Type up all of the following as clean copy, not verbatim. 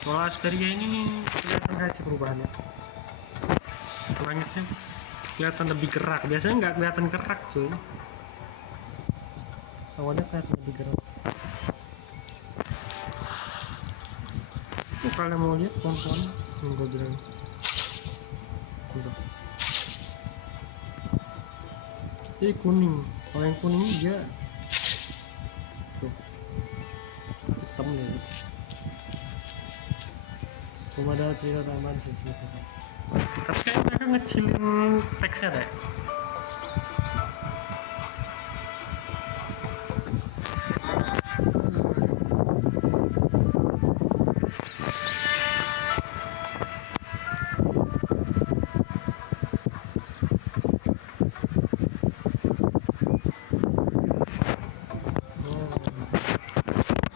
Kalau Aesperia ini kelihatan gak sih perubahannya? Langitnya kelihatan lebih gerak, biasanya nggak kelihatan gerak cuy. Awalnya kelihatan lebih gerak. Kalian mau lihat pohon-pohon yang gue bilang jadi kuning. Kalau yang kuning dia tuh hitam ya. Cuma ada cerita tambahan sih sebenarnya. Tapi kayak mereka ngecilin teksnya deh.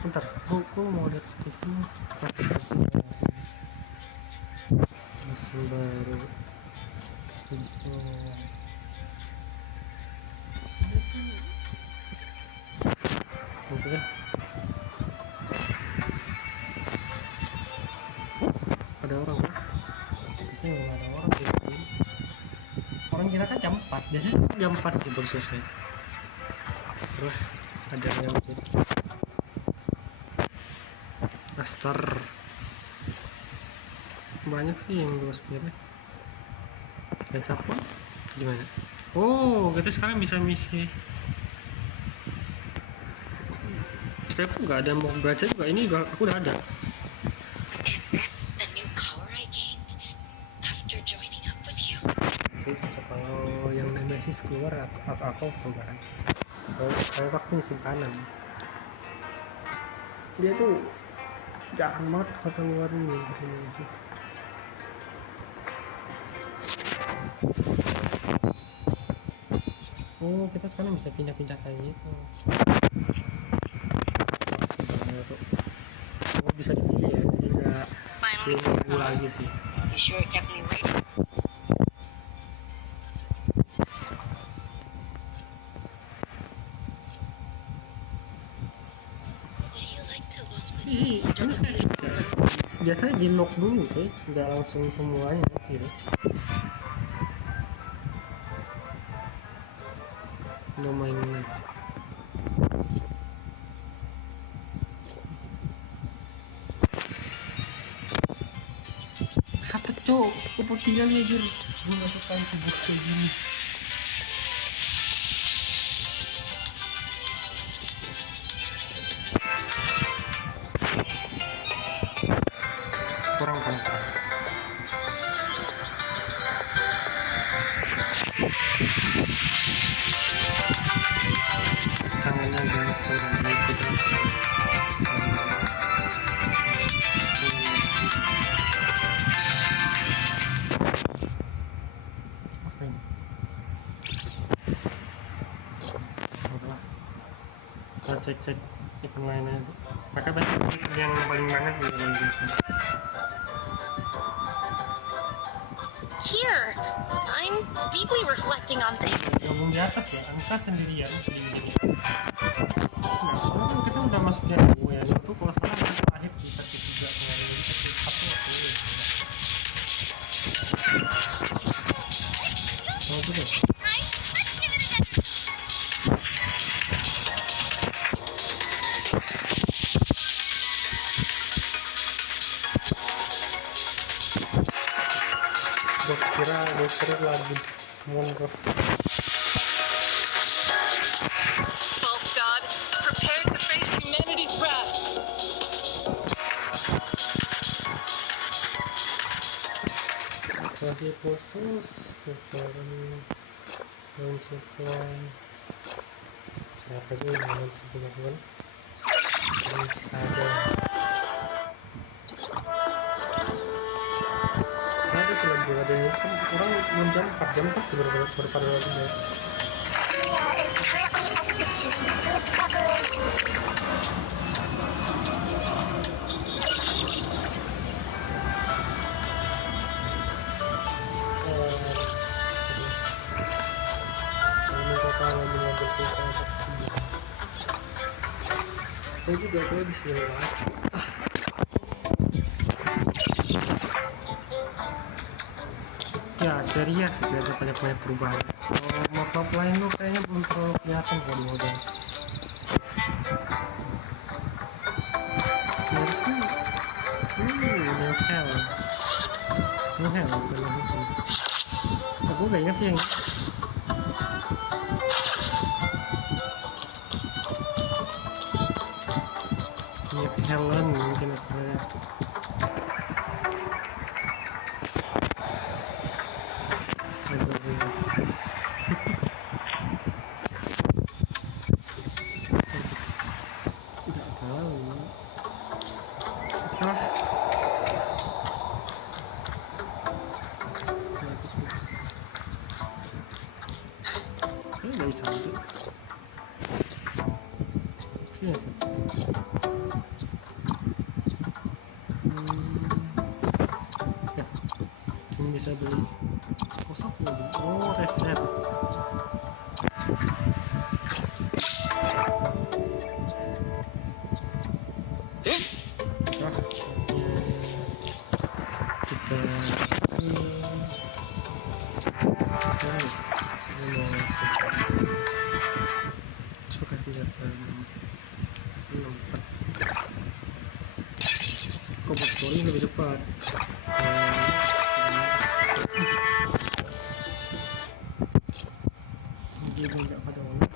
Bentar, aku mau lihat di sini pakai versi musim baru. Oke. Ada orang kan? Biasanya nggak ada orang gitu. Orang kira kan jam 4, biasanya jam 4 sih baru selesai. Terus ada yang master banyak sih yang gue sebenarnya. Baca apa? Gimana? Oh, kita sekarang bisa misi. Tapi aku nggak ada mau baca juga. Ini juga aku udah ada. Is this the new power I gained after joining up with you? Jadi kalau yang Nemesis keluar aku tahu kan. Kalau aku simpanan. Dia tuh jarang banget kata ngeluarin nih Nemesis. Oh, kita sekarang bisa pindah-pindah kayak gitu. Oh, bisa dipilih ya, jadi nggak nunggu lagi sih. You sure it kept me waiting? Would you like to walk with me? Ini saya biasanya di lock dulu tuh, nggak langsung semuanya gitu. Namanya kata cok, aku tinggal nih jur, gue nggak suka sebut kayak gini. Kurang tangannya banyak orang apa ini? Udah, kita cek event lainnya. Maka tadi yang paling banyak di Indonesia. Here, I'm deeply reflecting on things. Gabung di atas ya, angka sendirian di ini. Nah, sekarang kan kita udah masuk yang ya itu kalau sekarang kita terakhir di versi 3 jadi versi 4 oh betul. Gue kira lagi monggo. False God, prepare to face humanity's wrath. Kasih khusus sekarang dan sekarang siapa juga yang nanti teman-teman saja. Nah, itu lagi ada yang kan orang belum jam 4 sih berpada waktu ya. Saya juga gue di sini lah. Aesperia sih kelihatan banyak perubahan. Kalau map lain tuh kayaknya belum terlalu kelihatan kalau di model. Terus kan, New Hell, aku gak ingat sih yang Helen mungkin asalnya. Tidak tahu. Salah. Ini dari cantik. Sini ya. Ini bisa beli. Oh, reset. Kita senjata lompat. Kok story lebih cepat. Dia tidak pada orang.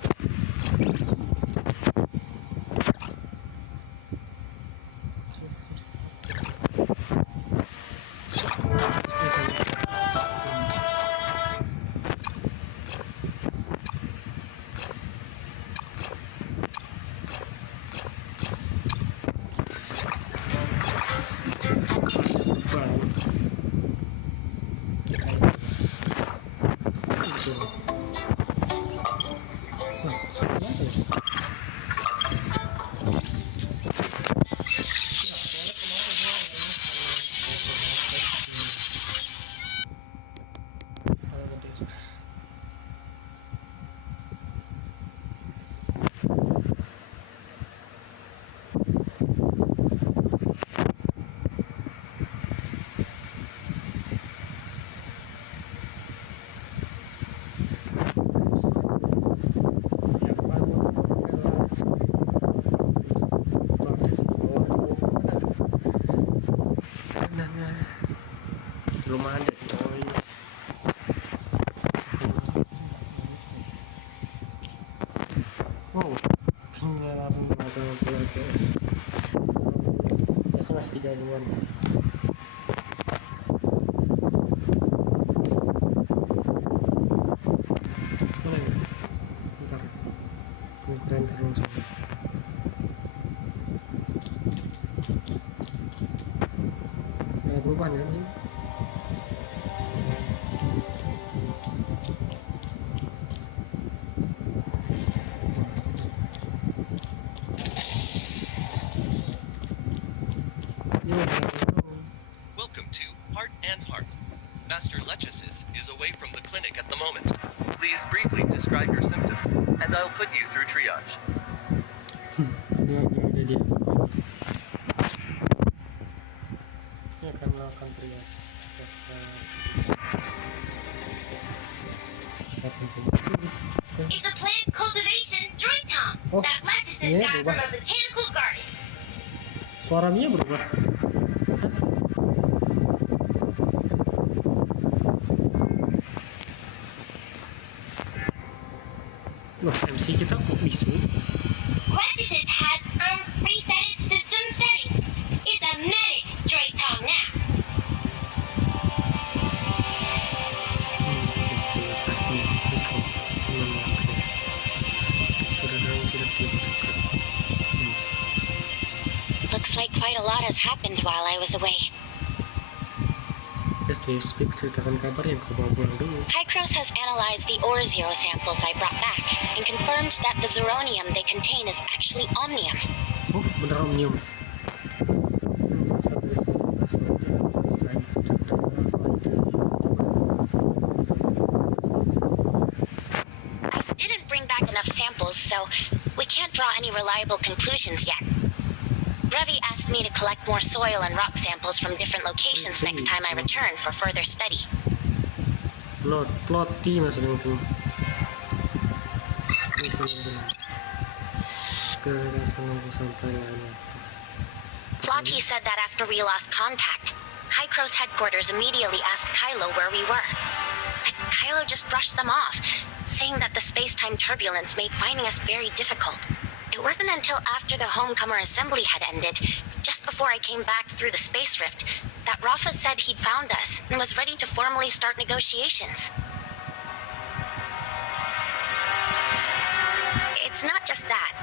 Belum ada coy. Wow, ini langsung masuk pula guys. Biasanya masih 3-an. Bentar, keren terus. Ada perubahan kan sih? Welcome to Heart and Heart. Master Rasis is away from the clinic at the moment. Please briefly describe your symptoms, and I'll put you through triage. Dia akan melakukan triage It's a plant cultivation joint tom that Rasis got from a botanical garden. Suara Mia berubah. Loh, MC kita kok bisu? Rasis has reset its system settings. It's a medic joint tom now. Terima kasih. Terima akses. Terdengar tidak dibutuhkan. Looks like quite a lot has happened while I was away. Speak ceritakan kabar yang kau bawa pulang dulu. Hycros has analyzed the ore zero samples I brought back and confirmed that the zironium they contain is actually omnium. Oh, bener omnium. I didn't bring back enough samples, so we can't draw any reliable conclusions yet. Brevi asked me to collect more soil and rock samples from different locations next time I return for further study. ploti maksudnya itu. Plotty said that after we lost contact, Hycro's headquarters immediately asked Kylo where we were. But Kylo just brushed them off, saying that the space-time turbulence made finding us very difficult. It wasn't until after the Homecomer assembly had ended, just before I came back through the space rift, that Rafa said he'd found us and was ready to formally start negotiations. It's not just that.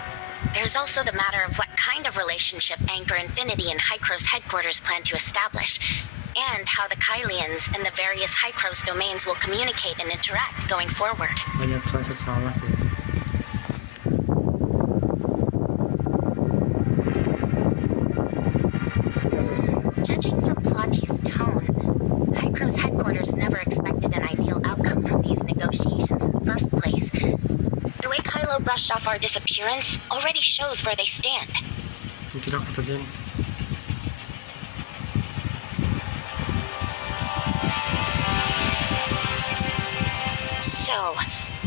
There's also the matter of what kind of relationship Anchor Infinity and Hycro's headquarters plan to establish, and how the Kalians and the various Hycros domains will communicate and interact going forward. Banyak kelas salah sih. Judging from Plotty's tone, Hycro's headquarters never expected an ideal outcome from these negotiations in the first place. The way Kylo brushed off our disappearance already shows where they stand. Tidak kejadian. So,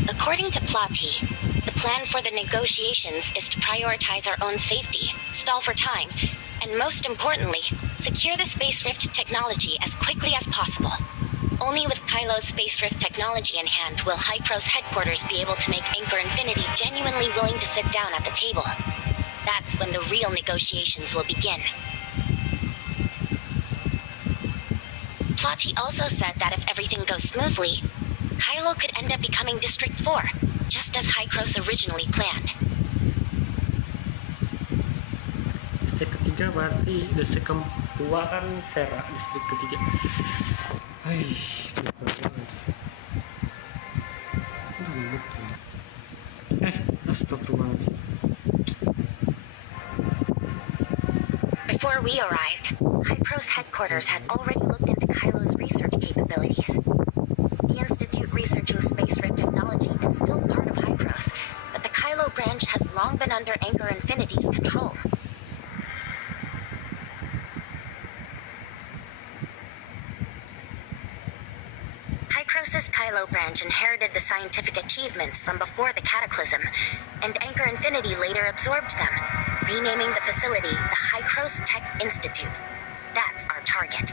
according to Plotty, the plan for the negotiations is to prioritize our own safety, stall for time, and most importantly, secure the Space Rift technology as quickly as possible. Only with Kylo's Space Rift technology in hand will Hycro's headquarters be able to make Anchor Infinity genuinely willing to sit down at the table. That's when the real negotiations will begin. Plotty also said that if everything goes smoothly, Kylo could end up becoming District 4, just as Hycros originally planned. Distrik ketiga berarti distrik kedua kan SARA, distrik ketiga. Hai, astagfirullahaladzim. Before we arrived, Hycro's headquarters had already looked into Kylo's research capabilities. The Institute researching space rift technology is still part of Hycros, but the Kylo branch has long been under Anchor Infinity's control. Hycros' Kylo branch inherited the scientific achievements from before the Cataclysm, and Anchor Infinity later absorbed them, renaming the facility the Hycros Tech Institute. That's our target.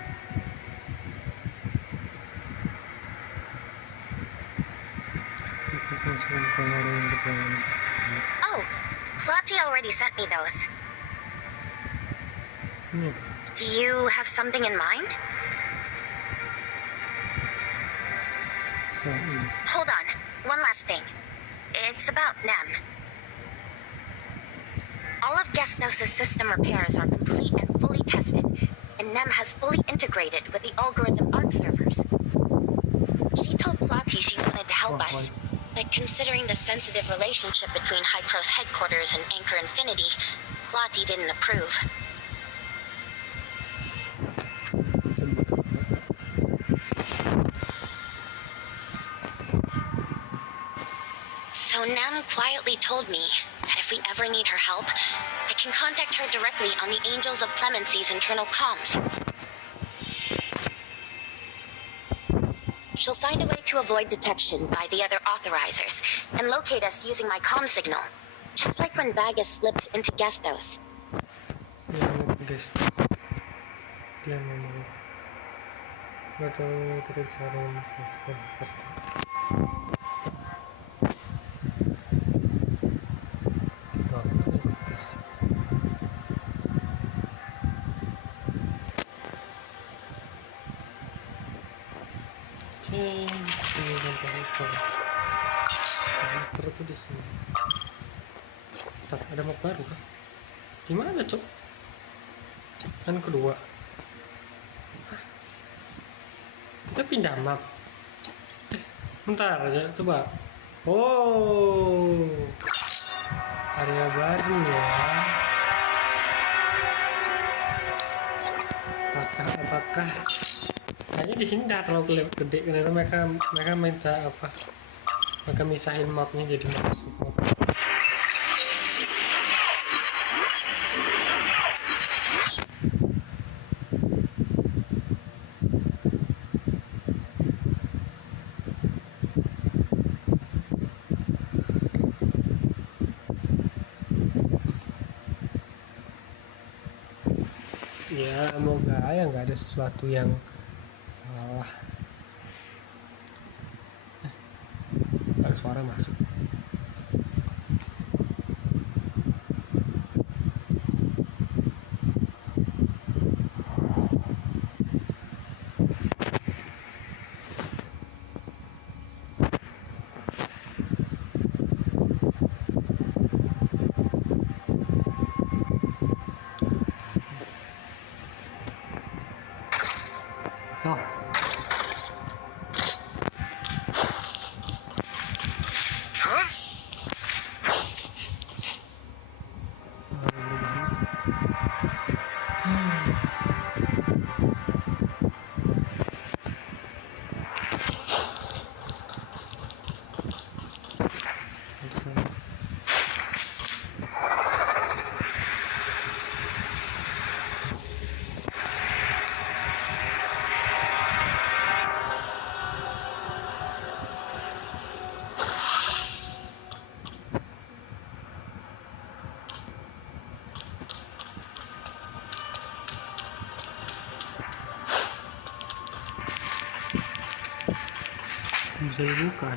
Oh, Plotty already sent me those. Do you have something in mind? Hold on, one last thing. It's about Nem. All of Gestnos' system repairs are complete and fully tested, and Nem has fully integrated with the algorithm ARC servers. She told Plotty she wanted to help us, but considering the sensitive relationship between Hycros headquarters and Anchor Infinity, Plotty didn't approve. So Nem quietly told me that if we ever need her help, I can contact her directly on the Angels of Clemency's internal comms. She'll find a way to avoid detection by the other authorizers and locate us using my comm signal, just like when Bagus slipped into Gestos. Tuh di sini. Bentar, ada map baru kan? Gimana cok? Kan kedua. Kita pindah map. Bentar ya, coba. Oh, area baru ya. Apakah? Kayaknya di sini udah terlalu gede, karena mereka minta apa? Mereka misahin mapnya jadi map. percaya nggak ada sesuatu yang salah. Kalau suara masuk. Oh. Bisa dibuka.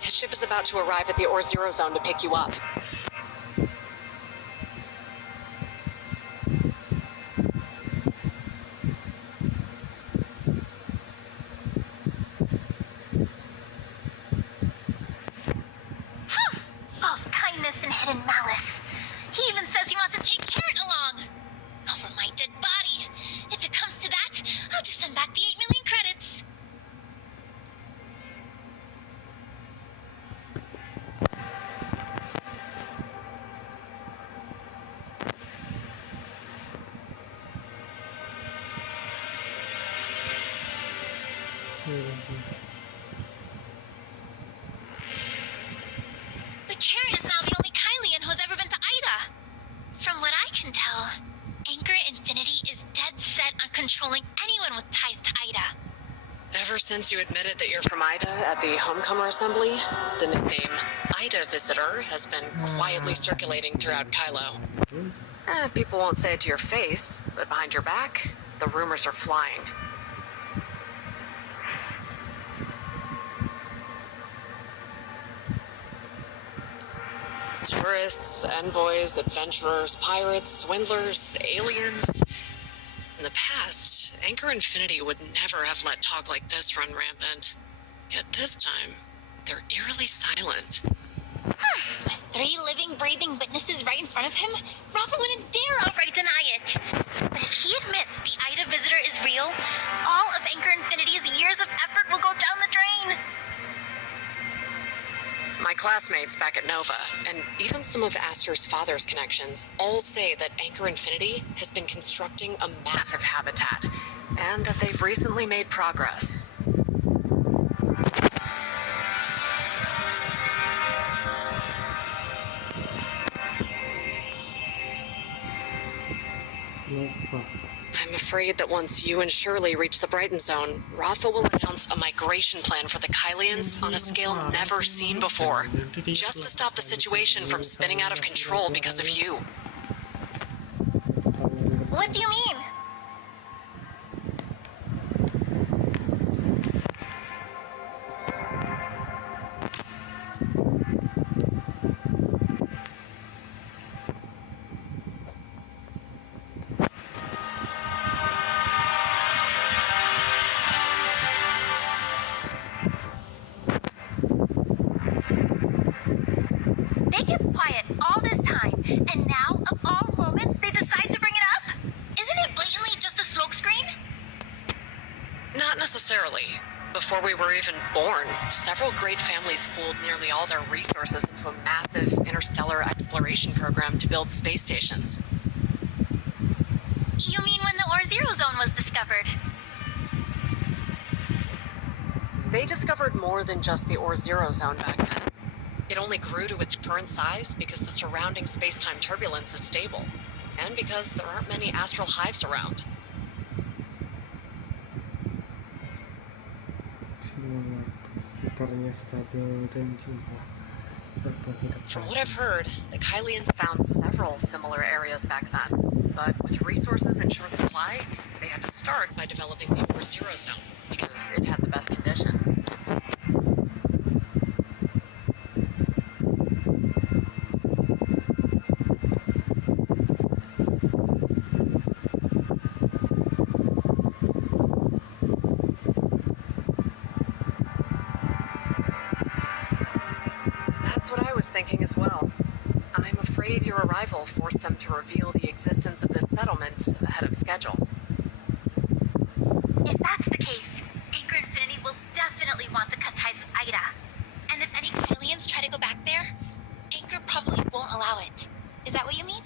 His ship is about to arrive at the Ore Zero Zone to pick you up. False kindness and hidden malice. He even says he wants to take Carrot along. Over my dead body. If it comes to that, I'll just send back the 8 million credits. But Carrot is now the only kalian who's ever been to Ida. From what I can tell, Anchor Infinity is dead set on controlling anyone with ties to Ida. Ever since you admitted that you're from Ida at the Homecomer Assembly, the nickname Ida Visitor has been quietly circulating throughout Kylo. People won't say it to your face, but behind your back, the rumors are flying. Tourists, envoys, adventurers, pirates, swindlers, aliens. In the past, Anchor Infinity would never have let talk like this run rampant. Yet this time, they're eerily silent. With 3 living, breathing witnesses right in front of him, Rafa wouldn't dare outright deny it. But if he admits the Ida Visitor is real, all of Anchor Infinity's years of effort will go down the drain. My classmates back at Nova, and even some of Aster's father's connections, all say that Anchor Infinity has been constructing a massive habitat, and that they've recently made progress. Nova. I'm afraid that once you and Shirley reach the Brighton Zone, Rafa will announce a migration plan for the Kylians on a scale never seen before, just to stop the situation from spinning out of control because of you. What do you mean? They kept quiet all this time, and now, of all moments, they decide to bring it up? Isn't it blatantly just a smokescreen? Not necessarily. Before we were even born, several great families pooled nearly all their resources into a massive interstellar exploration program to build space stations. You mean when the Or-Zero Zone was discovered? They discovered more than just the Or-Zero Zone back then. It only grew to its current size because the surrounding space-time turbulence is stable, and because there aren't many astral hives around. Sekitarnya stabil dan jumlah serba tidak From what I've heard, the Kylians found several similar areas back then, but with resources in short supply, they had to start by developing the Or-Zero Zone, because it had the best conditions. That's what I was thinking as well. I'm afraid your arrival forced them to reveal the existence of this settlement ahead of schedule. If that's the case, Anchor Infinity will definitely want to cut ties with Ida. And if any aliens try to go back there, Anchor probably won't allow it. Is that what you mean?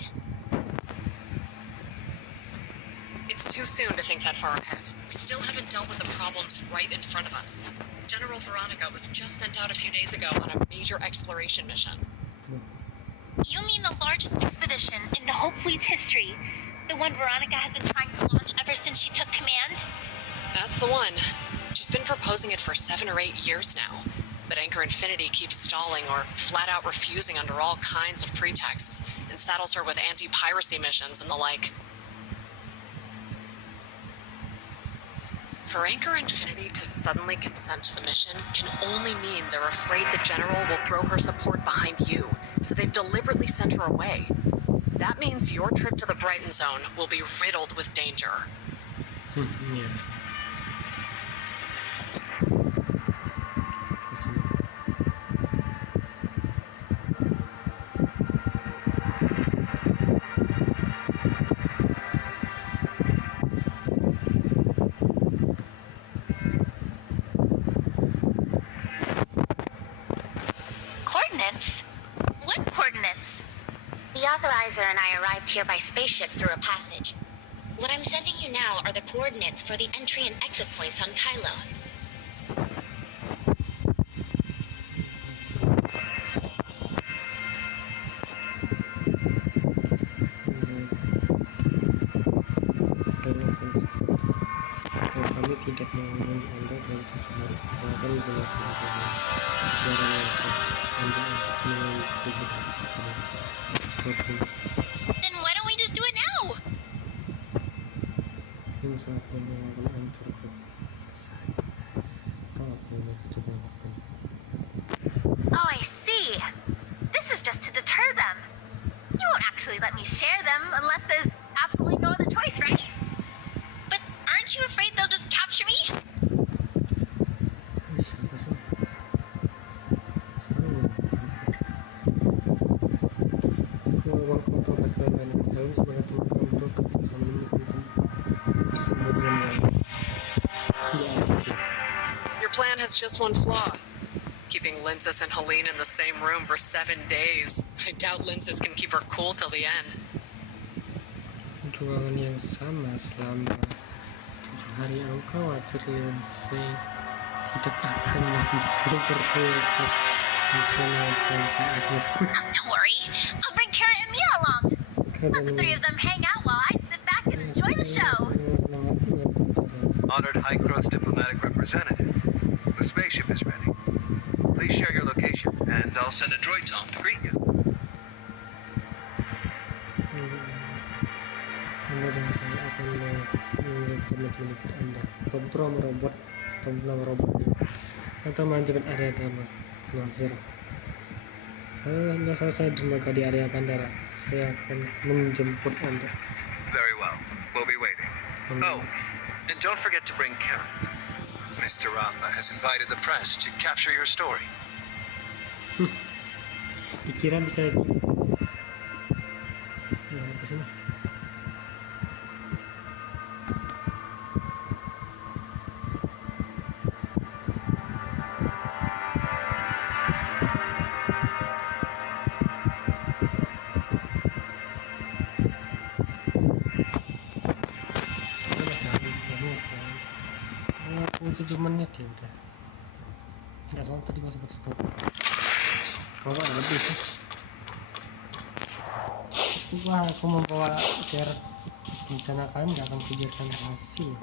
It's too soon to think that far ahead. We still haven't dealt with the problems right in front of us. General Veronica was just sent out a few days ago on a major exploration mission. You mean the largest expedition in the Hope Fleet's history? The one Veronica has been trying to launch ever since she took command? That's the one. She's been proposing it for 7 or 8 years now. But Anchor Infinity keeps stalling or flat out refusing under all kinds of pretexts and saddles her with anti-piracy missions and the like. For Anchor Infinity to suddenly consent to the mission can only mean they're afraid the General will throw her support behind you, so they've deliberately sent her away. That means your trip to the Brighton Zone will be riddled with danger. Yes. Coordinates? What coordinates? The authorizer and I arrived here by spaceship through a passage. What I'm sending you now are the coordinates for the entry and exit points on Kylo. Kami tidak menghubungi Anda dan silakan gunakan suara Anda untuk publikasi ataupun Then why don't we just do it now? ini sangat menggunakan antar grup saya. Kalau boleh coba lakukan. Oh, I see. This is just to deter them. You won't actually let me share them unless there's absolutely no other choice, right? But aren't you afraid they'll just capture me? Siapa sih? Sekarang ke ruang kontrol background yang jauh sebagai teman kontrol pasti bisa menemukan bersama dengan tidak ada. Your plan has just one flaw. Keeping Lindsay and Helene in the same room for 7 days. I doubt Lindsay can keep her cool till the end. Ruangan yang sama selama 7 hari. Aku khawatir Lindsay tidak akan begitu tertutup sampai akhir. Don't worry. I'll bring Kara and Mia along. Let the three of them hang out while I sit back and enjoy the show. Honored High Cross diplomatic representative, the spaceship is ready. Please share your location, and I'll send a droid Tom to greet you. Anda dan saya akan melihat teman-teman Anda atau bersama robot atau bersama robotnya atau manajemen area damai laser. Saya semoga di area bandara. Saya akan menjemput Anda. Very well. We'll be waiting. Oh, and don't forget to bring Karen. Mr. Rafa has invited the press to capture your story. Dikira bisa ke sini. Aku 7 menit ya udah. Enggak, soal tadi gak sempat stop. Kalau ada lebih sih. Ketua aku membawa care rencana kalian gak akan pikirkan hasil.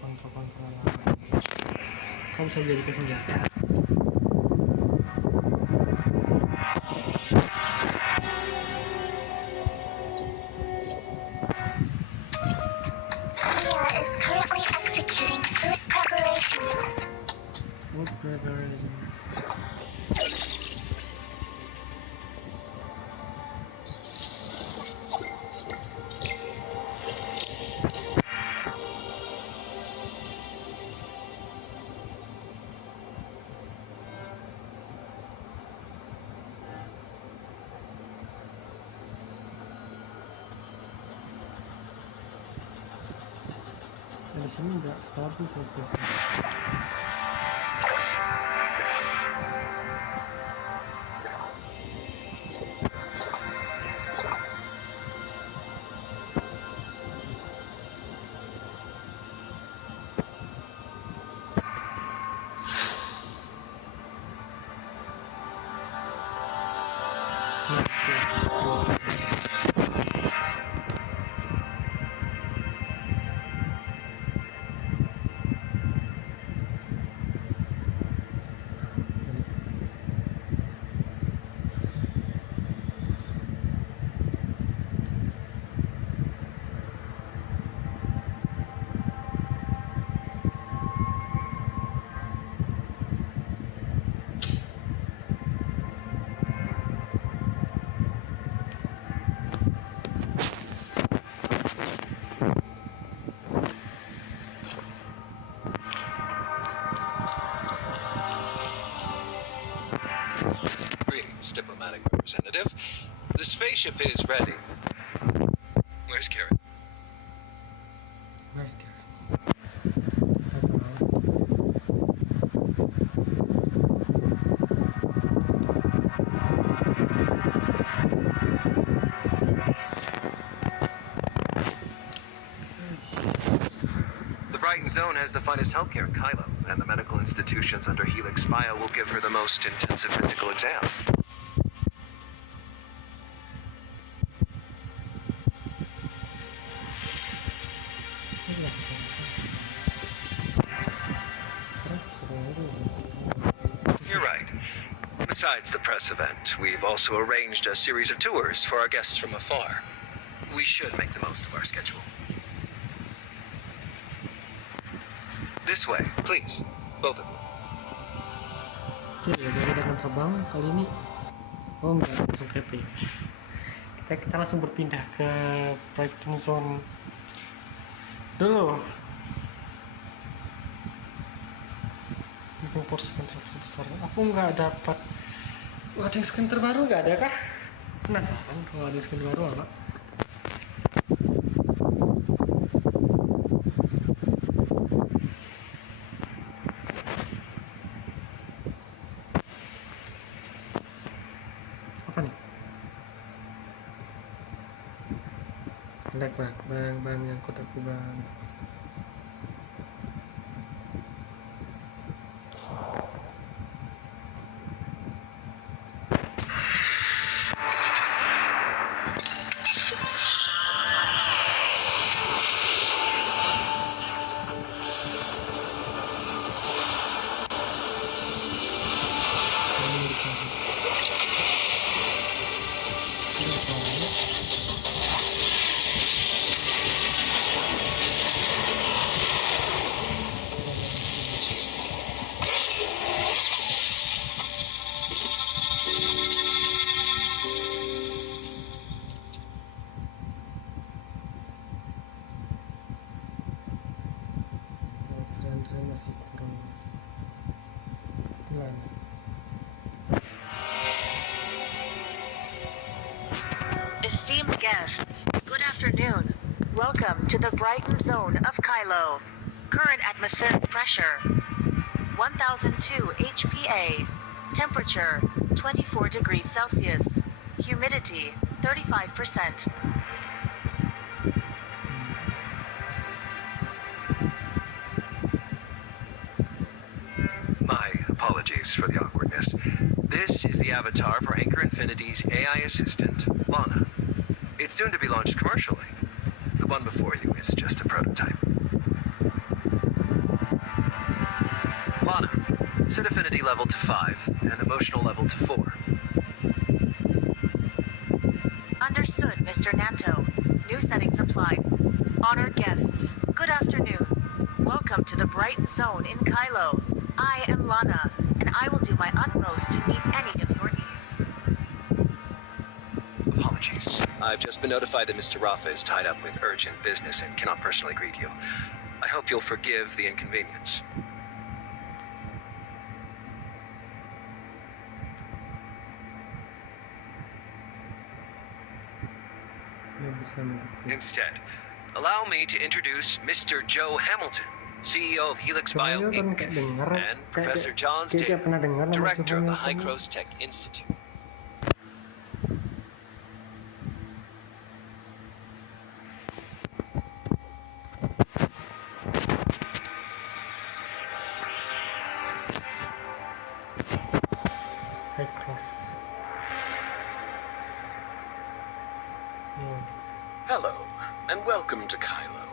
Kontrol-kontrol kau bisa jadikan senjata. Mia is currently executing food preparations. Food preparation. Di sini enggak stabil service. Greetings, diplomatic representative. The spaceship is ready. Where's Karen? Where's Karen? Zone has the finest healthcare in Kylo, and the medical institutions under Helix Bio will give her the most intensive physical exam. You're right. Besides the press event, we've also arranged a series of tours for our guests from afar. We should make the most of our schedule. This way, please. Both of you. Oke, udah kita akan terbang kali ini. Oh enggak, langsung PP. Kita langsung berpindah ke Brighton Zone dulu. Bikin porsi kontraksi besar. Aku nggak dapat. Ada skin terbaru nggak ada kah? Penasaran kalau ada skin baru apa? Apa nih? Bang, nyangkut aku bang. Masih kurang bulan. Esteemed guests, good afternoon. Welcome to the Brighton Zone of Kylo. Current atmospheric pressure 1002 HPA. Temperature 24 degrees Celsius. Humidity 35%. Apologies for the awkwardness. This is the avatar for Anchor Infinity's AI assistant, Lana. It's soon to be launched commercially. The one before you is just a prototype. Lana, set affinity level to 5 and emotional level to 4. Understood, Mr. Nanto. New settings applied. Honored guests, good afternoon. Welcome to the Brighton Zone in Kylo. I am Lana, and I will do my utmost to meet any of your needs. Apologies. I've just been notified that Mr. Rafa is tied up with urgent business and cannot personally greet you. I hope you'll forgive the inconvenience. Instead, allow me to introduce Mr. Joe Hamilton, CEO of Helix Bio Inc., and Professor John Tidak, Director of the High Cross Tech Institute. High Cross. Hello, and welcome to Kylo.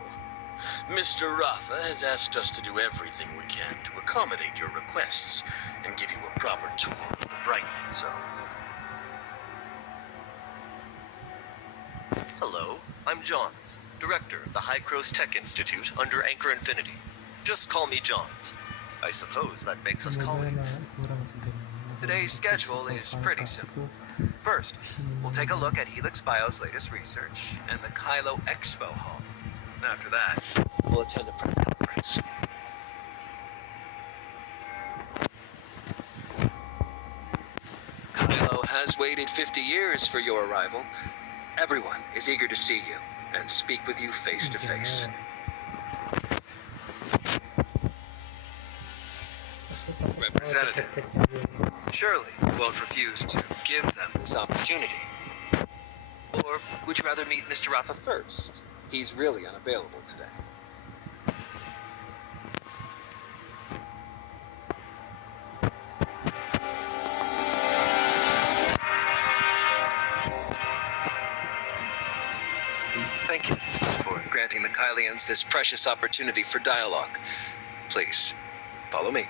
Mr. Rafa has asked us to do everything we can to accommodate your requests and give you a proper tour of the Brighton Zone. Hello, I'm Johns, Director of the High Cross Tech Institute under Anchor Infinity. Just call me Johns. I suppose that makes us colleagues. Today's schedule is pretty simple. First, we'll take a look at Helix Bio's latest research and the Kylo Expo Hall. After that, we'll attend a press conference. Kylo has waited 50 years for your arrival. Everyone is eager to see you and speak with you face to face. Representative, surely you won't refuse to give them this opportunity. Or would you rather meet Mr. Rafa first? He's really unavailable today. aliens this precious opportunity for dialogue. Please, follow me.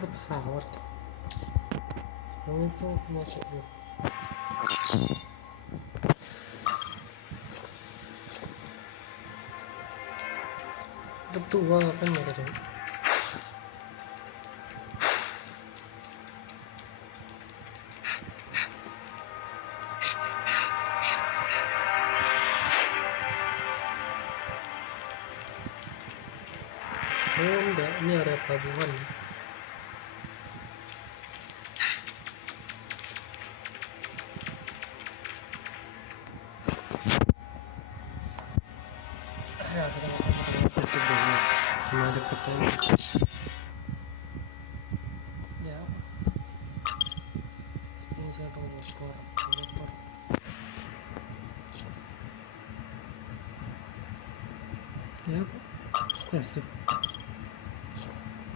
Pesawat. Itu masuk dulu. Berdua ngapain mereka tuh? Oh enggak, ini area pelabuhan. Ya, kita makan spesifik dulu. Ada ketemu. Ya. Ini saya pengekor. Ya, ya sip.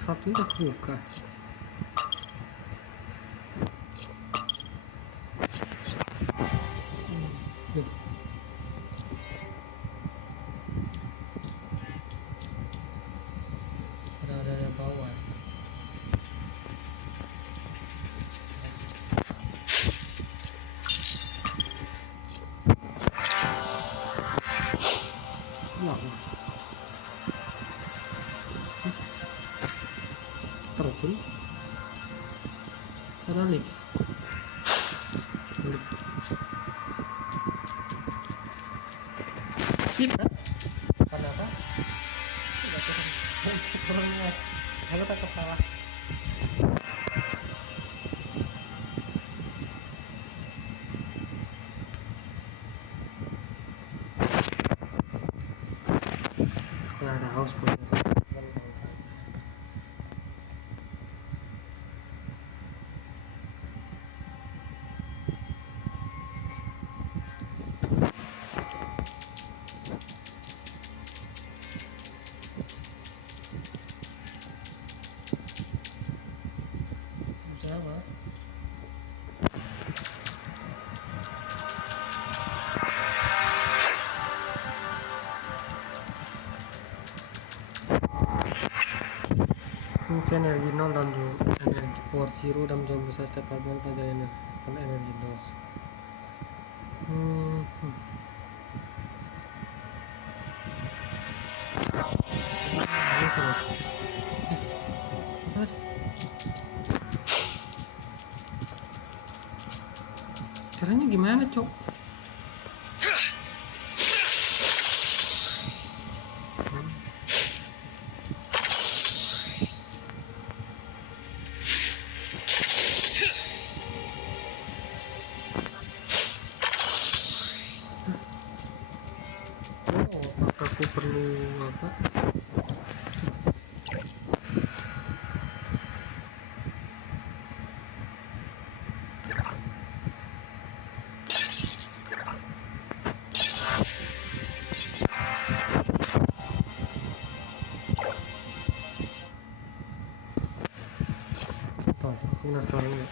Satu udah buka. Loh. Ada yang bawah. Terjun ada lift. Tidak. Kenapa? Coba turunnya. Aku takut salah. Ada house punya. Sama. Fungsi energi 0 dan energi power 0 dan jumlah besar setiap tabungan pada energi loss. Ini sama. Caranya gimana, Cok? Oh, aku perlu apa? Aku penasaran ya.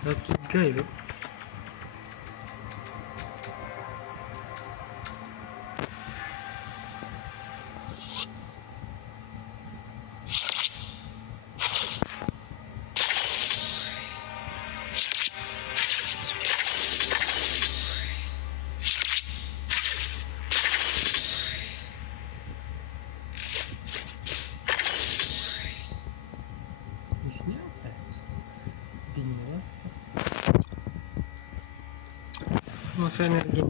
Ada 3 itu. Isinya apa ya? Bingung. Masa energi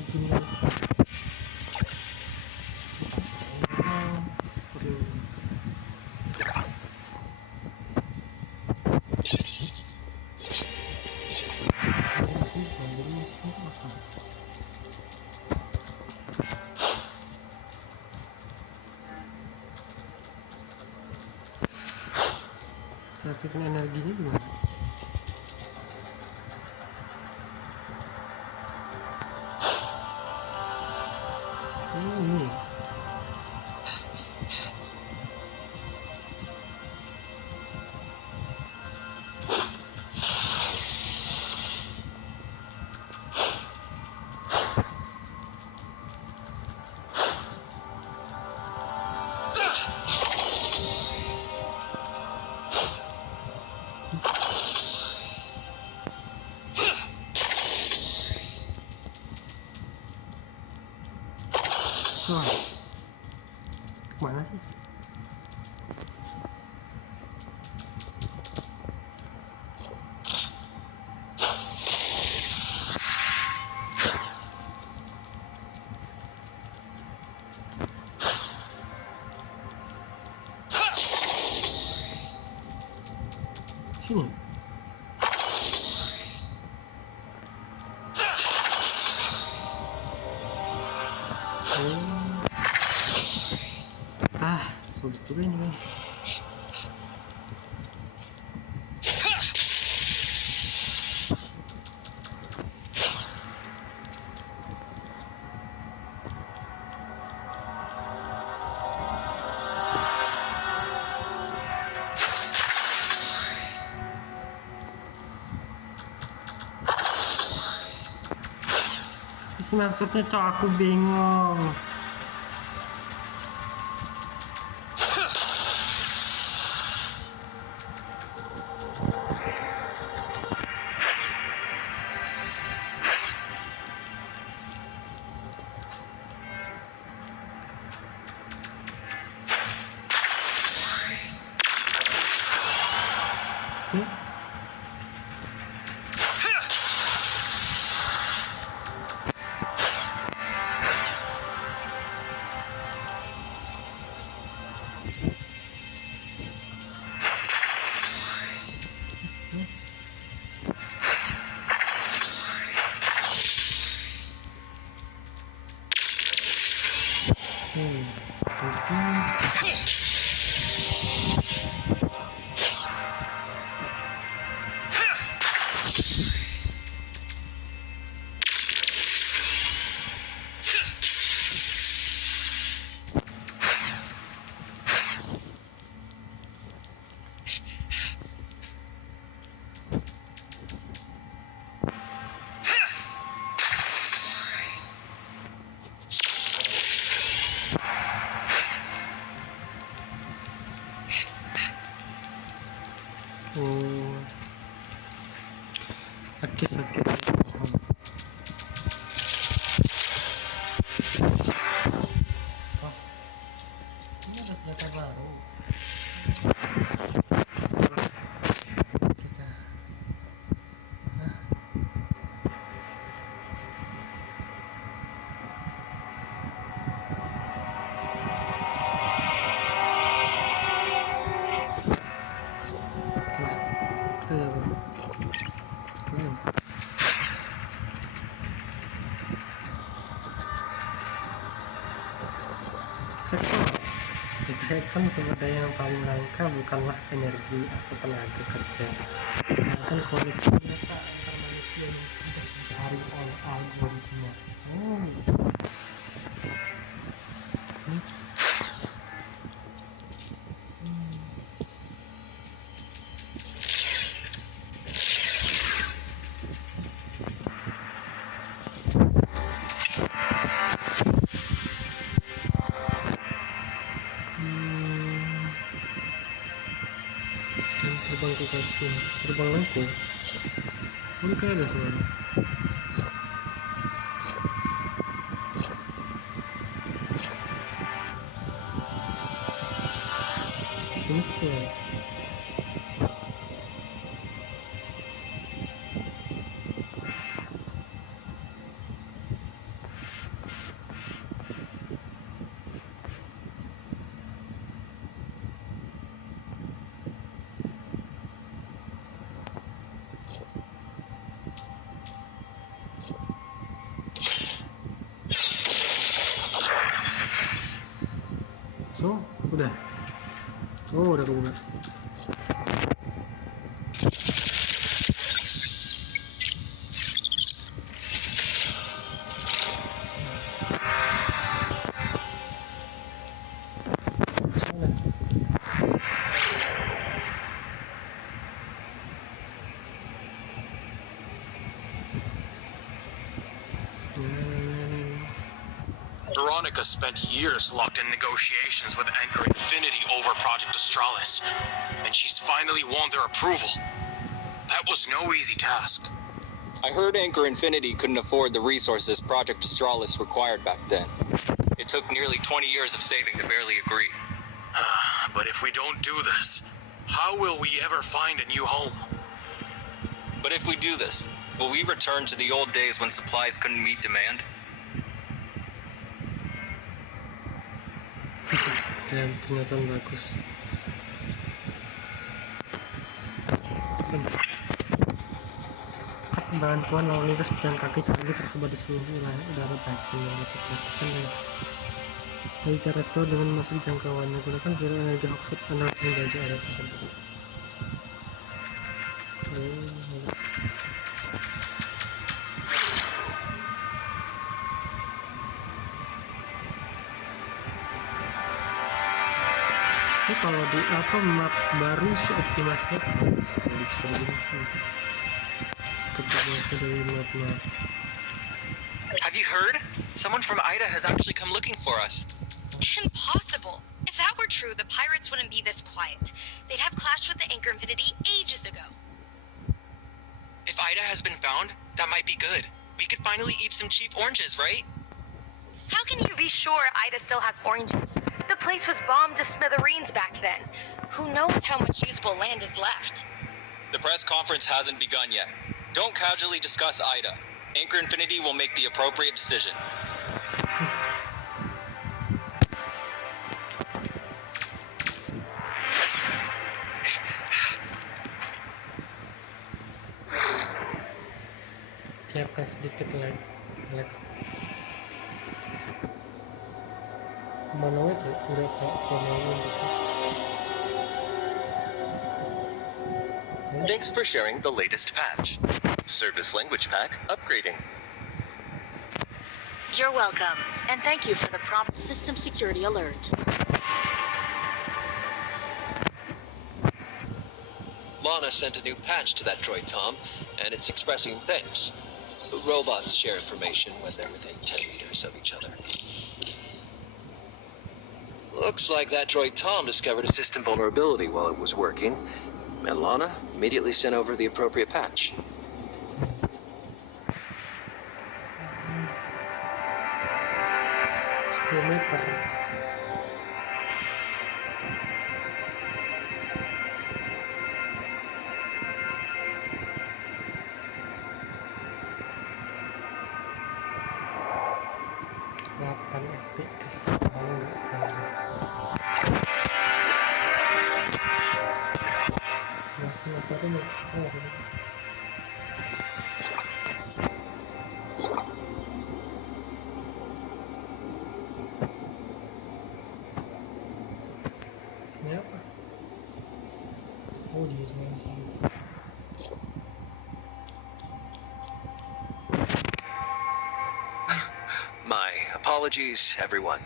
energinya. Aktifkan energinya gimana? Ini. Wah, mana sih? Sini. Sulit juga ini. Isi maksudnya cok, aku bingung. Sakit. Oh, ini ada senjata baru. Kita. Efekton sumber daya yang paling langka bukanlah energi atau tenaga kerja, melainkan koneksi data antar manusia yang tidak disaring oleh algoritma. Terbang ke kasih, terbang lengkung. Ini kan ada suara. Sini sih. Sudah. Oh, udah kebuka. Veronica spent years locked in negotiations with Anchor Infinity over Project Astralis, and she's finally won their approval. That was no easy task. I heard Anchor Infinity couldn't afford the resources Project Astralis required back then. It took nearly 20 years of saving to barely agree. But if we don't do this, how will we ever find a new home? But if we do this, will we return to the old days when supplies couldn't meet demand? Dan pernyataan bagus. Bantuan lalu lintas pejalan kaki canggih tersebar di seluruh wilayah udara Batu yang dapat dilakukan dari cara jauh dengan masa jangkauannya. Gunakan zero energi oxid energi menjajah area tersebut. Itu kalau di apa map baru sih optimasinya bisa seperti biasa dari map-map. Have you heard? Someone from Ida has actually come looking for us. Impossible. If that were true, the pirates wouldn't be this quiet. They'd have clashed with the Anchor Infinity ages ago. If Ida has been found, that might be good. We could finally eat some cheap oranges, right? How can you be sure Ida still has oranges? The place was bombed to smithereens back then. Who knows how much usable land is left? The press conference hasn't begun yet. Don't casually discuss Ida. Anchor Infinity will make the appropriate decision. Siapkan sedikit lag. Mana itu udah kayak tombol gitu. Thanks for sharing the latest patch. Service language pack upgrading. You're welcome, and thank you for the prompt system security alert. Lana sent a new patch to that droid, Tom, and it's expressing thanks. Robots share information when they're within 10 meters of each other. Looks like that droid Tom discovered a system vulnerability while it was working, and Lana immediately sent over the appropriate patch. My apologies, everyone.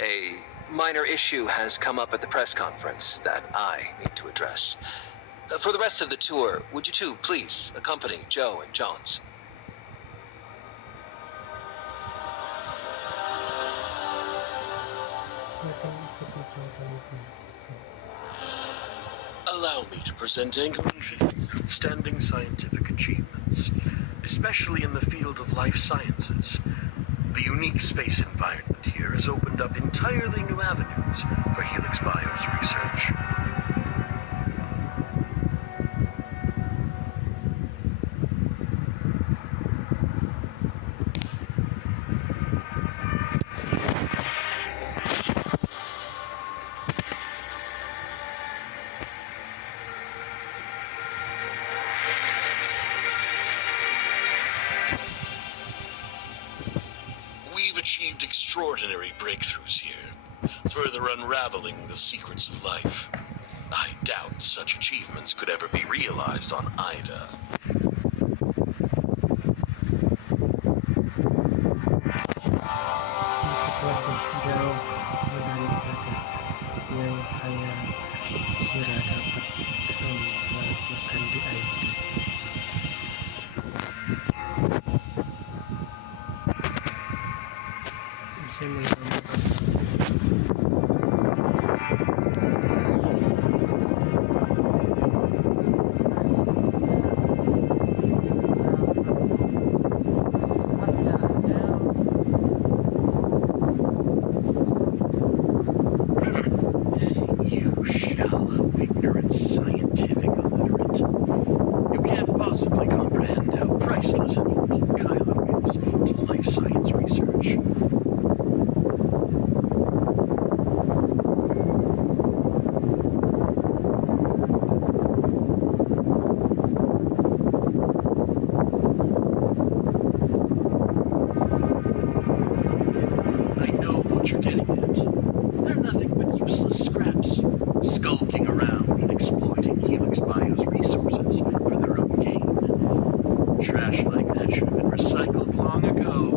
A minor issue has come up at the press conference that I need to address. For the rest of the tour, would you two please accompany Joe and Johns? Allow me to present Anchor Infinity's outstanding scientific achievements, especially in the field of life sciences. The unique space environment here has opened up entirely new avenues for Helix Bio's research. We've achieved extraordinary breakthroughs here. further unraveling the secrets of life. I doubt such achievements could ever be realized on Ida. Sedikit lebih jauh daripada yang saya kira dapat melakukan di ID. Saya menggambarkan You shallow, ignorant, scientific illiterate. You can't possibly comprehend how priceless and unique Kylo is to life science research. I know what you're getting at. They're nothing but useless scraps, skulking around and exploiting Helix Bio's resources for their own gain. Trash like that should have been recycled long ago.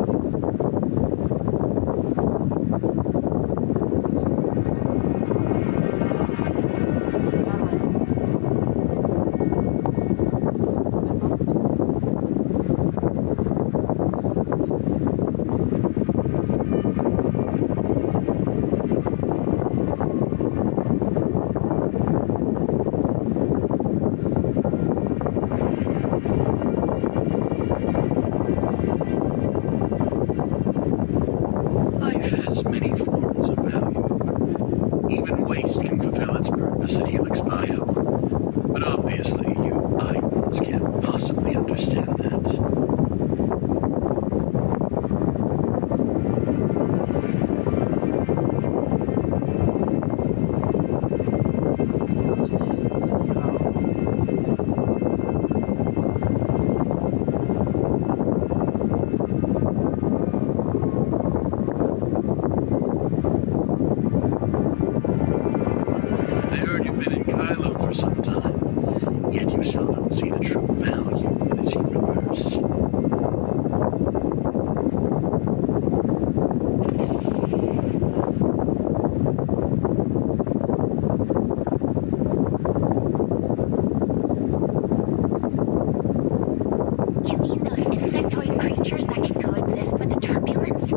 Life has many forms of value. Even waste can fulfill its purpose at Helix Bio. But obviously, you Idans can't possibly understand that. I heard you've been in Kylo for some time, yet you still don't see the true value of this universe. You mean those insectoid creatures that can coexist with the turbulence?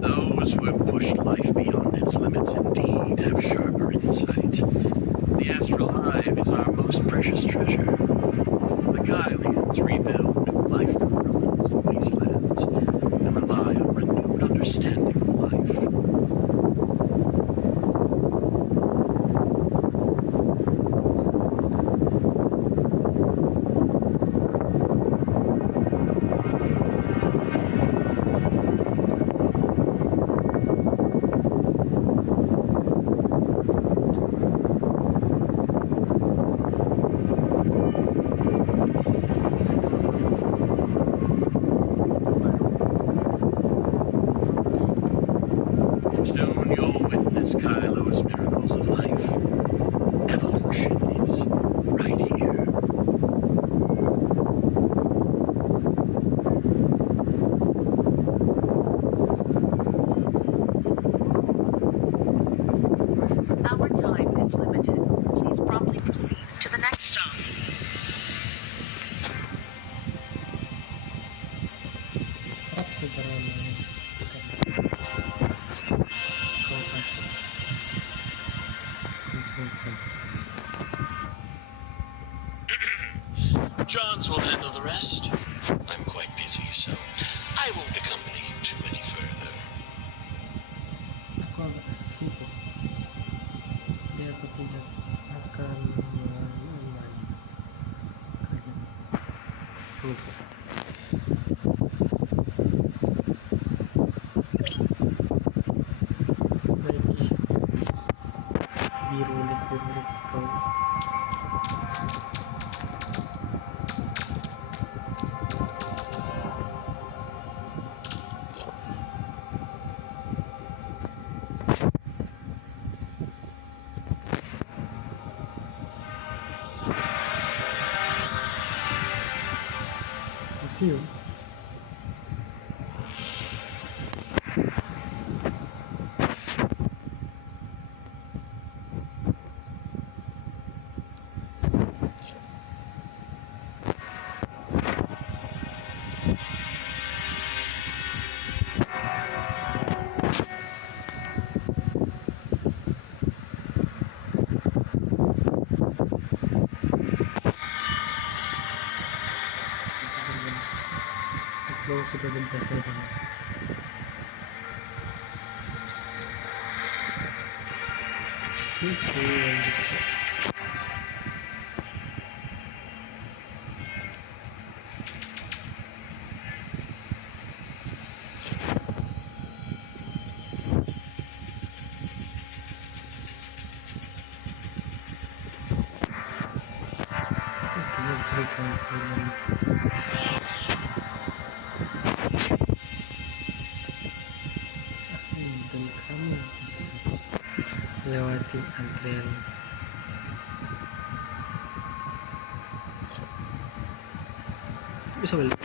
Those who have pushed life beyond its limits indeed have sharper insight. The Astral Hive is our most precious treasure. The Kylians rebuild new life from ruins and wastelands and rely on renewed understanding of life. Soon you'll witness Kylo's miracles of life. Evolution is right here. Our time is limited. Please promptly proceed to the next stop. Harap segera menunjukkan kau kasih tunjukkan. Johns will handle the rest. I'm quite busy, so I won't accompany you two any further. Aku agak sibuk. Jadi aku tidak akan menemani kalian. Baik, birulit kau. See you. Sudah berdasarkan dan kamu bisa lewati antrean bisa balik.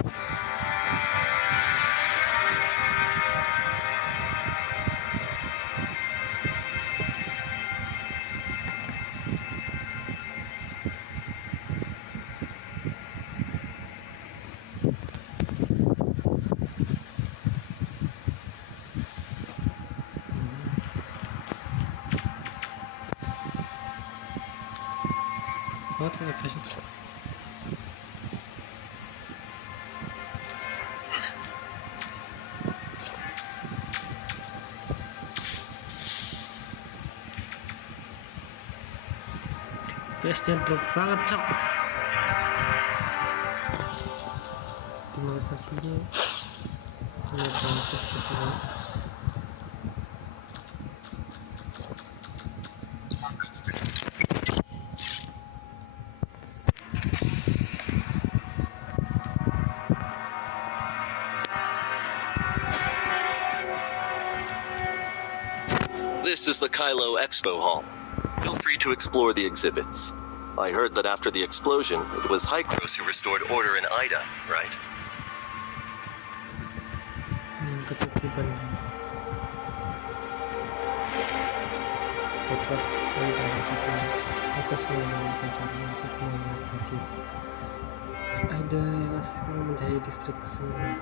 PS-nya drop banget, cok. Optimalisasinya punya proses gitu. This is the Kylo Expo Hall. Feel free to explore the exhibits. I heard that after the explosion, it was Hykros who restored order in Ida, right? Ketertiban. Aku selalu mencari untuk menikmati. Ada yang sekarang menjadi distrik kesemua.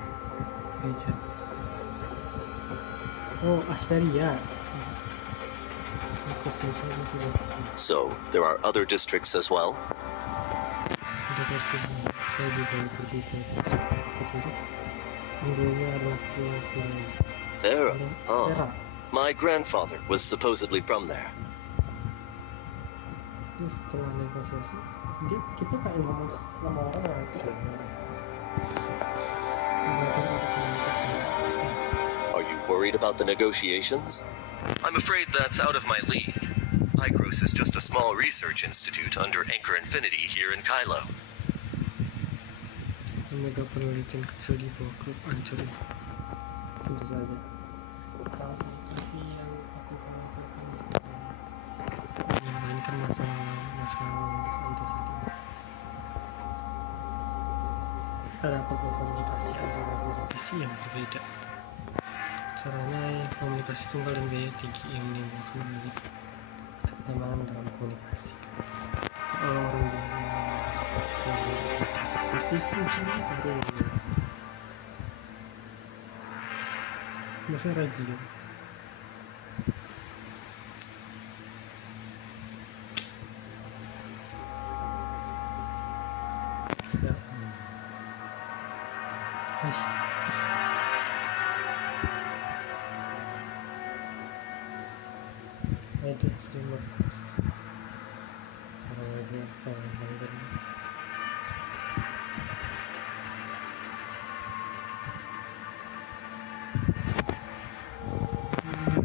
Oh, Aesperia. So, there are other districts as well? There. Oh. My grandfather was supposedly from there. Setelah negosiasi, kita kayak ngomong sama orang Are you worried about the negotiations? I'm afraid that's out of my league. Hykros is just a small research institute under Anchor Infinity here in Kylo. Mega penelitian kecil di bawah grup hancur. Tentu saja. Tapi yang aku khawatirkan memainkan masalah lintas saat ini. Kita dapat berkomunikasi antara politisi yang berbeda. Caranya komunikasi itu paling gaya tinggi yang menimbulkan ketenangan dalam komunikasi. Kalau orang partisi misalnya baru maksudnya rajin. Ya. Ada streamer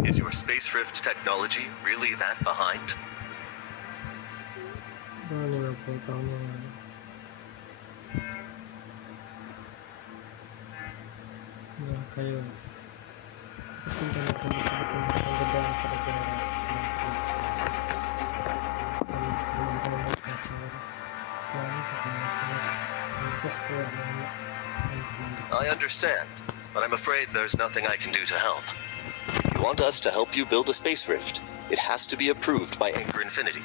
Is your space rift technology really that behind? 50 tahun yang lalu. Ya, kayak pasti akan bisa berbeda pada generasi kacau selalu terkenal I understand, but I'm afraid there's nothing I can do to help. If you want us to help you build a space rift, it has to be approved by Anchor Infinity.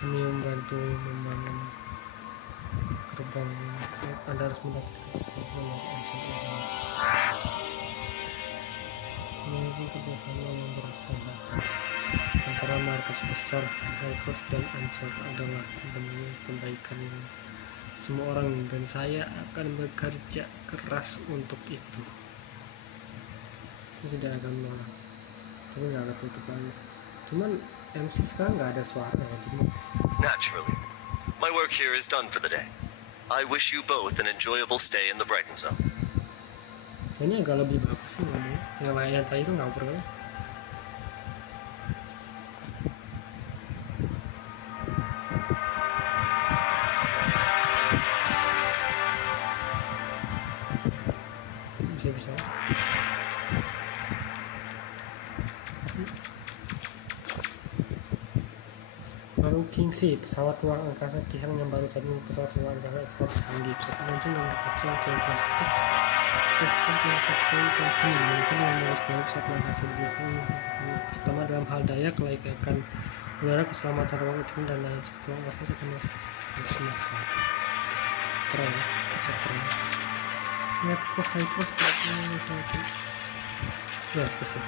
Kami membantu membangun gerbang. Anda harus mendapatkan kesempatan menunggu kerjasama yang bersahabat antara markas besar Rasis dan Ansor adalah demi kebaikan semua orang, dan saya akan bekerja keras untuk itu. Saya tidak akan menolak, tapi nggak akan tutup lagi. Cuman MC sekarang nggak ada suara ya, Naturally. My work here is done for the day. I wish you both an enjoyable stay in the Brighton Zone. Ini agak lebih bagus sih ngomongnya. Yang tadi itu nggak perlu. Bisa. Lalu Kingsi, pesawat luar angkasa Tiang yang baru saja pesawat luar angkasa ekspor canggih. Launching dengan kecil ke plastik. Spesifik yang kecil company mungkin yang mengekspor pesawat luar angkasa di sana, terutama dalam hal daya kelayakan udara, keselamatan ruang iklim dan lain sebagainya. Akan masa. Perang. Lihat kok high cost ini sangat. Ya, spesifik.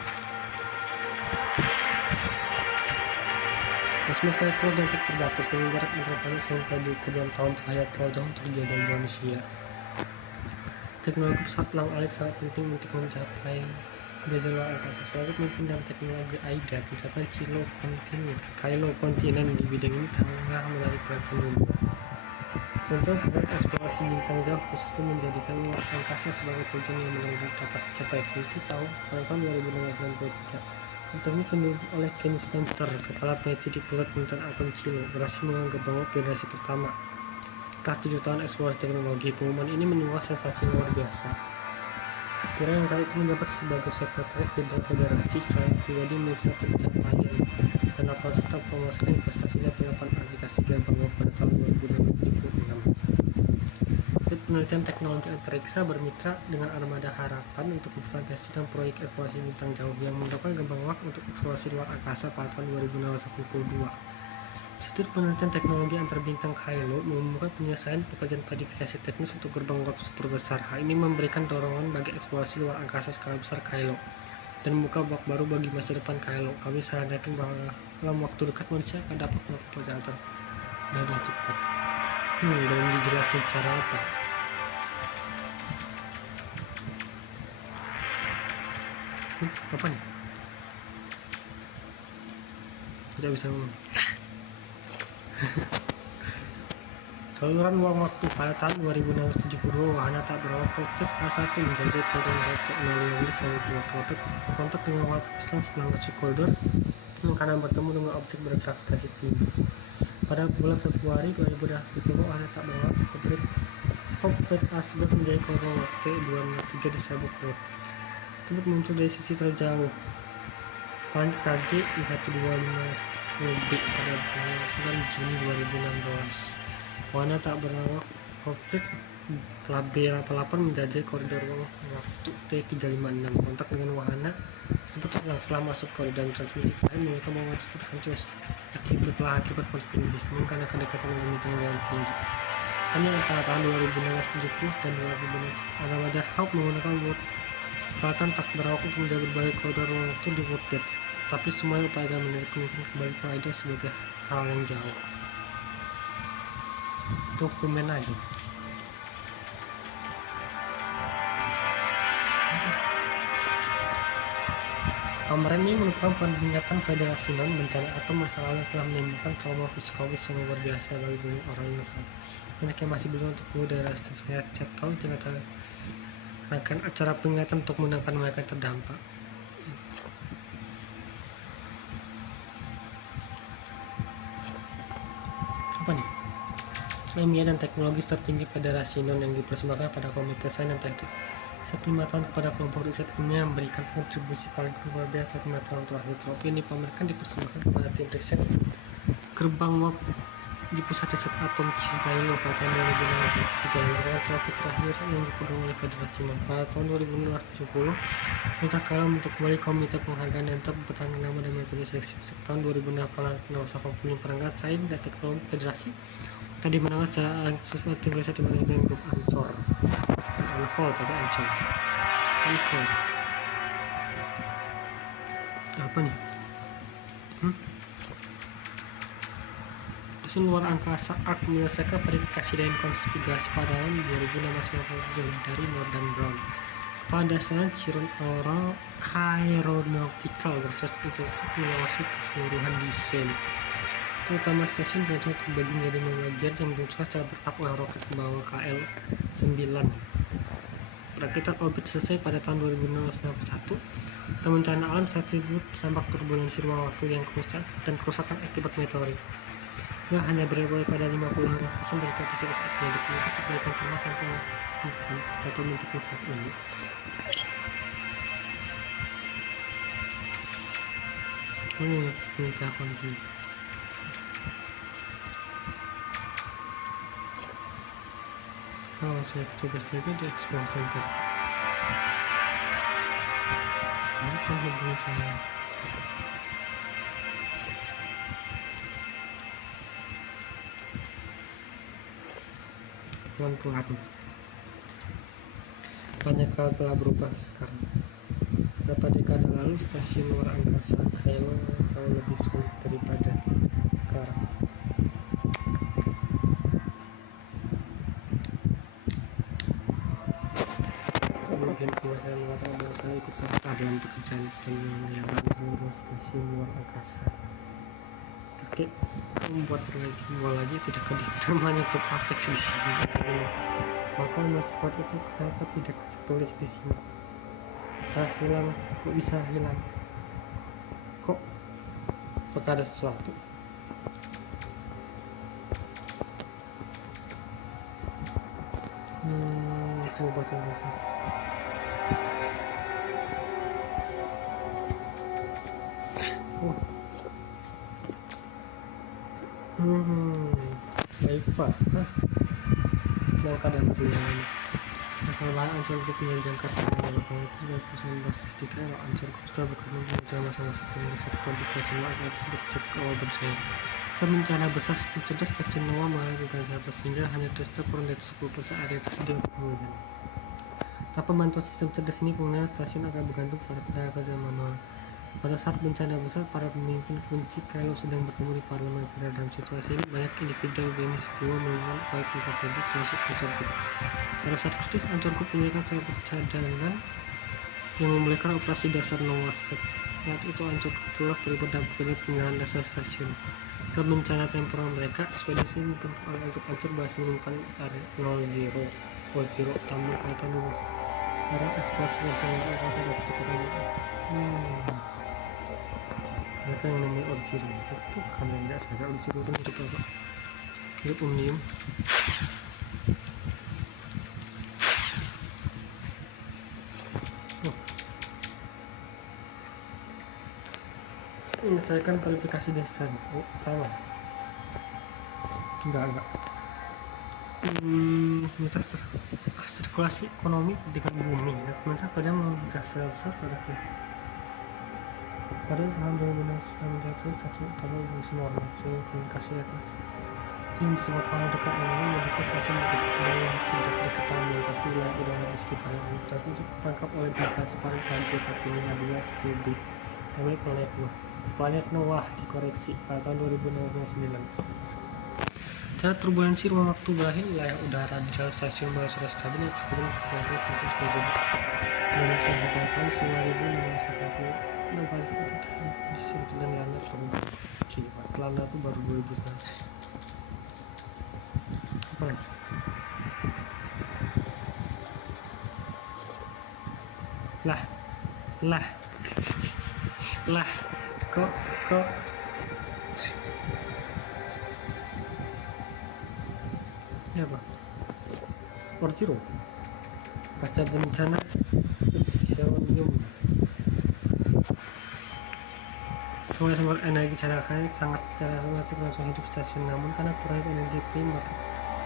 Semesta itu dan terbatas dengan jarak intervalnya sampai 22 tahun cahaya terlalu jauh untuk dijajah manusia. Teknologi pesawat elang-alik sangat penting untuk mencapai jadwal angkasa. Selanjutnya mungkin dalam teknologi AIDA, pencapaian Kylo kontinen di bidang ini tengah menarik perhatian umum. Untuk eksplorasi bintang jauh khususnya menjadikan angkasa sebagai tujuan yang benar-benar dapat dicapai. Itu tahu pada tahun 1993. Contohnya sendiri oleh Ken Spencer, kepala peneliti di Pusat Penelitian Atom Chile, berhasil menganggap bahwa generasi pertama. Setelah 7 tahun eksplorasi teknologi, pengumuman ini menyuarakan sensasi luar biasa. Kira yang saat itu menjabat sebagai sekretaris jenderal federasi secara pribadi meriksa pencapaian dan laporan serta pemasukan investasinya penerapan aplikasi gerbang web pada tahun 1976. Penelitian teknologi antariksa bermitra dengan Armada Harapan untuk memvalidasi dan proyek eksplorasi bintang jauh yang mendapatkan gerbang waktu untuk eksplorasi luar angkasa pada tahun 2082. Institut Penelitian Teknologi Antar Bintang Kylo mengumumkan penyelesaian pekerjaan verifikasi teknis untuk gerbang waktu super besar. Hal ini memberikan dorongan bagi eksplorasi luar angkasa skala besar Kylo dan membuka babak baru bagi masa depan Kylo. Kami sarankan bahwa dalam waktu dekat manusia akan dapat melakukan perjalanan dengan cepat. Belum dijelasin cara apa. Apa nih? Tidak bisa ngomong. Saluran uang waktu pada tahun 2072, wahana tak berawak kokpit A1 menjajah koridor 105 sampai 2 kontak dengan waktu setelah masuk koridor yang kanan bertemu dengan objek bergravitasi tinggi. Pada bulan Februari 2020, wahana tak berawak kokpit A11 menjadi koridor waktu 203 di sabuk road. Tempat muncul dari sisi terjauh planet KG di 1251b pada bulan Juni 2016. Wahana tak berawak kokpit B88 menjajah koridor waktu T356. Kontak dengan wahana tersebut setelah masuk koridor transmisi terakhir mereka mengalami hancur akibat konspirasi bisnis karena kedekatan dengan bintang yang tinggi. Hanya antara tahun 2070 dan 2000 Armada Hawk menggunakan peralatan tak berawak untuk menjaga berbagai koridor waktu di Woodbed, tapi semuanya upaya menarik kemungkinan kembali ke AIDA sebagai hal yang jauh. Dokumen aja. Pameran ini merupakan peringatan Federasi Non Bencana Atom masa lalu yang telah menimbulkan trauma psikologis yang luar biasa bagi banyak orang yang sangat banyak yang masih belum untuk keluar dari setiap tahun tinggal akan acara peringatan untuk menenangkan mereka terdampak. Apa nih? Ilmiah dan teknologis tertinggi Federasi Non yang dipersembahkan pada Komite Sains dan Teknik. Setiap 5 tahun kepada kelompok riset ilmiah yang memberikan kontribusi paling luar biasa ke material terakhir. Trofi yang dipamerkan dipersembahkan kepada tim riset gerbang di pusat riset atom Kylo pada tahun 2003 yang merupakan trafik terakhir yang dipegang oleh Federasi NOM. Pada tahun 1970, minta Kylo untuk kembali komite penghargaan dan tetap bertahan nama dan metode seleksi. Tahun 2008, pengawasan pemilih perangkat sains dan teknologi Federasi tadi menangkan secara sesuai tim riset dengan grup Ancor. Anhol tapi Ancor. Oke. Apa nih? Mesin luar angkasa ARC menyelesaikan verifikasi dan konfigurasi pada tahun 2017 dari Northern Brown. Pada saat Chiron Aeronautical Research Institute mengawasi keseluruhan desain, terutama stasiun dan terbagi menjadi 5 bagian yang berusaha secara bertahap oleh roket pembawa KL-9. Perakitan orbit selesai pada tahun 2061. Bencana alam saat itu tampak turbulensi ruang waktu yang dan kerusakan akibat meteorit. Yang hanya berada pada 55% dari kapasitas aslinya diperlukan untuk melakukan cermat dan satu bentuknya saat ini. Minta konflik. Saya tugas juga di Explore Center. Apa hubungi saya? Pelan-pelan. Banyak hal telah berubah sekarang. Beberapa dekade lalu, stasiun luar angkasa Kylo jauh lebih sulit daripada sekarang. Saya mengatakan bahwa saya ikut serta dalam pekerjaan penyelenggaraan seluruh stasiun luar angkasa. Kakek membuat lagi tidak ada namanya grup Apex di sini. Maka mascot itu kenapa tidak tertulis di sini? Hilang, kok bisa hilang? Kok? Apakah ada sesuatu? Aku baca. Baiklah. Dalam keadaan ini masalah Ancor Group menyanjang kartu dari pengutus dan perusahaan basis di Kylo. Ancor Group telah berkembang menjadi masa-masa penting sektor di stasiun luar angkasa bercek awal berjaya. Setelah bencana besar sistem cerdas stasiun Noah mengalami server sehingga hanya tersisa kurang dari 10% area tersedia untuk penggunaan. Tanpa bantuan sistem cerdas ini, penggunaan stasiun akan bergantung pada tenaga kerja manual. Pada saat bencana besar, para pemimpin kunci Kylo sedang bertemu di parlemen federal. Dalam situasi ini, banyak individu organisasi kedua melakukan upaya pengobatan termasuk Ancor Group. Pada saat kritis, Ancor Group menyediakan server cadangan yang memulihkan operasi dasar Noah. Saat itu Ancor Group telah terlibat dalam pekerjaan penggunaan dasar stasiun. Setelah bencana temporer mereka, ekspedisi dibentuk oleh grup Ancor berhasil menemukan area 00 tamu kaitan dengan arah eksplorasi nasional angkasa dapat dikatakan mereka yang namanya Orsiro itu karena tidak sadar Orsiro itu hidup apa? Hidup omnium. Menyelesaikan kualifikasi desain. Salah. Enggak. Sirkulasi ekonomi dengan bumi ya. Sementara pada berhasil besar pada tahun 2019 stasiun utama fungsi normal komunikasi atas yang disebut paling dekat ini memiliki stasiun komunikasi yang tidak diketahui melintasi wilayah udara di sekitarnya. Tapi untuk ditangkap oleh melintasi paling tinggi saat ini adalah 10 bit namanya planet Noah dikoreksi pada tahun 2009. Saat turbulensi ruang waktu berakhir, wilayah udara di dalam stasiun sudah stabil dan berkurang dari sisi 10 bit. Dan sampai pada tahun 1990 pada saat itu bisa dan Lana turun. Lana itu baru 2011. Apa lagi? Lah kok ini apa? Orsiro pasca bencana Sonium Semua sumber energi cadangan sangat langsung hidup stasiun, namun karena proyek energi primer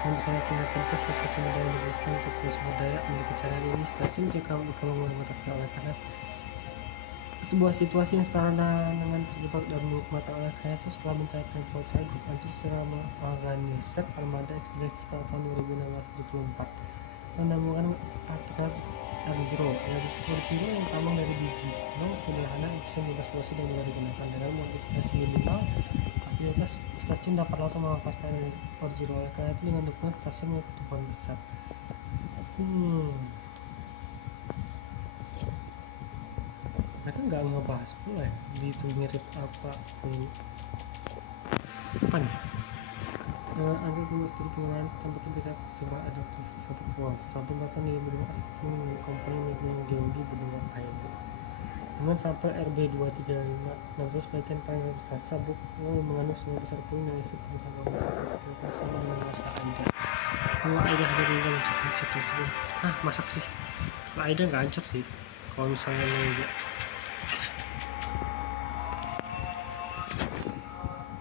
dan besarnya tenaga kerja serta sumber daya yang dibutuhkan untuk sumber daya menjadi cadangan ini, stasiun tidak mengatasi oleh karena sebuah situasi yang setara dengan terjebak dan menikmati oleh karena itu setelah mencari tempo terakhir grup hancur secara mengorganisir armada ekspedisi pada tahun 2674 menemukan alternatif R0 yang tambang dari biji non sederhana opsi bebas polusi dan mulai digunakan dengan modifikasi minimal. Fasilitas stasiun dapat langsung memanfaatkan R0 oleh karena itu dengan dukungan stasiun memiliki ketuban besar. Mereka nggak ngebahas pula ya di itu mirip apa ini apa nih ada dulu studi pengembangan tempat kita coba ada sabuk wall sabun batang di benua komponen geologi benua Kairo dengan sampel RB235 sebagian paling besar sabuk wall mengandung sungai besar puing dan isi pengetahuan sertifikasi sama dengan masak Aida. Kalau Aida aja dulu untuk masak tersebut masak sih kalau Aida nggak hancur sih kalau misalnya enggak.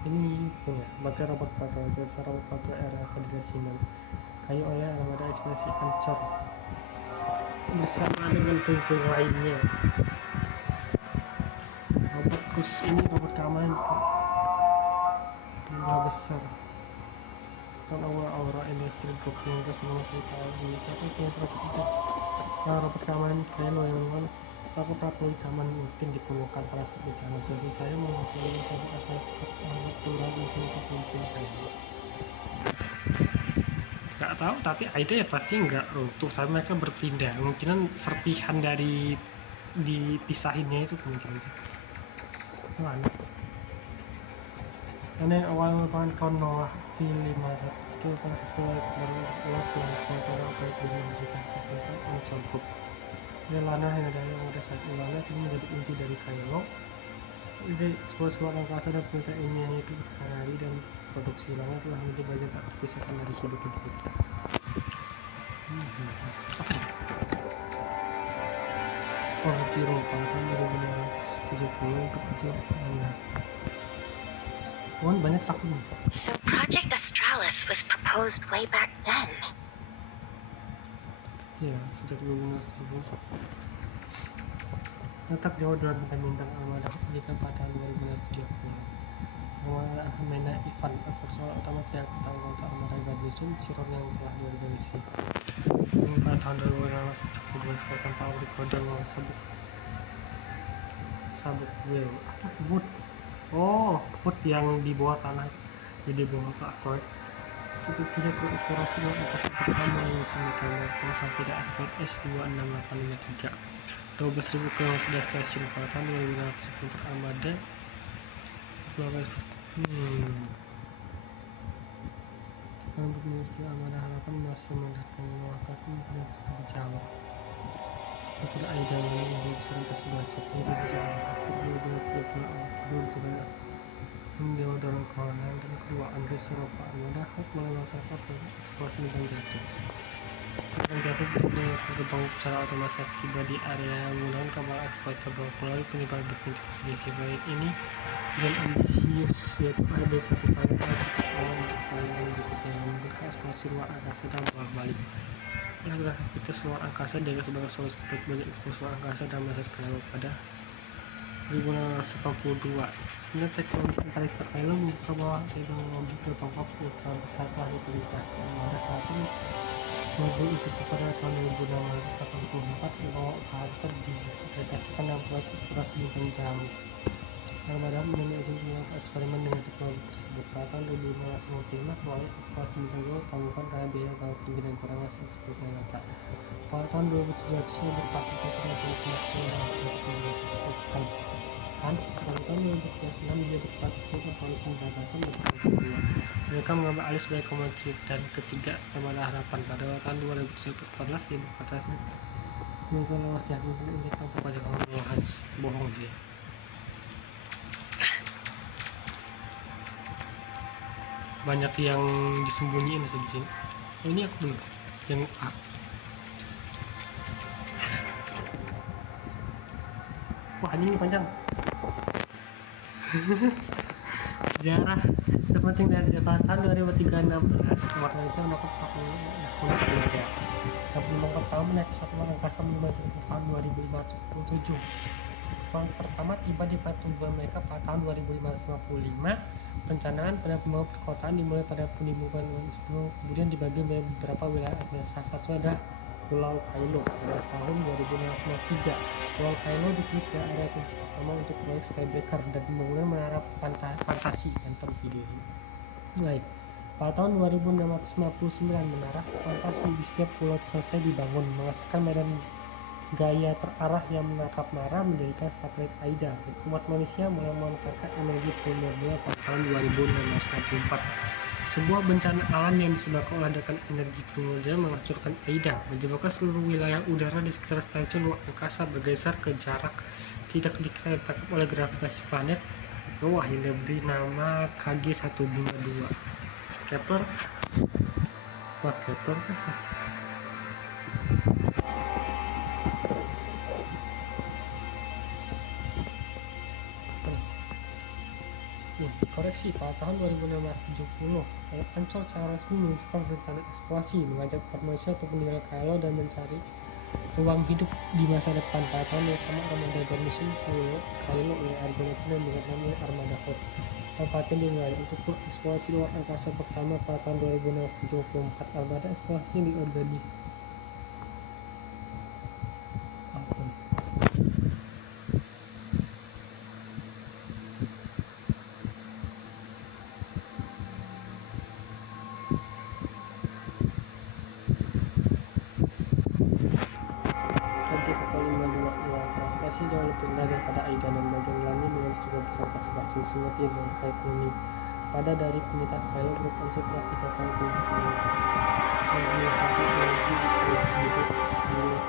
Ini punya maka robot patroli SARA robot patroli era Federasi kayu oleh armada Aesperia Ancor bersama dengan puing-puing lainnya. Robot khusus ini robot keamanan jumlah besar kan aura industri group yang terus menguasai kalian dicatat punya robot keamanan kalian yang para patroli keamanan mungkin diperlukan pada saat bencana. Sesi saya mewakili sabuk asal seperti aturan mungkin tadi. Gak tahu tapi Aida ya pasti nggak runtuh, tapi mereka berpindah. Kemungkinan serpihan dari dipisahinnya itu kemungkinan sih. Mana? Karena yang awal merupakan klon Noah V51 itu pada hasil baru ulas yang mencoba untuk menunjukkan seperti mencoba. Lana yang pada saat Lana itu menjadi inti dari Kailo. Ini sebuah angkasa dan perintah ilmiah itu sehari dan produksi Lana telah menjadi bagian tak terpisahkan dari hidup kita. Apa nih? Zero pada tahun 1970 untuk itu banyak takut. So Project Astralis was proposed way back then. Ya, sejak 2070 tetap jauh dari bintang-bintang armada jika pada 2070 Armada Mena Ivan personal utama tidak tahu kontak armada Gadisum Ciron yang telah diorganisasi pada tahun 2072 sebagai tanpa abrik kode sabuk whale apa sebut put yang di bawah tanah jadi bawah ke asteroid itu tidak bereksplorasi dan angkasa pertama yang semikian sampai di asteroid S26853 12.000 km dari stasiun pada tahun 2024 armada untuk menuju armada harapan masih mendapatkan mengatakan pada sangat jauh pada Aida yang besar ke sebelah sini tidak menjauh dari kawanan dan kedua anggota Eropa armada hak mulai masyarakat eksplorasi bintang jatuh. Bintang jatuh untuk gerbang secara otomatis tiba di area yang menggunakan kapal eksplorasi terbawa melalui penyebar berpindah selisih proyek ini dan ambisius yaitu ada satu pilot titik awal untuk pelayanan berikutnya yang membuka eksplorasi luar angkasa dan balik. Aktivitas luar angkasa dianggap sebagai solusi bagi eksplorasi luar angkasa dan masa Kailo pada 1982. Sehingga teknologi antariksa Kailo membuka bahwa teknologi gerbang ultra besar telah diplikasi. Armada Harapan mobil isi pada tahun 1684 bahwa utara besar diintegrasikan dalam proyek eksplorasi bintang jauh. Armada menerima izin untuk eksperimen dengan teknologi tersebut. Pada tahun 1555 proyek eksplorasi bintang jauh tanggungan karena biaya terlalu tinggi dan kurangnya sebelumnya nyata. Pada tahun 2700 berpartisipasi dalam proyek komersial dengan sebuah teknologi Hans. Pada tahun 2006 dia berpartisipasi dalam proyek pemberantasan bersama kedua. Mereka mengambil alih sebagai komando dan ketiga Armada Harapan. Pada tahun 2014 dia berpartisipasi mereka lolos jatuh dan ini tanpa pajak Hans bohong sih. Banyak yang disembunyiin di sini. Ini aku dulu yang A. Wah ini panjang. Sejarah terpenting dari Jakarta 2016, umat Indonesia menangkap satu akun Tidak. Yang penumpang pertama naik pesawat luar angkasa menuju tahun 2577. Penumpang pertama tiba di tujuan mereka pada tahun 2555. Perencanaan pada pembangunan perkotaan dimulai pada penimbunan sebelum kemudian dibagi menjadi beberapa wilayah. Salah satu adalah Pulau Kailo pada tahun 2053. Pulau Kailo dipilih sebagai area kunci pertama untuk proyek Skybreaker dan pembangunan menara fantasi dan video ini. Mulai pada tahun 2659 menara fantasi di setiap pulau selesai dibangun, menghasilkan medan gaya terarah yang menangkap marah, menjadikan satelit AIDA, dan umat manusia mulai memanfaatkan energi primordial pada tahun 2664. Sebuah bencana alam yang disebabkan oleh ledakan energi primordial menghancurkan AIDA, menyebabkan seluruh wilayah udara di sekitar stasiun luar angkasa bergeser ke jarak tidak ditangkap oleh gravitasi planet bawah yang diberi nama KG152. Kepler kan sah. Koreksi, pada tahun 2670 Ancol secara resmi menunjukkan rencana eksplorasi, mengajak umat manusia untuk meninggal Kailo dan mencari ruang hidup di masa depan. Pada tahun yang sama armada garnison Kailo oleh organisasi dan namanya armada Hot Kabupaten dimulai untuk tur eksplorasi luar angkasa pertama pada tahun 2674. Armada eksplorasi yang diorganisasi jauh lebih rendah daripada AIDA dan bagian lainnya mengurus juga bersangka semacam semati dengan kayak kuning. Pada dari penelitian Kailo, grup Ancol telah 3 kali meneliti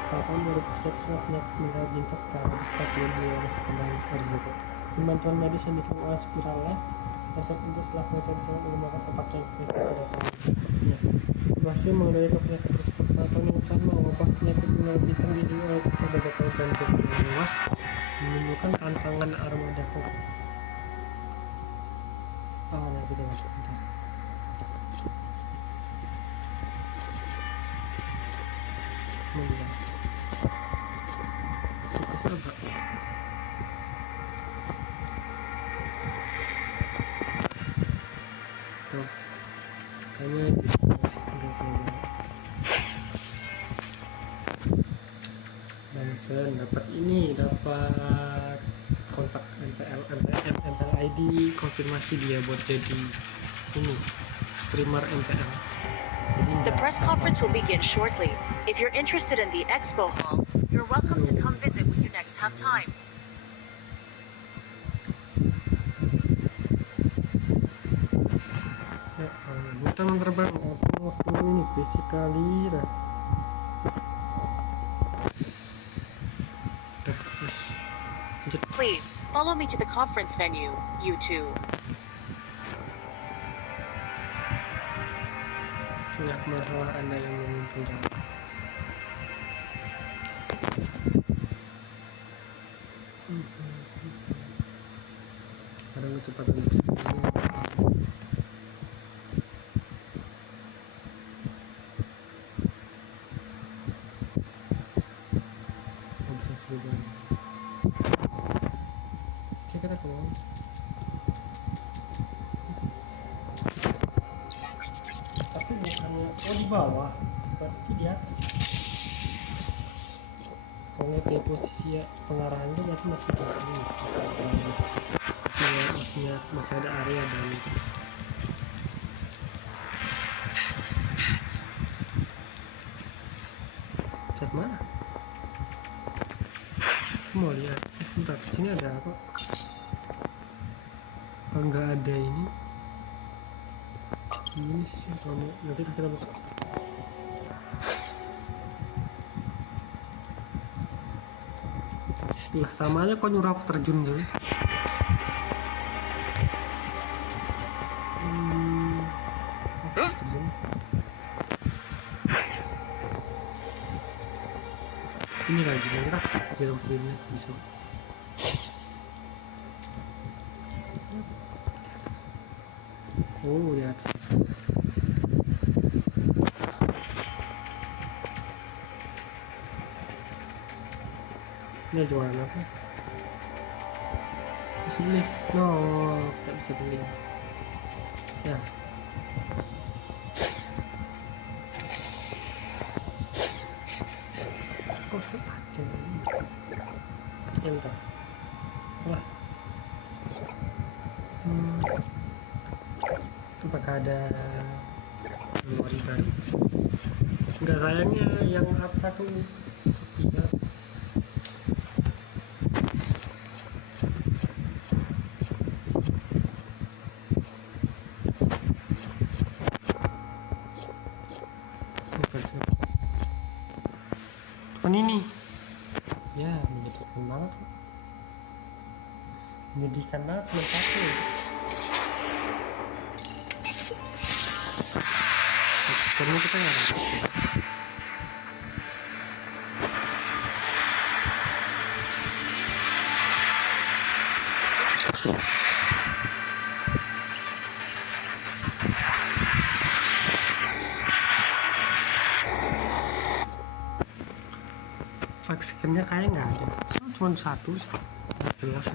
pada tahun 2003 sebuah penyakit meninggal bintang secara besar sudah dilakukan perkembangan juga. Bantuan medis yang dikirim oleh Spiral Life dasar untuk setelah penelitian cara mengembangkan obat yang kreatif pada tahun masih mengendalikan penyakit tersebut. Pada tahun yang sama wabah penyakit meninggal bintang diri oleh Dr. Bajakal Banjir yang luas menimbulkan tantangan armada Hope. Nanti deh masuk bentar. Cuma bilang kita serba tuh kayaknya Bansen dapat ini, dapat kontak MPL ID, konfirmasi dia buat jadi ini streamer MPL. The press conference will begin shortly. If you're interested in the expo hall, you're welcome to come visit when you next have time. Hutan terbang waktu ini basically dah. Please follow me to the conference venue, you two. Nggak masalah Anda yang memimpin jalan. Ada kecepatan di sini. Bisa sebentar. Oke, kita keluar. Tapi bukannya di bawah, berarti di atas. Kalau lihat dari posisi pengarahan itu berarti masih di sini. Masih ada area dan itu. Chat mana? Mau lihat? Bentar, sini ada apa? Kalau nggak ada ini sih cuma nanti kita buka. Lah sama aja kok nyuruh aku terjun dulu. Terjun. Ini lagi merah, biar terjunnya bisa. Oh, di atas. Ini jualan apa? Bisa beli? No, tidak bisa beli. Ya. Kok ada? Ya udah. Salah. Apakah ada memori baru? Enggak, sayangnya yang apa tuh sepi banget. Apa ini? Ya, menyedihkan banget. Menyedihkan banget, plus satu. Sekarang kita nggak dapat. Vaksinnya kayak nggak ada, cuma satu, nggak jelas.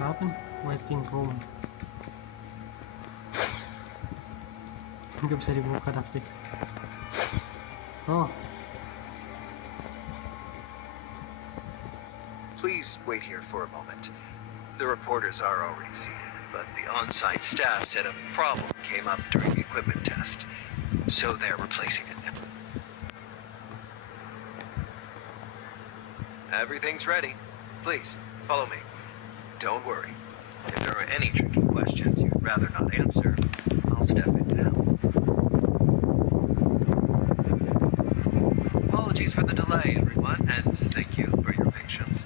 Berapa nih? Waiting room. Nggak bisa dibuka tapi. Oh. Please wait here for a moment. The reporters are already seated, but the on-site staff said a problem came up during the equipment test, so they're replacing it. Everything's ready. Please, follow me. Don't worry. If there are any tricky questions you'd rather not answer, I'll step in now. Apologies for the delay, everyone, and thank you for your patience.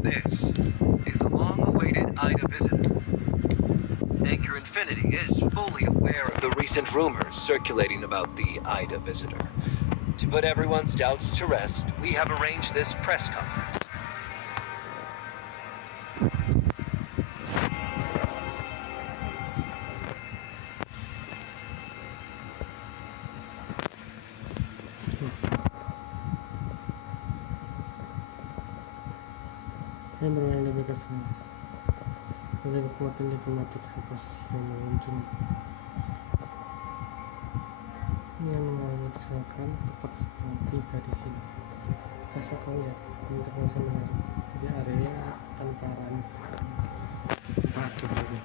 This is the long-awaited Ida visitor. Anchor Infinity is fully aware of the recent rumors circulating about the Ida visitor. To put everyone's doubts to rest, we have arranged this press conference. Yang bermain lebih keras. Ada kekuatan diplomatik Hapas yang mengunjung yang mengalami kecelakaan tepat setelah tiba di sini. Kasih kau lihat, kami terpaksa menarik di area tanpa ram. Batu ini.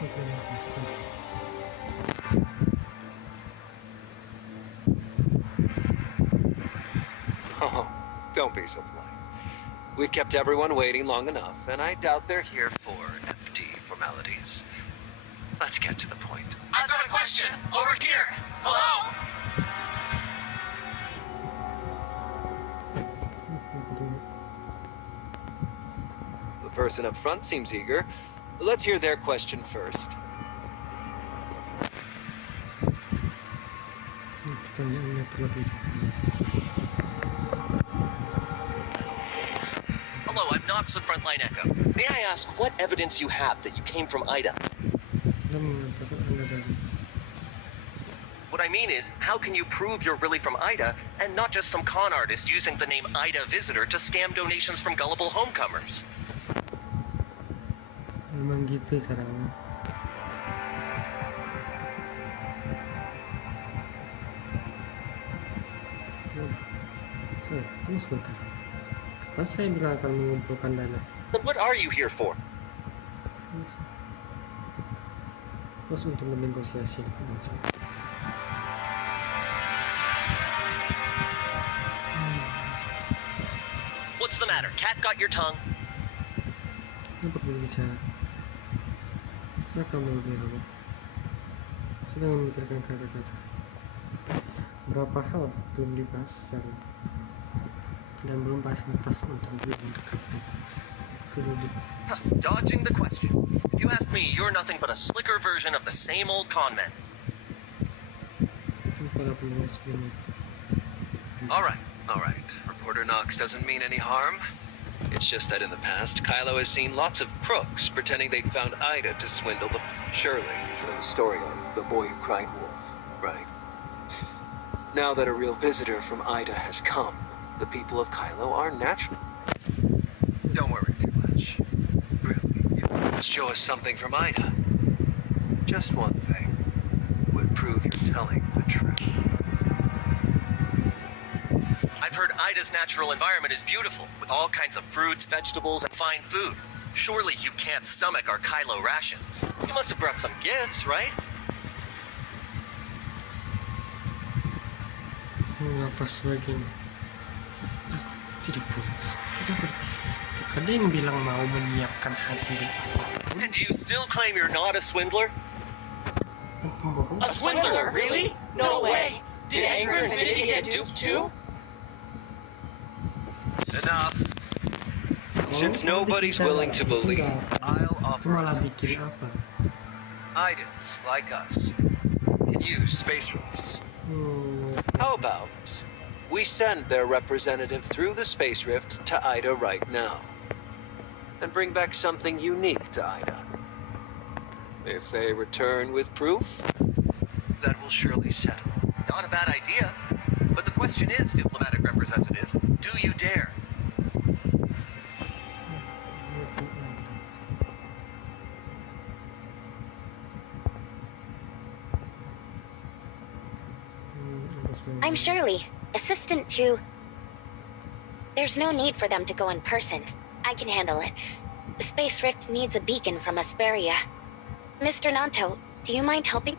Terima kasih. Oh, don't be so polite. We've kept everyone waiting long enough, and I doubt they're here for empty formalities. Let's get to the point. I've got a question. Over here. Hello? The person up front seems eager. Let's hear their question first. Pertanyaannya terlebih. Hello, I'm Knox with Frontline Echo. May I ask what evidence you have that you came from Ida? What I mean is, how can you prove you're really from Ida and not just some con artist using the name Ida Visitor to scam donations from gullible homecomers? Memang gitu caranya. Tunggu sebentar. Kan saya bilang akan mengumpulkan dana. Then what are you here for? Terus untuk menegosiasi. What's the matter? Cat got your tongue? Untuk berbicara. Saya akan berbicara. Sedang memikirkan kata-kata. Berapa hal belum dibahas dan belum pas untuk mendekatkan. Dodging the question. If you ask me, you're nothing but a slicker version of the same old con men. para pendengar segini. Alright. Reporter Knox doesn't mean any harm. It's just that in the past, Kylo has seen lots of crooks pretending they'd found Ida to swindle them. Surely, you've heard the story of the boy who cried wolf, right? Now that a real visitor from Ida has come, the people of Kylo are natural. Don't worry too much. Really, you must show us something from Ida. Just one thing would prove you're telling the truth. I've heard Ida's natural environment is beautiful, with all kinds of fruits, vegetables, and fine food. Surely you can't stomach our Kylo rations. You must have brought some gifts, right? Pas lagi tidak boleh. Ada yang bilang mau menyiapkan hati. And do you still claim you're not a swindler? Pembohong. A swindler, really? No way. Did Anger Infinity get duped too? Enough. Since nobody's willing to believe, I'll offer Malah us bikin apa? items like us can use space rifts. How about we send their representative through the space rift to Ida right now and bring back something unique to Ida? If they return with proof, that will surely settle. Not a bad idea. But the question is, diplomatic representative, do you dare? I'm Shirley, assistant to... There's no need for them to go in person. I can handle it. The Space Rift needs a beacon from Aesperia. Mr. Nanto, do you mind helping?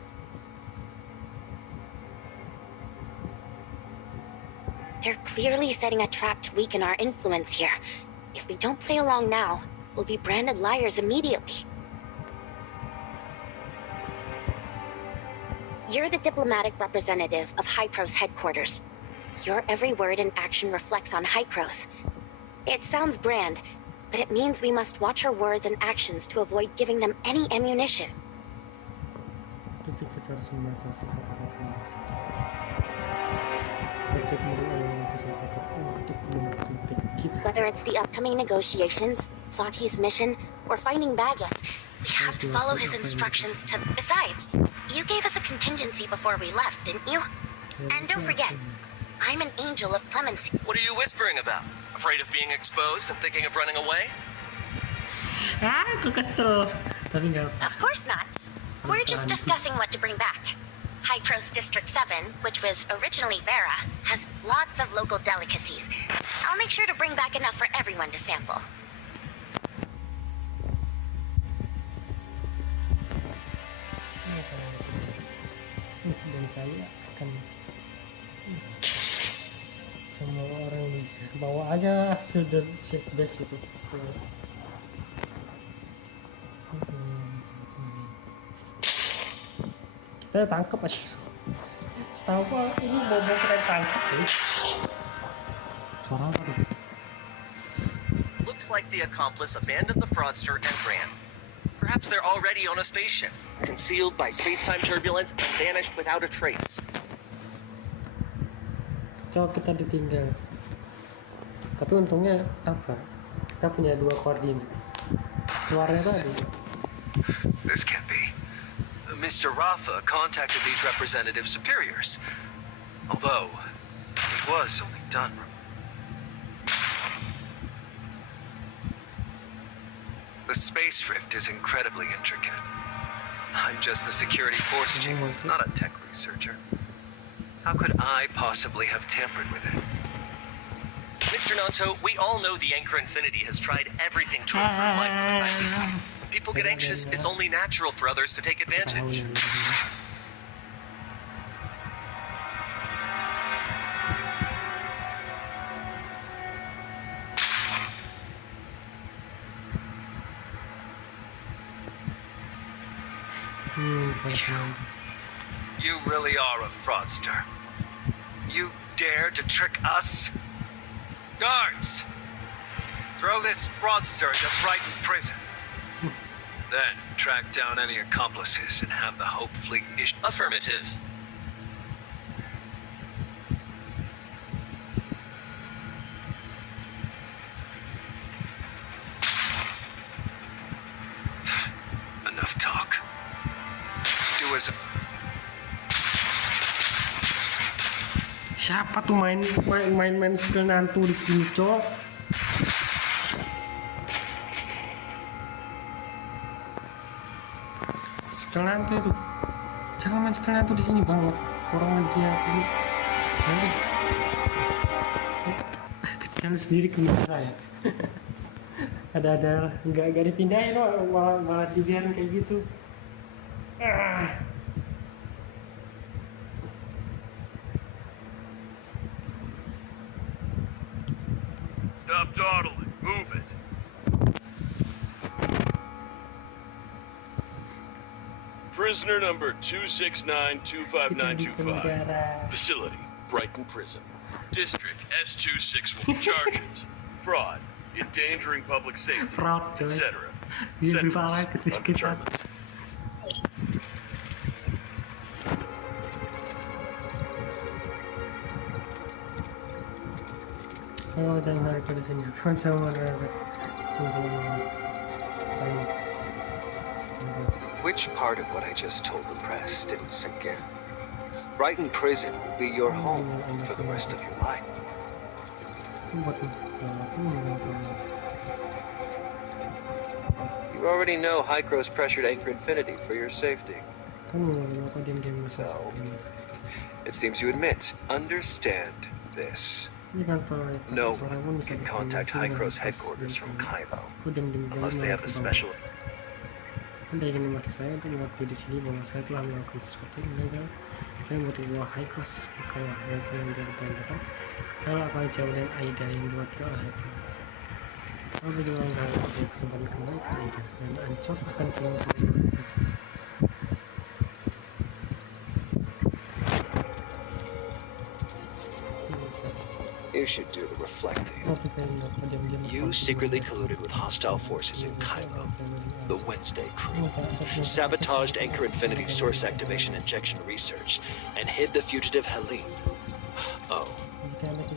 They're clearly setting a trap to weaken our influence here. If we don't play along now, we'll be branded liars immediately. You're the diplomatic representative of Hycro's headquarters. Your every word and action reflects on Hycro's. It sounds grand, but it means we must watch our words and actions to avoid giving them any ammunition. Kita harus membatasi kata-kata untuk mengulangi kesempatan untuk mengkritik kita. Whether it's the upcoming negotiations, Plotty's mission, or finding Bagus, we have to follow his instructions to... Besides, you gave us a contingency before we left, didn't you? And don't forget, I'm an angel of clemency. What are you whispering about? Afraid of being exposed and thinking of running away? Aku kesel. Tapi nggak. Of course not. We're just discussing what to bring back. Hycro's District 7, which was originally Vera, has lots of local delicacies. I'll make sure to bring back enough for everyone to sample. Dan saya akan semua orang bisa bawa aja hasil dari set base itu. Kita tangkap aja. Setahu kok ini mau kita tangkap sih. Suara apa tuh? Looks like the accomplice abandoned the fraudster and ran. Perhaps they're already on a spaceship, concealed by space-time turbulence and vanished without a trace. Coba kita ditinggal. Tapi untungnya apa? Kita punya dua koordinat. Suaranya tadi. This can't be. Mr. Rafa contacted these representative superiors. Although, it was only done. The space rift is incredibly intricate. I'm just the security force chief, not a tech researcher. How could I possibly have tampered with it? Mr. Nanto, we all know the Anchor Infinity has tried everything to improve life for the Kylians. When people get anxious, it's only natural for others to take advantage. You really are a fraudster. You dare to trick us? Guards! Throw this fraudster into Brighton prison. Then track down any accomplices and have the Hope Fleet issue. Affirmative. Siapa tuh main skill nantu di sini, Cok? Skill nantu itu. Jangan main skill nantu di sini banget. Orang lagi aku. Nanti. Kecil sendiri kemana ya? ada nggak dipindahin loh, malah dibiarin kayak gitu. Stop dawdling. Move it. Prisoner number 269-25925. Facility, Brighton Prison. District S261. Charges, fraud, endangering public safety, Fraud, etc. Dia Sentence, bersalah kesekitar. undetermined. Oh, jangan mereka di sini. Jangan mereka. Which part of what I just told the press didn't sink in? Brighton Prison will be your home for the rest of your life. You already know Hykros pressured Anchor Infinity for your safety. So, it seems you admit, understand this. No one can contact Hykros headquarters from Kylo, unless they have a special... Anda ingin memaksa saya untuk mengakui di sini bahwa saya telah melakukan sesuatu yang ilegal. Saya membutuh buah Hykros, bukanlah mereka yang ditandakan. Kalau akan jauh dan Aida yang diwakili oleh Hykros. Kalau berjuang kalau ada kesempatan kembali ke Aida dan Ancok akan keluar sendiri. You should do the reflecting. You secretly colluded with hostile forces in Kylo, the Wednesday crew, sabotaged Anchor Infinity's source activation injection research, and hid the fugitive Helene. Oh,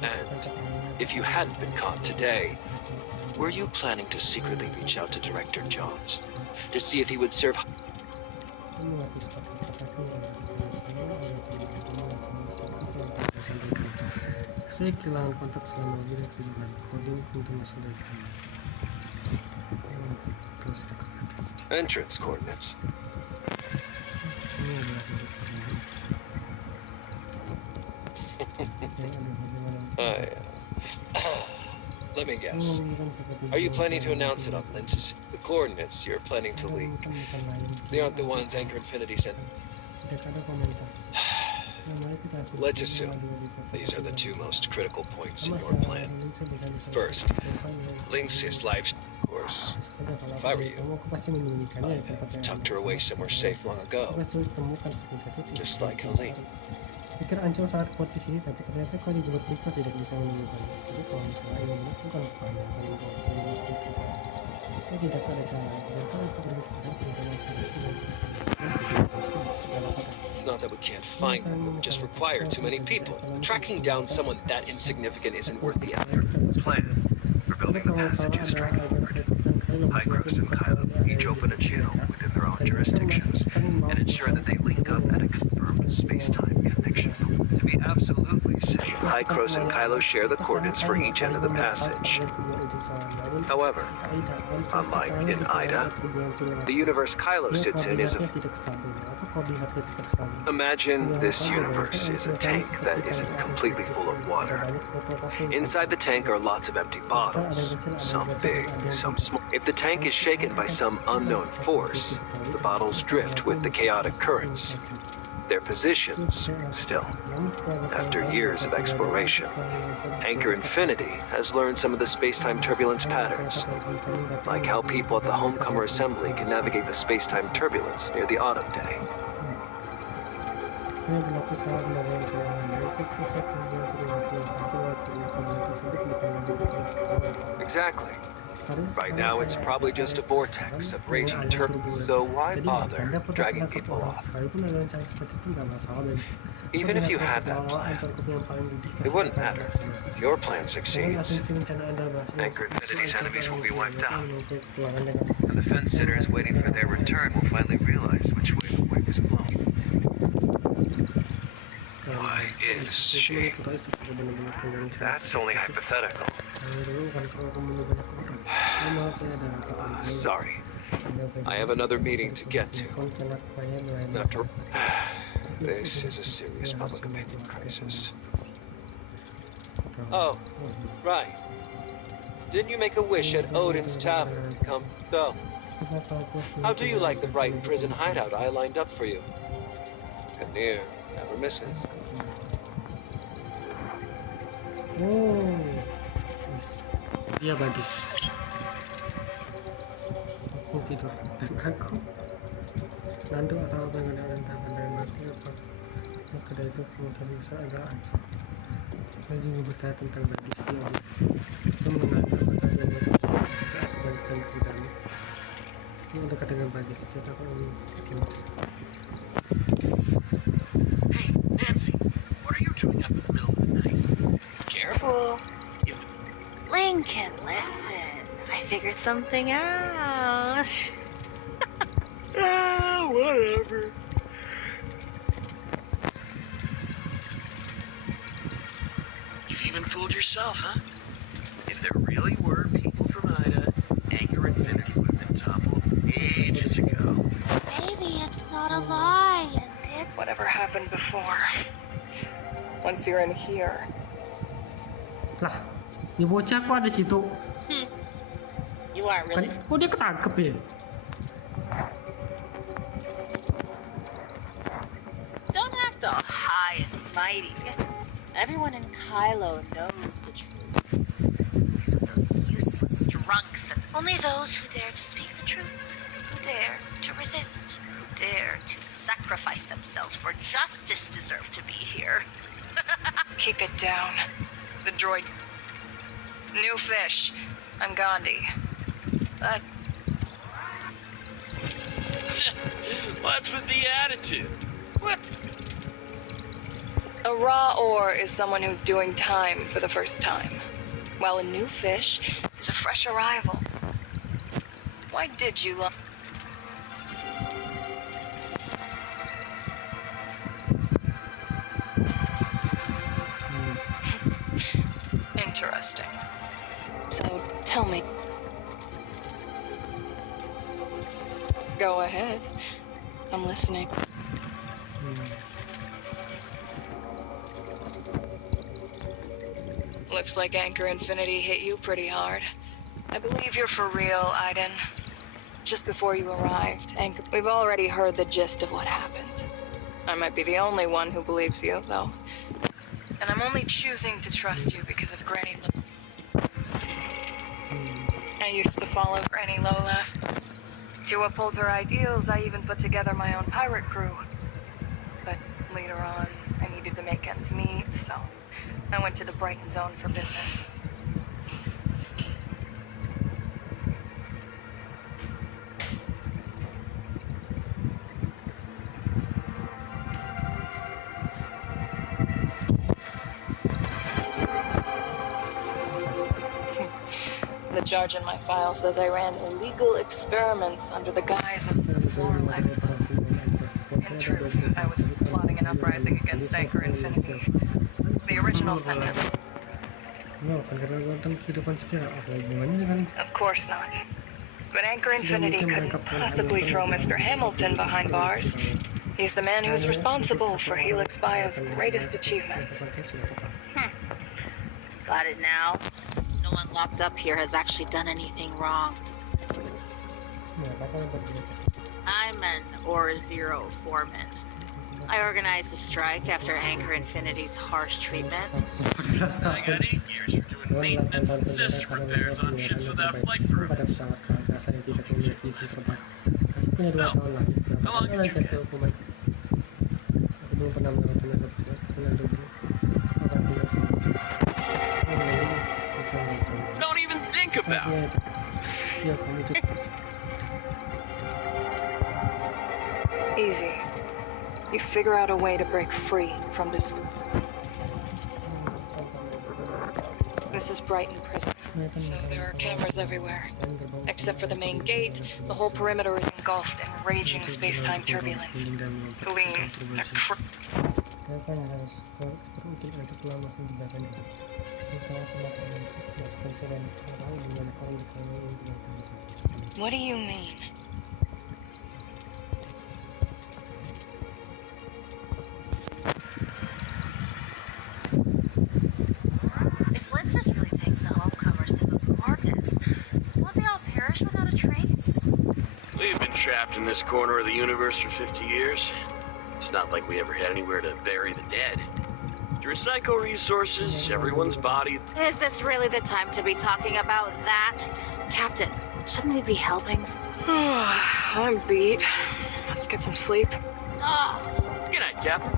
and if you hadn't been caught today, were you planning to secretly reach out to Director Johns to see if he would serve... Saya kehilangan kontak selama lebih dari 7 hari. Koding untuk masuk dari kami. Entrance coordinates. Let me guess. Are you planning to announce it on Lince's? The coordinates you're planning to leak. They aren't the ones Anchor Infinity sent. Let's assume these are the two most critical points in your plan. First, Lince's life course. If I were you, I'd tucked her away somewhere safe long ago, just like Helene. Pikir Ancol sangat kuat di sini, tapi ternyata kalau dibuat Hykros tidak bisa menemukan. Jadi kalau misalnya ingin melakukan peran yang paling kuat sedikit, kita tidak ada cara. Dan kalau kita beristirahat, kita It's not that we can't find them, we just require too many people. Tracking down someone that insignificant isn't worth the effort. Plan for building the passage is straightforward. Hykros and Kylo each open a channel within their own jurisdictions and ensure that they link up at a confirmed space-time connection. To be absolutely safe, Hykros and Kylo share the coordinates for each end of the passage. However, unlike in Ida, the universe Kylo sits in is a... Imagine this universe is a tank that isn't completely full of water. Inside the tank are lots of empty bottles, some big, some small. If the tank is shaken by some unknown force, the bottles drift with the chaotic currents. Their positions, still, after years of exploration, Anchor Infinity has learned some of the space-time turbulence patterns, like how people at the Homecomer Assembly can navigate the space-time turbulence near the autumn day. Exactly. Right now, it's probably just a vortex of raging turbulence, so why bother dragging people off? Even if you had that plan, it wouldn't matter. If your plan succeeds, Anchor Infinity's enemies will be wiped out. And the fence-sitters waiting for their return will finally realize which way the wind is blowing. Why is she? That's only hypothetical. Sorry. I have another meeting to get to. After... This is a serious public opinion crisis. Oh, right. Didn't you make a wish at Odin's Tavern? Come, so. How do you like the Brighton prison hideout I lined up for you? Kinnear never misses. Oh, dia gadis. Aku tidur dan aku Nando atau apa yang ada tangan dan mati apa kedai itu kemudian bisa agak aja. Saya juga bertanya tentang gadis dia. Dia mengenai apa yang dia tidak sekali di dalam. Ini dekat dengan gadis kita kok ini gimana? Hey, Nancy, what are you doing up in the middle of the night? Careful. Lincoln, listen. I figured something out. Whatever. You've even fooled yourself, huh? If there really were people from Ida, Anchor Infinity would have been toppled ages ago. Maybe it's not a lie, and then Whatever happened before. Once you're in here, Lah, di bocah kok ada situ? You aren't really. Kan, dia ketangkep ya? Don't act all high and mighty. Everyone in Kylo knows the truth. Except those useless drunks and only those who dare to speak the truth, who dare to resist, who dare to sacrifice themselves for justice deserve to be here. keep it down. The droid. New fish. I'm Gandhi. But What's with the attitude? What? a raw ore is someone who's doing time for the first time, while a new fish is a fresh arrival. Why did you love? Interesting. So tell me. Go ahead. I'm listening. Looks like Anchor Infinity hit you pretty hard. I believe you're for real, Aiden. Just before you arrived, Anchor... We've already heard the gist of what happened. I might be the only one who believes you, though. And I'm only choosing to trust you because of Granny Lola. I used to follow Granny Lola. To uphold her ideals, I even put together my own pirate crew. But later on, I needed to make ends meet, so I went to the Brighton Zone for business. The charge in my file says I ran illegal experiments under the guise of floral expert. In truth, I was plotting an uprising against Anchor Infinity. The original sentence. Of course not. But Anchor Infinity couldn't possibly throw Mr. Hamilton behind bars. He's the man who's responsible for Helix Bio's greatest achievements. Got it now. No one locked up here has actually done anything wrong. I'm an Or Zero foreman. I organized a strike after Anchor Infinity's harsh treatment. I got 8 years for doing maintenance and system repairs on ships without flight permits. How long did you get? Don't even think about it. Easy. You figure out a way to break free from this. This is Brighton Prison, so there are cameras everywhere. Except for the main gate, the whole perimeter is engulfed in raging space-time turbulence. Helene, Datang harus untuk lama digunakan juga. Kita akan tidak spesial dan tahu dengan tahu kalau ini digunakan. What do you mean? If Lensis really takes the homecomers to those coordinates, won't they all perish without a trace? We've been trapped in this corner of the universe for 50 years. It's not like we ever had anywhere to bury the dead. To recycle resources, everyone's body. Is this really the time to be talking about that? Captain, shouldn't we be helping? I'm beat. Let's get some sleep. Good night, Captain.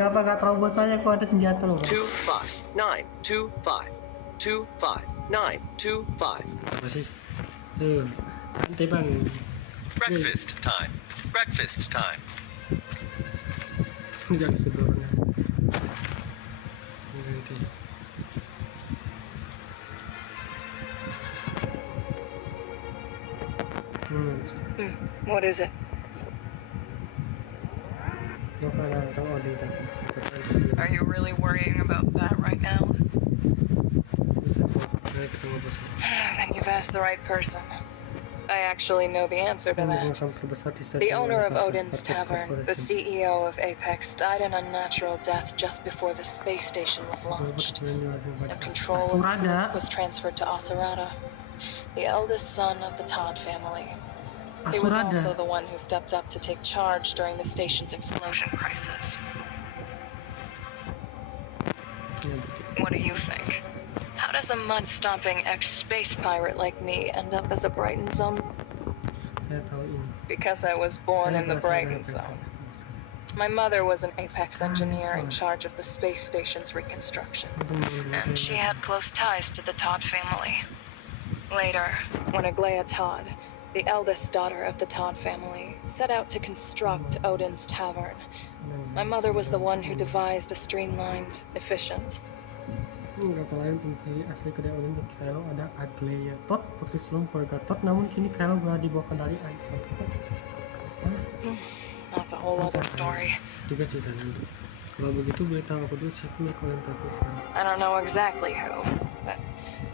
Kenapa nggak tahu buat saya kok ada senjata loh? 25925. 25925. Apa sih? Santai bang. Breakfast time. Breakfast time. Jangan sedorongnya. Nanti. What is it? Are you really worrying about that right now? Then you've asked the right person. I actually know the answer to that. The owner of Odin's Tavern, the CEO of Apex, died an unnatural death just before the space station was launched. And control of the group was transferred to Sarara, the eldest son of the Todd family. He was also the one who stepped up to take charge during the station's explosion crisis. What do you think? How does a mud-stomping ex-space pirate like me end up as a Brighton Zone? Because I was born in the Brighton Zone. My mother was an Apex engineer in charge of the space station's reconstruction, and she had close ties to the Todd family. Later, when Aglaia Todd, the eldest daughter of the Todd family, set out to construct Odin's Tavern, my mother was the one who devised a streamlined, efficient. Kata lain putri asli kedai Odin untuk Kylo ada Aglaia Todd, putri sulung keluarga Todd, namun kini Kylo berada di bawah kendali Ancol. That's a whole other story. Juga ceritanya. Kalau begitu beritahu aku dulu siapa yang kalian tahu sekarang. I don't know exactly who, but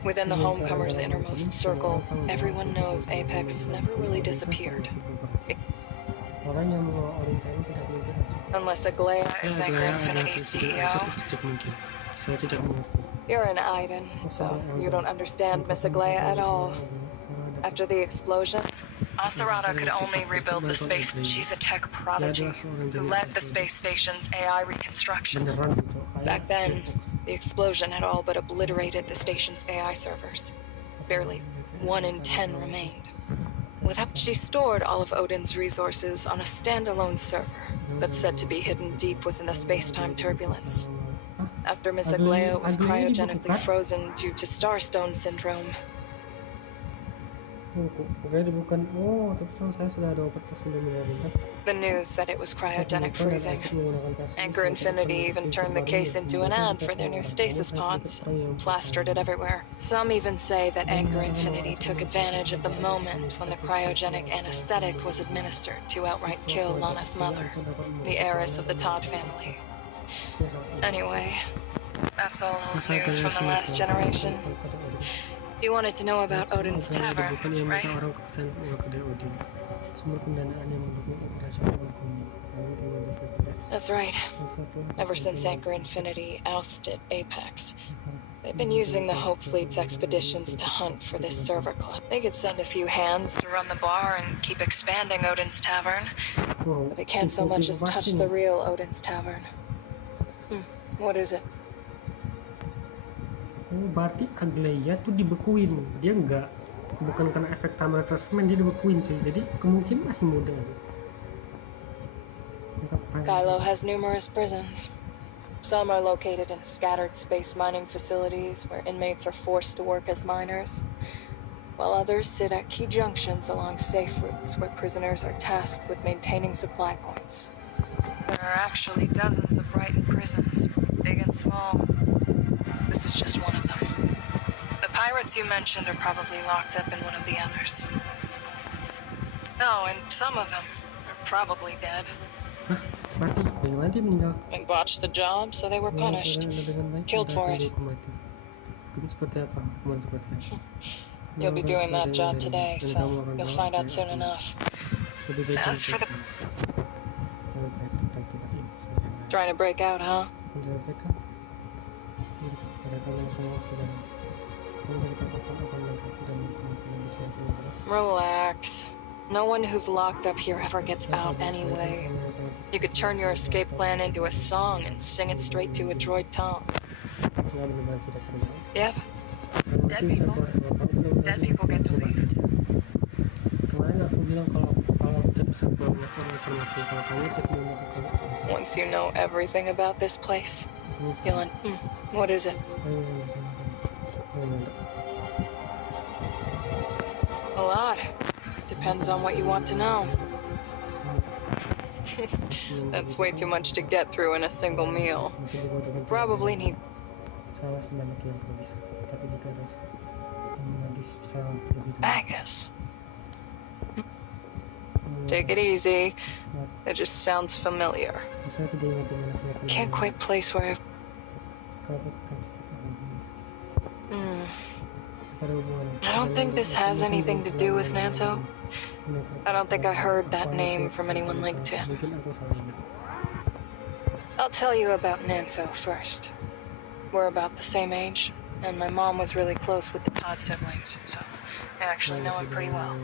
within the Homecomers' innermost circle, everyone knows Apex never really disappeared. Orang yang membawa Odin Tavern tidak mungkin aja. Unless Aglaia is Anchor Infinity's CEO. Saya tidak mengerti. You're an Aiden, so you don't understand Miss Aglaia at all. After the explosion, Sarara could only rebuild the space. She's a tech prodigy who led the space station's AI reconstruction. Back then, the explosion had all but obliterated the station's AI servers. Barely 1 in 10 remained. She stored all of Odin's resources on a standalone server that's said to be hidden deep within the space-time turbulence. After Miss Aglaia was cryogenically frozen due to Starstone syndrome. The news said it was cryogenic freezing. Anchor Infinity even turned the case into an ad for their new stasis pods, plastered it everywhere. Some even say that Anchor Infinity took advantage of the moment when the cryogenic anesthetic was administered to outright kill Lana's mother, the heiress of the Todd family. Anyway, that's all old news from the last generation. You wanted to know about Odin's Tavern, right? That's right. Ever since Anchor Infinity ousted Apex, they've been using the Hope Fleet's expeditions to hunt for this server club. They could send a few hands to run the bar and keep expanding Odin's Tavern, but they can't so much as touch the real Odin's Tavern. What is it? Berarti Aglaia tuh dibekuin, dia bukan karena efek tambahan transmen, dia dibekuin cuy, jadi kemungkinan masih muda. Kylo has numerous prisons. Some are located in scattered space mining facilities where inmates are forced to work as miners, while others sit at key junctions along safe routes where prisoners are tasked with maintaining supply points. There are actually dozens of Brighton prisons, big and small. This is just one of them. The pirates students you mentioned are probably locked up in one of the others. Oh, and some of them are probably dead. Hah? Mati? Bagaimana dia meninggal? They botched the job, so they were punished. Killed for it. Ini seperti apa? Hukuman seperti apa? You'll be doing that job today, so you'll find out soon enough. As for the... Trying to break out, huh? Relax. No one who's locked up here ever gets out anyway. You could turn your escape plan into a song and sing it straight to a droid tom. Yep. Dead people get to leave. Kemarin aku bilang kalau chat sebelumnya aku menikmati, kalau kamu chat menikmati. Once you know everything about this place, you'll what is it? A lot. Depends on what you want to know. That's way too much to get through in a single meal. Probably need... Salah sebanyak yang kau bisa, tapi jika ada medis secara terlebih dahulu. Magus. Take it easy. It just sounds familiar. Saya tidak ingat di mana saya pernah. Can't quite place where I've... Kalau bukan I don't think this has anything to do with Nanto. I don't think I heard that name from anyone linked to him. I'll tell you about Nanto first. We're about the same age, and my mom was really close with the Todd siblings, so I actually know him pretty well.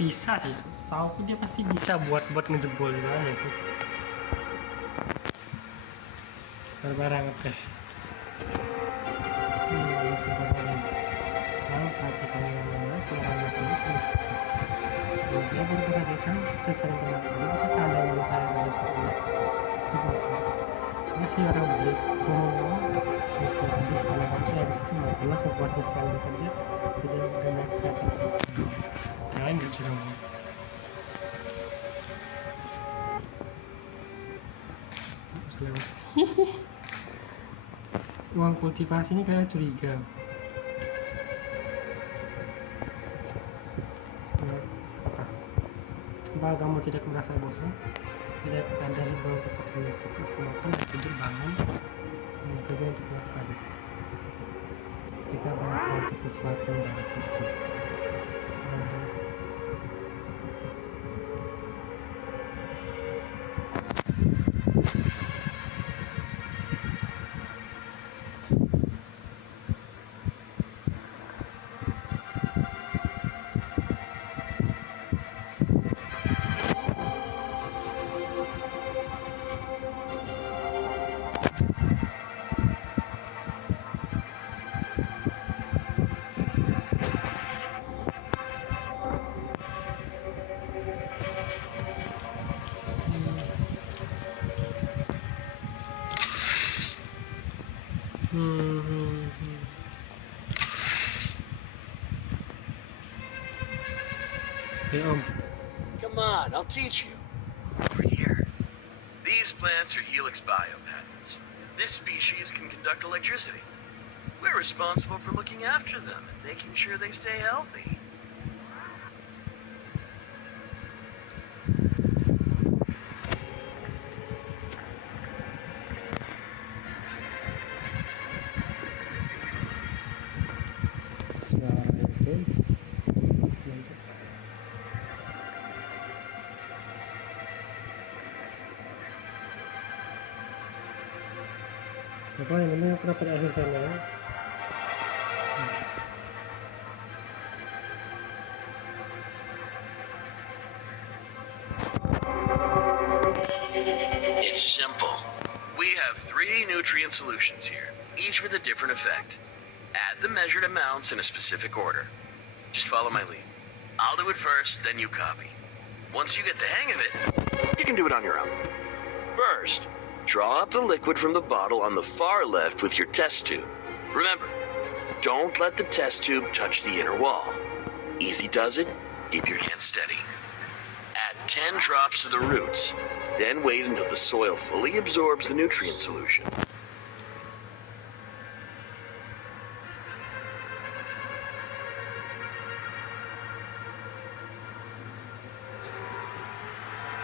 Bisa sih, setahu dia pasti bisa buat ngejebolin aja sih. Barang teh. Ini sebenarnya. Kalau perhatikan yang mana, sebenarnya kamu sudah fokus. Kalau saya bergerak sama, sudah cari penonton. Bisa pandang dulu saya dari sekolah. Itu masalah. Masih orang baik. Kalau sedih, kalau kamu saya di situ nggak jelas seperti sekali kerja dengan saya kerja. Kalian nggak bisa ngomong. Uang kultivasi ini kayak curiga. Apa kamu tidak merasa bosan? Tidak ada himbauan kepada administratif maupun tujuan bangun kerja untuk melakukan. Kita melakukan sesuatu yang khusus. Hey, Come on, I'll teach you. Over here. These plants are helix biopatents. This species can conduct electricity. We're responsible for looking after them and making sure they stay healthy. SARA itu siapa yang namanya pernah pada asesnya. It's simple. We have 3 nutrient solutions here, each with a different effect. Add the measured amounts in a specific order. Just follow my lead. I'll do it first, then you copy. Once you get the hang of it, you can do it on your own. First, draw up the liquid from the bottle on the far left with your test tube. Remember, don't let the test tube touch the inner wall. Easy does it, keep your hand steady. Add 10 drops to the roots, then wait until the soil fully absorbs the nutrient solution.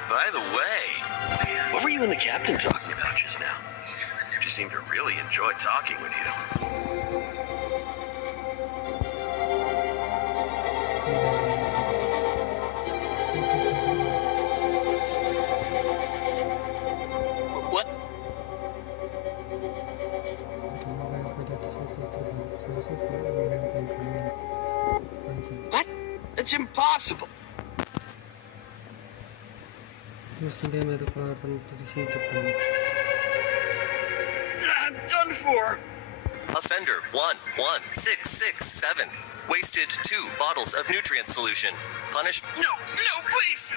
By the way, what were you and the captain talking about just now? She seemed to really enjoy talking with you. What? What? It's impossible. I'm done for. Offender 11667 wasted 2 bottles of nutrient solution. Punish. No, please.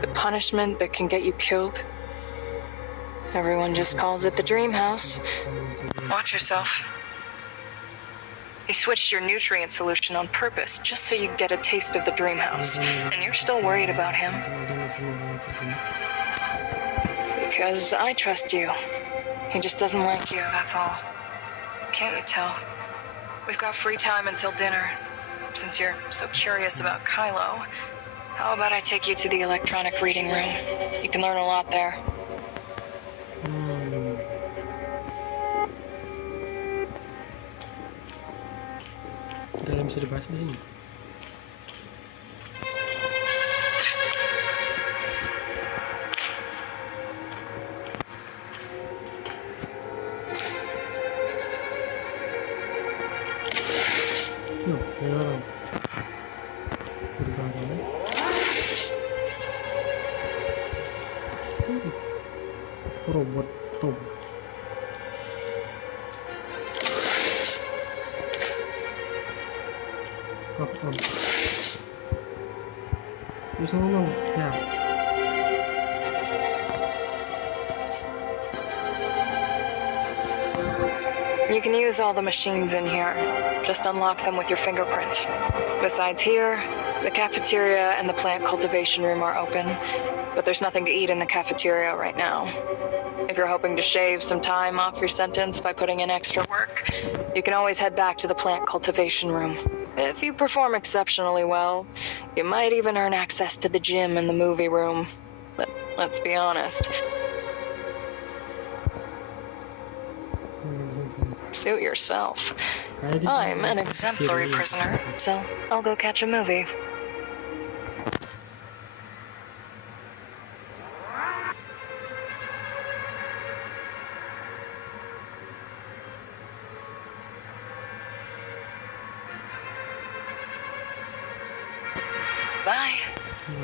The punishment that can get you killed. Everyone just calls it the dream house. Watch yourself. You switched your nutrient solution on purpose just so you get a taste of the dream house. And you're still worried about him. Because I trust you. He just doesn't like you, that's all. Can't you tell? We've got free time until dinner. Since you're so curious about Kylo, how about I take you to the electronic reading room? You can learn a lot there. Kalian bisa dibahas di sini. Ini orang berbahaya. Robot Tom. Bisa ngomong ya. You can use all the machines in here. Just unlock them with your fingerprint. Besides here, the cafeteria and the plant cultivation room are open, but there's nothing to eat in the cafeteria right now. If you're hoping to shave some time off your sentence by putting in extra work, you can always head back to the plant cultivation room. If you perform exceptionally well, you might even earn access to the gym and the movie room. But let's be honest. Suit yourself. I'm an exemplary prisoner, so I'll go catch a movie.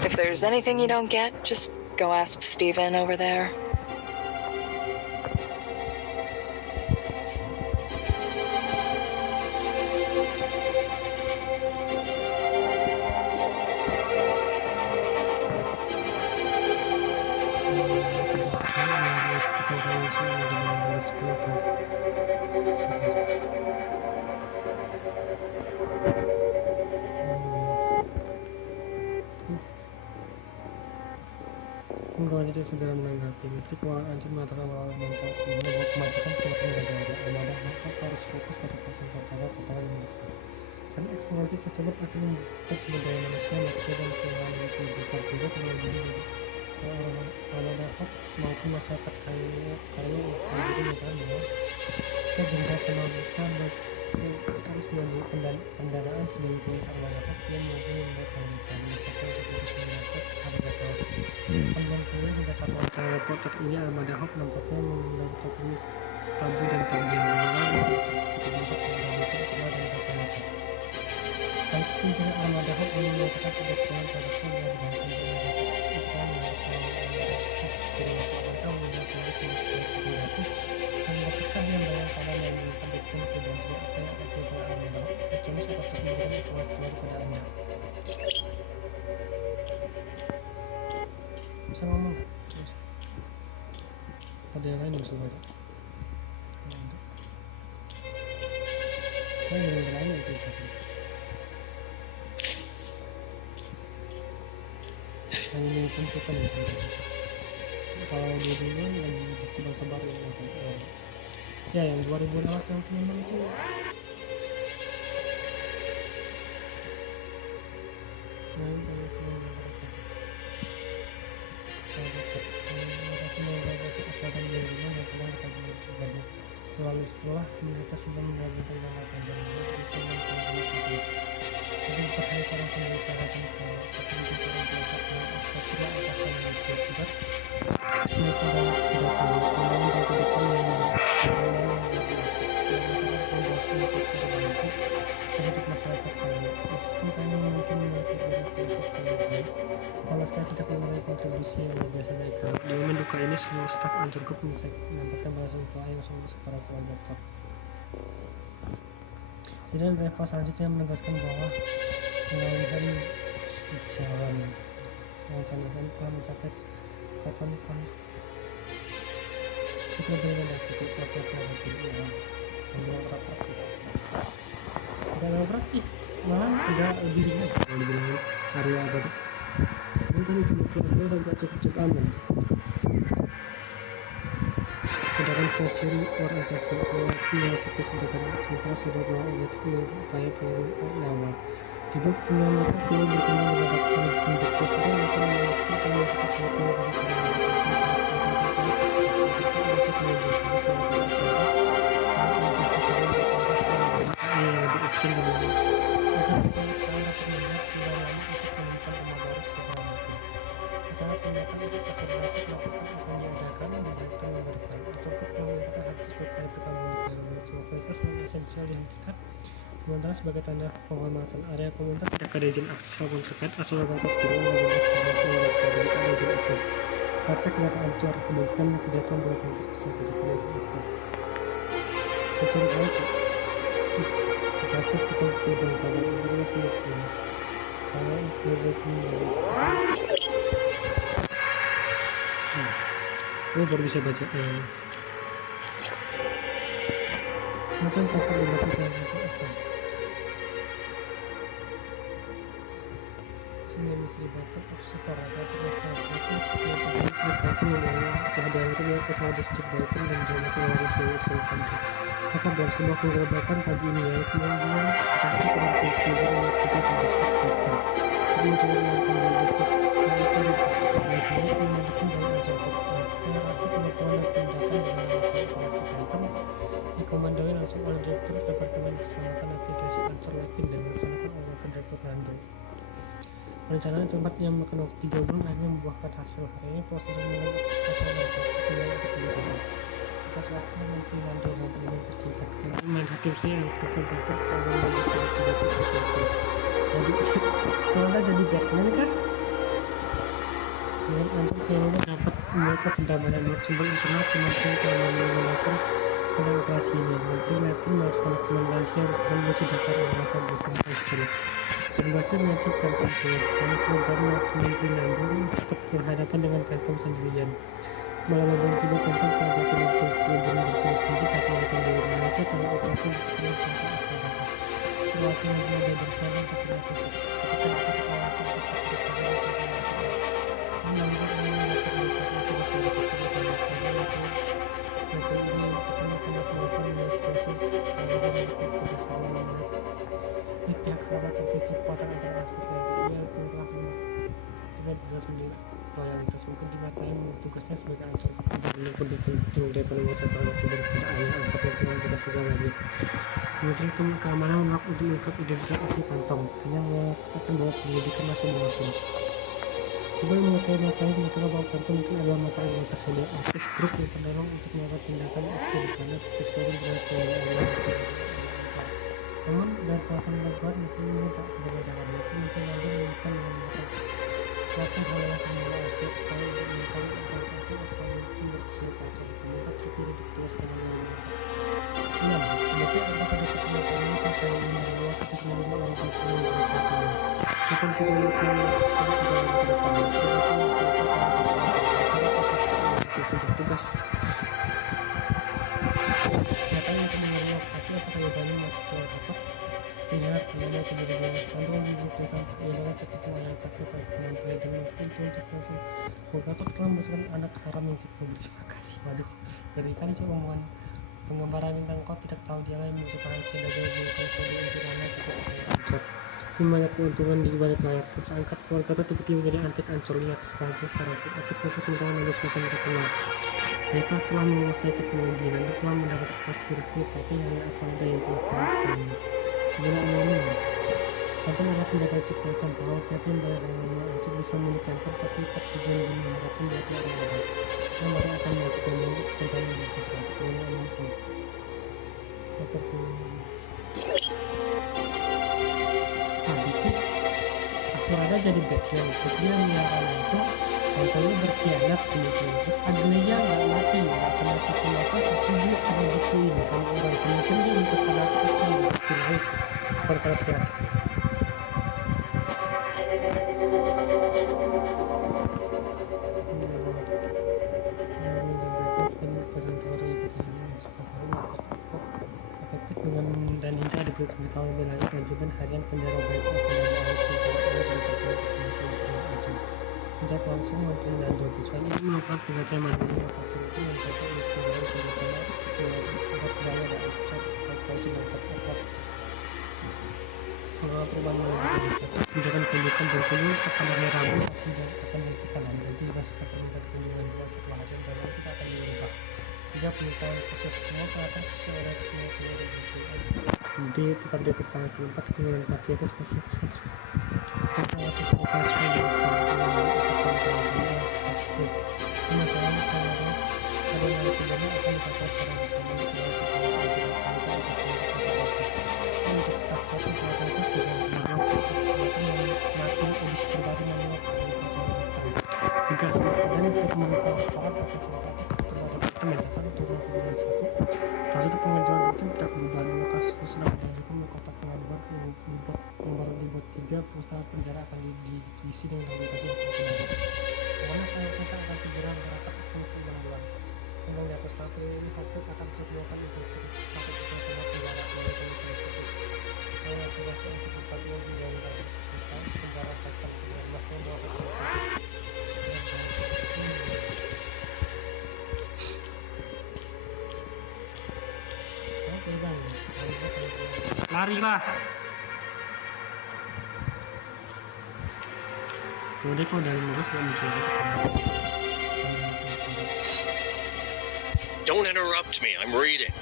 If there's anything you don't get, just go ask Steven over there. Selanjutnya segera menanggapi Menteri Keuangan Anjir mengatakan bahwa mencari sebelumnya bahwa kemajuan semakin gak jauh. Armada harus fokus pada pasang total yang besar. Karena eksplorasi tersebut akan membutuhkan sumber daya manusia, material dan keuangan yang lebih besar sehingga teknologi ini Armada maupun masyarakat kaya untuk menyatakan bahwa jika jangka ekonomika sekarang mengajukan pendanaan sebagai proyek Armada yang menghubungi mereka yang disahkan untuk terus mengatas harga produk. Kemudian hingga satu antara reporter ini Armada Hop nampaknya mendampingi Rabu dan Pagi yang mengenal cukup banyak menggambarkan telah dan berkaitan. Kali pimpinan Armada Hop menyatakan kebetulan catatnya yang dibantu dengan batas internal melakukan Armada Hop sehingga mereka menggunakan itu dan mendapatkan yang banyak kanan yang menggunakan dokumen kebantuan apa yang ada di Armada Hop. Cuma seperti memberikan informasi terbaru pada Anda. Bisa ngomong nggak? Bisa. Ada yang lain bisa baca? Ada yang lain bisa baca? Saya ini tentukan bisa baca. Kalau di duluan lagi disebar-sebarin ya yang 2016 yang penyambang itu lalu setelah mereka sudah mendapatkan jangka panjang berusia 60 tahun. Tapi bukan seorang penderita hati kaya, tapi juga seorang pelengkap dengan Aesperia atasan manusia pijat. Mereka tidak tahu tentang jangka depan yang biasa, yang merupakan fondasi untuk berbagi sebagai masyarakat kaya. Meskipun kami mungkin memiliki banyak konsep pengajaran, sama sekali tidak memiliki kontribusi yang luar biasa dari kami. Di momen duka ini, seluruh staf Anchor Group menampakkan merasa lupa yang sungguh separah keluarga top. Jadi Reva selanjutnya menegaskan bahwa pengalihan berjalan rencanakan telah mencapai kekuatan segera dengan dapat progres yang lebih sambil praktis. Agak berat sih, malah agak lebih ringan kalau dibilang area apa tuh. Ini tadi sebetulnya aku agak cukup aman. Sedangkan session orang kasih kalau filosofi sedangkan kita sudah mulai upaya pengawalan hidup mengenai perlu berkembang dengan batasan untuk presiden akan memastikan mencapai sesuatu yang harus di option dan lain agar misalnya kalian dapat melihat kendala untuk menemukan rumah baru segera mungkin. Misalnya peringatan untuk pasar wajib melakukan akan diadakan memberikan minggu depan ataupun pemerintah harus berkali bertanggung di dalam semua fases yang esensial dihentikan. Sementara sebagai tanda penghormatan area komentar tidak ada izin akses laporan terkait asal batas turun dan informasi yang tidak ada izin akses. Partai kenapa ancur kemungkinan kejatuhan bukan bisa tidak ada izin akses. Betul itu jatuh ke tempat pembentangan informasi sinis. Kalau itu ini baru bisa baca macam takut dilakukan untuk asal sini misteri batu SARA batu bersama setiap misteri batu membawa kehadiran itu biar kecuali di sejak batu dan dihormati oleh sebagai usaha maka dalam sebuah penggerebekan pagi ini ya kemudian jatuh ke dalam tidur oleh kita di distrik batu sebelum coba melakukan di distrik saat itu di distrik batu menghabiskan banyak ajaran generasi pengetahuan dan tindakan dengan masalah operasi batu dikomandoi langsung oleh Direktur Departemen Keselamatan Navigasi Ansar Levin dan dilaksanakan oleh Wakil Direktur Landau. Perencanaan sempat yang makan waktu 3 bulan akhirnya membuahkan hasil. Hari ini prosedur mulai atas kacau dan praktik mulai atas sendiri. Atas waktu Menteri Landau yang terlibat bersingkat. Kemudian main hakim saya yang terkontaktif akan membuatkan senjata tertentu. Jadi, semoga jadi Batman kah? Dengan ancam kalian dapat membuka pendamaian menurut sumber internet Kementerian Keamanan menggunakan pada operasi ini. Menteri Netpun melakukan rekomendasi yang rekomendasi dasar anggota bersama Sosial. Berbagai mengecek Phantom Force, namun kelencaran Menteri Nambung cepat berhadapan dengan Phantom sendirian. Malam yang tiba Phantom pada Phantom kemudian bersama tinggi saat melakukan diri mereka tanpa operasi untuk Phantom asal baca. Waktu yang dia dan Phantom fasilitas ketika mereka sekolah untuk menambah dengan terlibat itu bersama bersama karena itu metode ini untuk melakukan situasi sekali dan melakukan bersama di pihak SARA sisi kekuatan antara Aesperia dan ia telah dengan jelas menilai loyalitas mungkin dimatai tugasnya sebagai ancam untuk pendukung daripada masa terlalu tidak pada ayah ancam lingkungan kita segalanya. Kementerian Keamanan menolak untuk mengungkap identifikasi Phantom hanya mengatakan bahwa penyidikan masih berlangsung. Sebelum mengetahui masalah mengatakan bahwa Phantom mungkin adalah mata anggota sayya artis grup yang terdorong untuk melakukan tindakan aksi di karena terkait dengan pengelolaan. Namun dan pelatihan lebar mungkin meminta kepada jangan mungkin nanti meminta dengan melakukan pelatihan hanyalah pemula setiap upaya untuk mengetahui tentang satu apa mungkin bersesuai pacar meminta terpilih ditugaskan dengan benar. Sebabnya apakah dapat temukan saya ingin membawa tapi semoga orang bertemu dengan satu bukan situasi yang seperti perjalanan ke depan terdapat menceritakan masalah karena apakah semuanya ditunjuk tugas nyatanya itu menolak tapi apakah ibadah masuk ke katok penyiar penyiar itu berdua pandang di grup datang ibadah cepat melayang tapi baik dengan trading itu untuk katok telah membesarkan anak haram yang kita berterima kasih. Waduh dari kali coba omongan penggambaran bintang kau tidak tahu dia lain menunjukkan sebagai bukan kode intirannya kita ancur banyak keuntungan di balik layar putra angkat keluarga itu tiba-tiba menjadi antik ancur lihat sekarang aku putus mencoba menulis makan terkenal mereka telah menguasai teknologi dan telah mendapat posisi resmi tapi hanya asal ada yang telah banyak sekali sebenarnya anonim Phantom adalah penjaga chip Phantom bahwa ternyata yang banyak yang ancur bisa membunuh Phantom tapi tak bisa membunuh apapun dia tidak orang-orang yang mereka akan melanjutkan rencana yang besar sebenarnya anonim habis Surada jadi Batman terus dia menyerang itu Phantomnya berkhianat kemudian terus Aegleia nggak mati nggak kena sistem apa tapi dia karena buku ini sama orang kemungkinan dia untuk fanatik kan pilih perkara kreatif efektif dengan dan hingga ada pengetahuan lebih lanjut lanjutan harian penjara baik akan dari arus penjara dan berkait kesempatan ancam menjawab langsung menteri dan kecuali ini melakukan pengajaran mandiri lokasi itu membaca untuk menjalani kerjasama aktivasi tempat budaya dan ancam polisi dan terpapar mengelola perubahan manajemen kebijakan pendidikan dan kunjung tekan hari Rabu akan dihentikan nanti basis permintaan kunjungan buat setelah harian dan nanti akan diubah tidak permintaan khusus semua peralatan khusus oleh teknologi nanti tetap dipertahankan keempat kunjungan fasilitas center relatif operasional dan masalahnya karena ada yang pidana akan disampaikan secara bersama di untuk staf satu pelatihan satu dan membuat kesempatan yang melakukan edisi terbaru manual tiga dan untuk membuka aparat representatif kepada departemen datang untuk melakukan satu prosedur pengajuan itu tidak berubah lokasi sudah menunjukkan kotak pengaduan yang dibuat tiga perusahaan penjara akan diisi dengan aplikasi kemana kita akan segera berangkat ke bulan sedang di atas satu ini Hopkins akan terus melakukan evolusi sampai ke semua penjara melalui kondisi khusus dengan aplikasi untuk dipakai dari Rasis perusahaan penjara datang dengan masih melakukan larilah kemudian kalau dari lurus nggak muncul Don't interrupt me, I'm reading.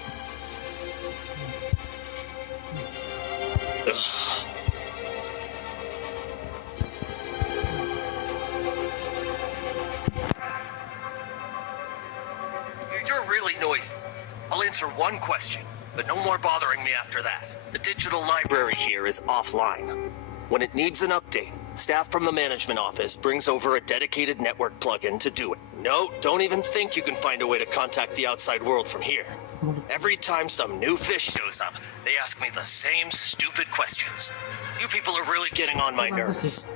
You're really noisy. I'll answer one question, but no more bothering me after that. The digital library here is offline. When it needs an update, Staff from the management office brings over a dedicated network plugin to do it. No, don't even think you can find a way to contact the outside world from here. Every time some new fish shows up, they ask me the same stupid questions. You people are really getting on my nerves.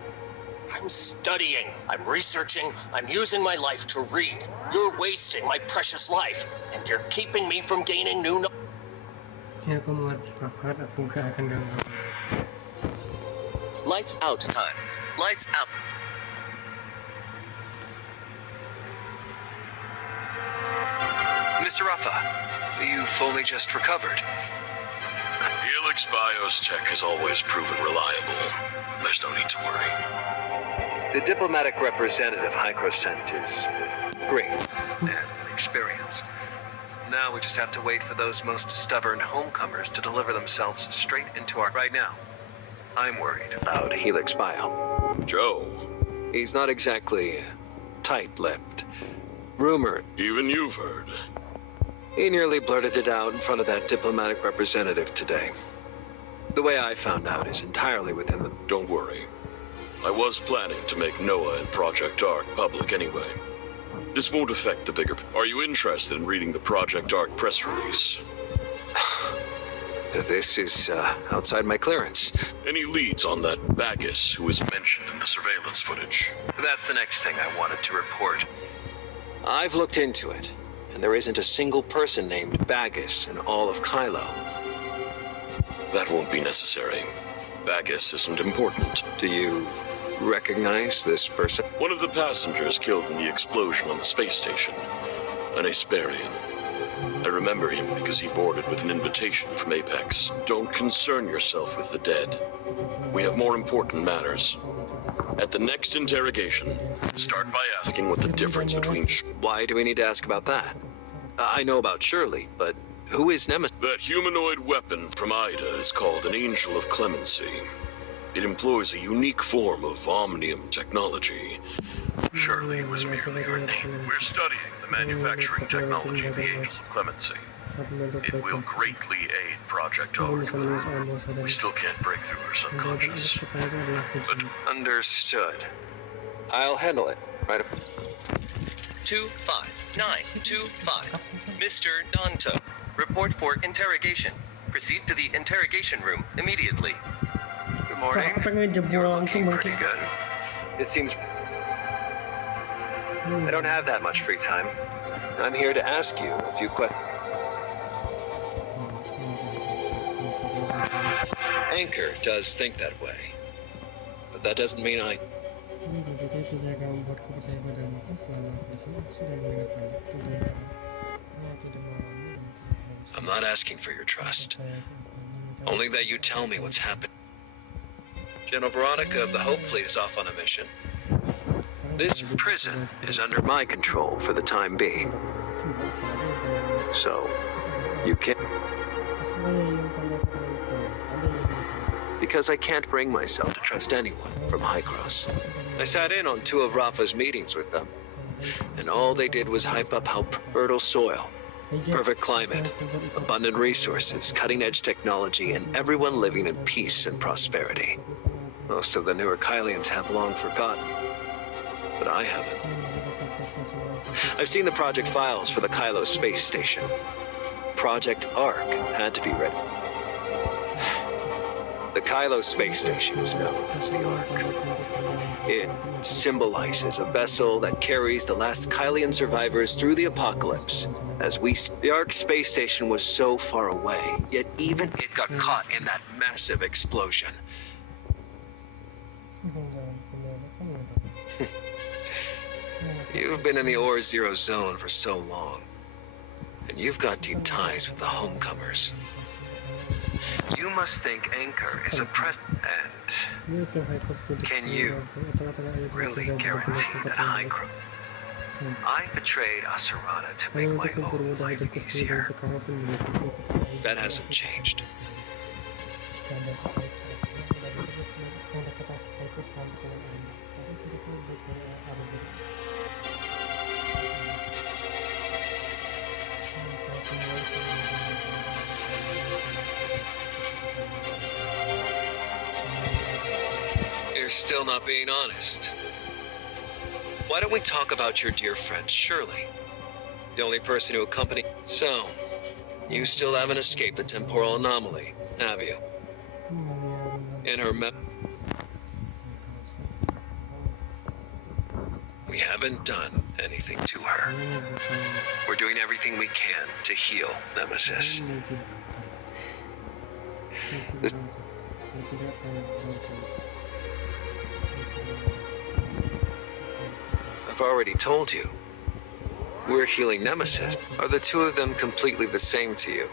I'm studying, I'm researching, I'm using my life to read. You're wasting my precious life, and you're keeping me from gaining new knowledge. Ya, aku mengerti Bapak, aku gak akan ganggu. Lights out time. Lights out. Mr. Rafa, you've only just recovered. Helix Biotech has always proven reliable. There's no need to worry. The diplomatic representative Hykros sent is great and experienced. Now we just have to wait for those most stubborn homecomers to deliver themselves straight into our... Right now, I'm worried about Helix Bio. Joe. He's not exactly tight-lipped. Rumor. Even you've heard. He nearly blurted it out in front of that diplomatic representative today. The way I found out is entirely within the... Don't worry. I was planning to make Noah and Project Ark public anyway. This won't affect the bigger... Are you interested in reading the Project Ark press release? This is outside my clearance. Any leads on that Bacchus who was mentioned in the surveillance footage? That's the next thing I wanted to report. I've looked into it, and there isn't a single person named Bacchus in all of Kylo. That won't be necessary. Bacchus isn't important. Do you recognize this person? One of the passengers killed in the explosion on the space station. An Aesperian. I remember him because he boarded with an invitation from Apex. Don't concern yourself with the dead. We have more important matters. At the next interrogation, start by asking what the difference between... Why do we need to ask about that? I know about Shirley, but who is Nemesis? That humanoid weapon from Ida is called an Angel of Clemency. It employs a unique form of omnium technology. Shirley was merely her name. We're studying the manufacturing technology of the Angels of Clemency. It will greatly aid Project Ark. We still can't break through her subconscious. But Understood. I'll handle it. Right up. 25925. Mr. Nanto. Report for interrogation. Proceed to the interrogation room immediately. Good morning. You're looking pretty good. It seems... I don't have that much free time. I'm here to ask you a few questions. Anchor does think that way. But that doesn't mean I... I'm not asking for your trust. Only that you tell me what's happened. General Veronica of the Hope Fleet is off on a mission. This prison is under my control for the time being. So, you can't... Because I can't bring myself to trust anyone from Hykros. I sat in on 2 of Rafa's meetings with them, and all they did was hype up how fertile soil, perfect climate, abundant resources, cutting-edge technology, and everyone living in peace and prosperity. Most of the newer Kylians have long forgotten, but I haven't. I've seen the project files for the Kylo space station. Project Ark had to be written. The Kylo space station is known as the Ark. It symbolizes a vessel that carries the last Kylian survivors through the apocalypse. The Ark space station was so far away, yet even it got caught in that massive explosion. You've been in the Ore Zero zone for so long, and you've got deep ties with the homecomers. You must think Anchor is a and can you really guarantee that Hykros? I betrayed Asarana to make my own life easier. That hasn't changed. You're still not being honest. Why don't we talk about your dear friend Shirley? The only person who accompanied... So, you still haven't escaped the temporal anomaly, have you? In her we haven't done anything to her. We're doing everything we can to heal Nemesis. I've already told you. We're healing Nemesis. Are the two of them completely the same to you?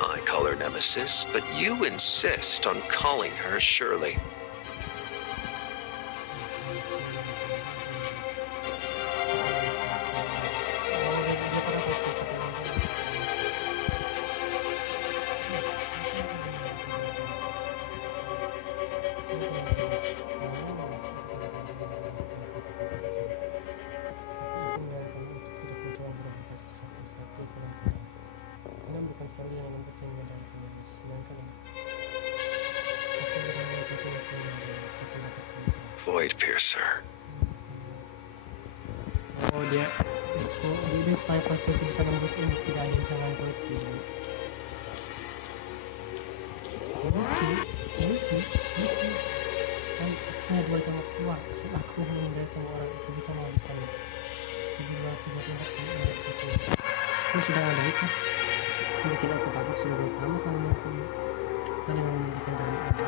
I call her Nemesis, but you insist on calling her Shirley. Void Piercer. Oh dia supaya Void bisa nembus ini, tidak ada yang bisa ngangkut sih. Lucu kan punya dua jam waktu luang, asal aku menghindari sama orang, aku bisa menghabiskannya 1934 bisa pulang. Ini sedang ada hikmah yang bikin aku takut seluruh kamu mampu dan yang menunjukkan jalan ada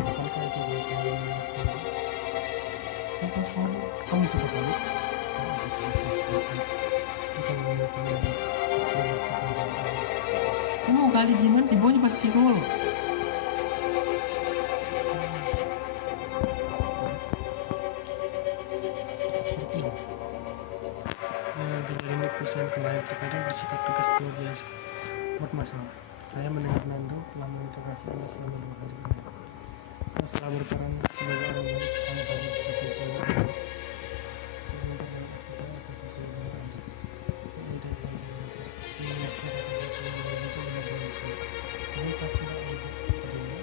apakah itu buat yang percaya. Kamu coba balik bisa menemukan kamu mau gali gimana di bawahnya masih solo. Kejadian di perusahaan kemarin terkadang bersikap tegas luar biasa. Buat masalah, saya mendengar Nando telah menginterogasi Anda selama 2 hari terakhir. Setelah berperan sebagai orang yang sekarang saya berpikir saya sebentar dan kita akan selesai dengan Anda. Anda pantai dasar menjelaskan satu persatu yang mencoba berlangsung. Kamu capek tidak adanya.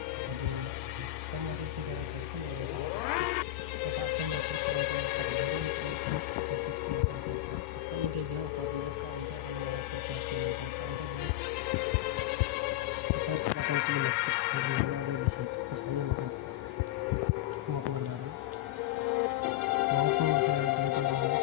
Setelah masuk penjara kita yang mencoba Bapak Aceh berpikir terlalu terus seperti sebuah biasa. Kami dia bilang apabila Anda akan melakukan pelatihan tanpa Anda apa akan aku menafsir karena ada di situ misalnya makan mau ke bandara maupun misalnya di tempat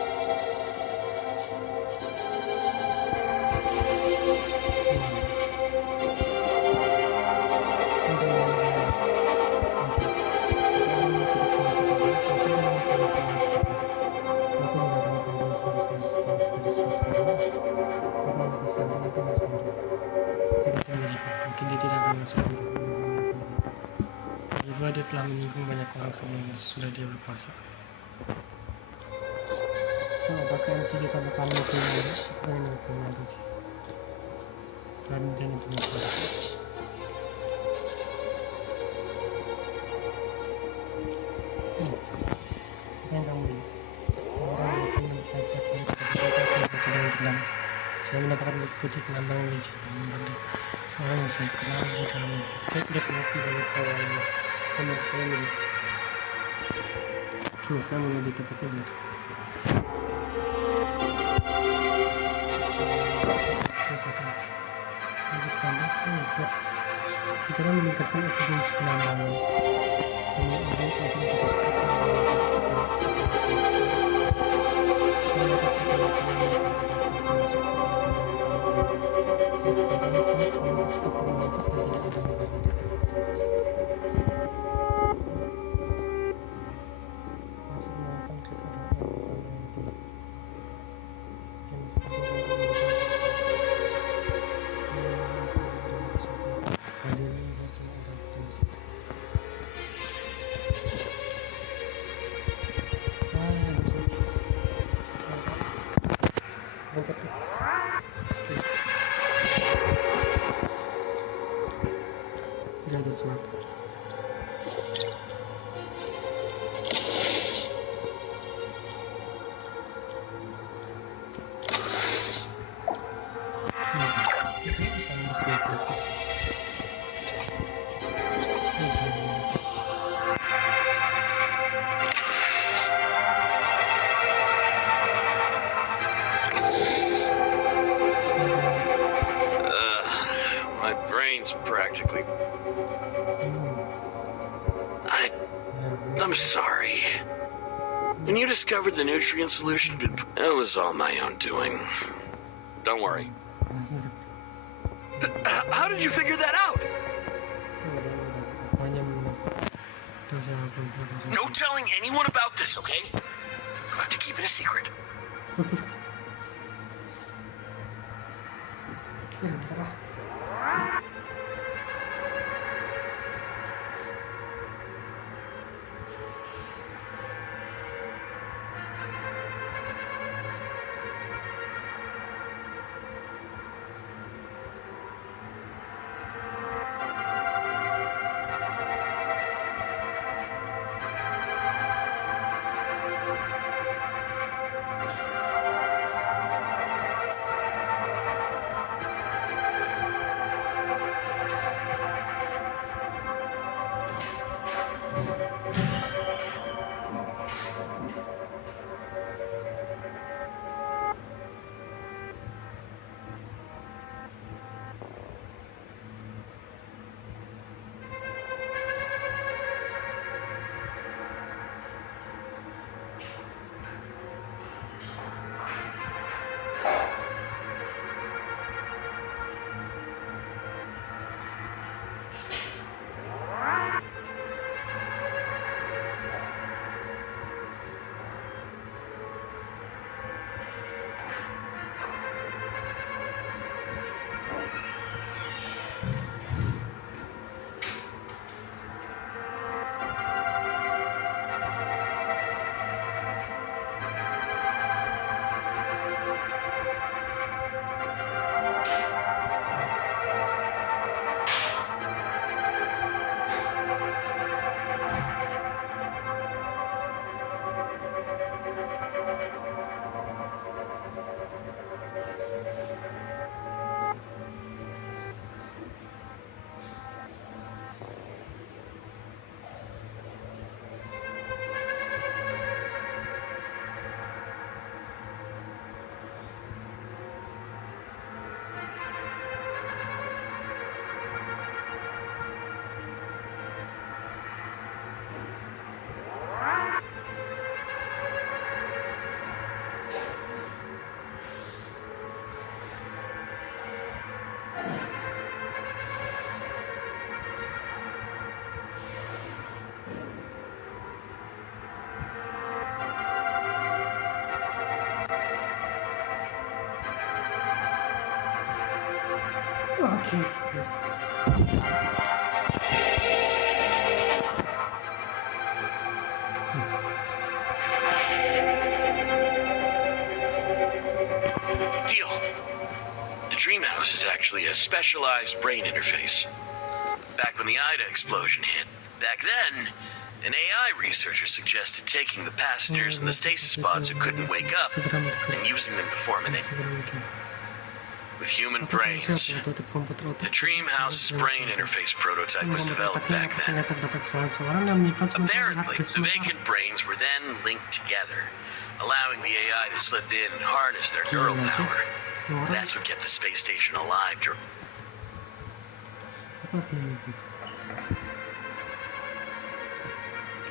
mungkin dia tidak akan masuk juga dia telah menyinggung banyak orang sebelumnya sudah dia berpuasa. So, apakah MC kita bakal melakukan ini? Apa yang melakukan itu? Dan dia nanti melakukan apa yang kamu lihat? Orang yang datang dan berkata setiap hari kita sedang tenang. Saya mendapatkan putih penambang legend orang yang saya kenal di dalam itu. Saya tidak mengerti banyak awalnya. Namun saya lebih tepatnya belajar. Kita meningkatkan efisiensi penambangan. Kemudian saya sedang formalitas dan tidak ada masih melakukan klik ada sesuatu. practically. I'm sorry. When you discovered the nutrient solution, it was all my own doing. Don't worry. How did you figure that out? No telling anyone about this, okay? You'll have to keep it a secret. Okay, yes. Deal. The Dream House is actually a specialized brain interface. Back when the Ida explosion hit, back then, an AI researcher suggested taking the passengers in the stasis pods who couldn't wake up and using them to form an with human brains. The Dream House's brain interface prototype was developed back then. Apparently, the vacant brains were then linked together, allowing the AI to slip in and harness their neural power. That's what kept the space station alive during... To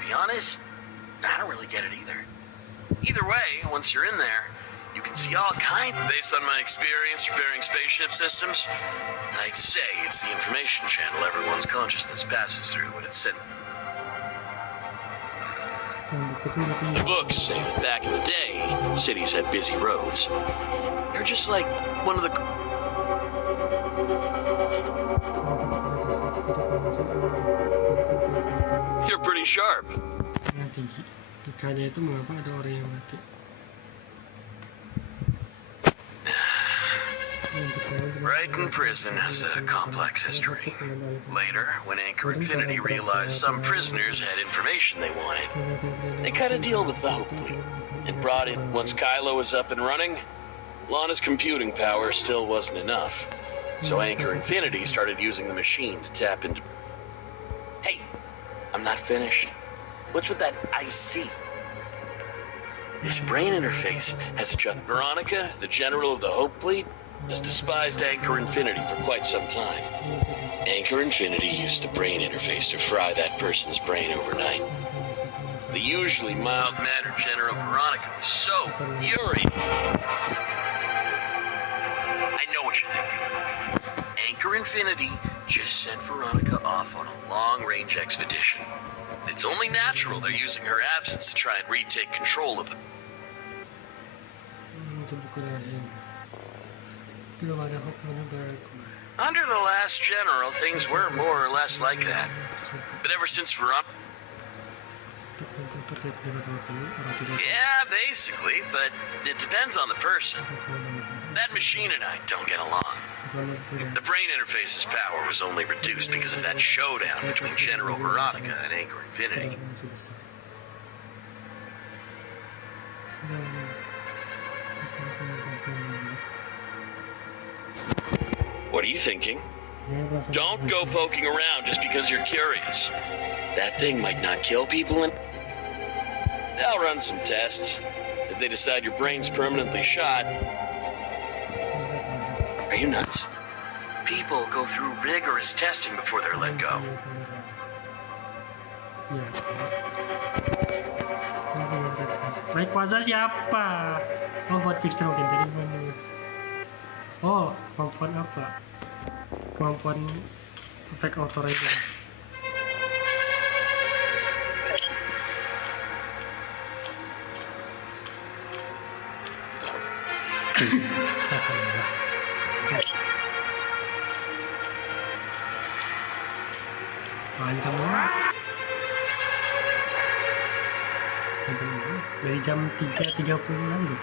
be honest, I don't really get it either. Either way, once you're in there, you can see all kinds. Based on my experience repairing spaceship systems, I'd say it's the information channel everyone's consciousness passes through when it's sent. The books say that back in the day, cities had busy roads. They're just like one of the... You're pretty sharp. Brighton Prison has a complex history. Later, when Anchor Infinity realized some prisoners had information they wanted, they cut a deal with the Hope Fleet and brought it. Once Kylo was up and running, Lana's computing power still wasn't enough. So Anchor Infinity started using the machine to tap into... Hey, I'm not finished. What's with that I see? This brain interface has a Veronica, the general of the Hope Fleet, has despised Anchor Infinity for quite some time. Anchor Infinity used the brain interface to fry that person's brain overnight. The usually mild-mannered General Veronica was so furious. I know what you're thinking. Anchor Infinity just sent Veronica off on a long-range expedition. It's only natural they're using her absence to try and retake control of the... Under the last general, things were more or less like that. But ever since Veronica... Yeah, basically, but it depends on the person. That machine and I don't get along. The brain interface's power was only reduced because of that showdown between General Veronica and Anchor Infinity. What are you thinking? Don't go poking around just because you're curious. That thing might not kill people and... They'll run some tests. If they decide your brain's permanently shot... Are you nuts? People go through rigorous testing before they're let go. Naik kuasa siapa? Oh, buat picture mungkin dari mana? Oh, kemampuan apa? Kemampuan efek authorizer. Panjang banget. Dari jam 3.30 lagi.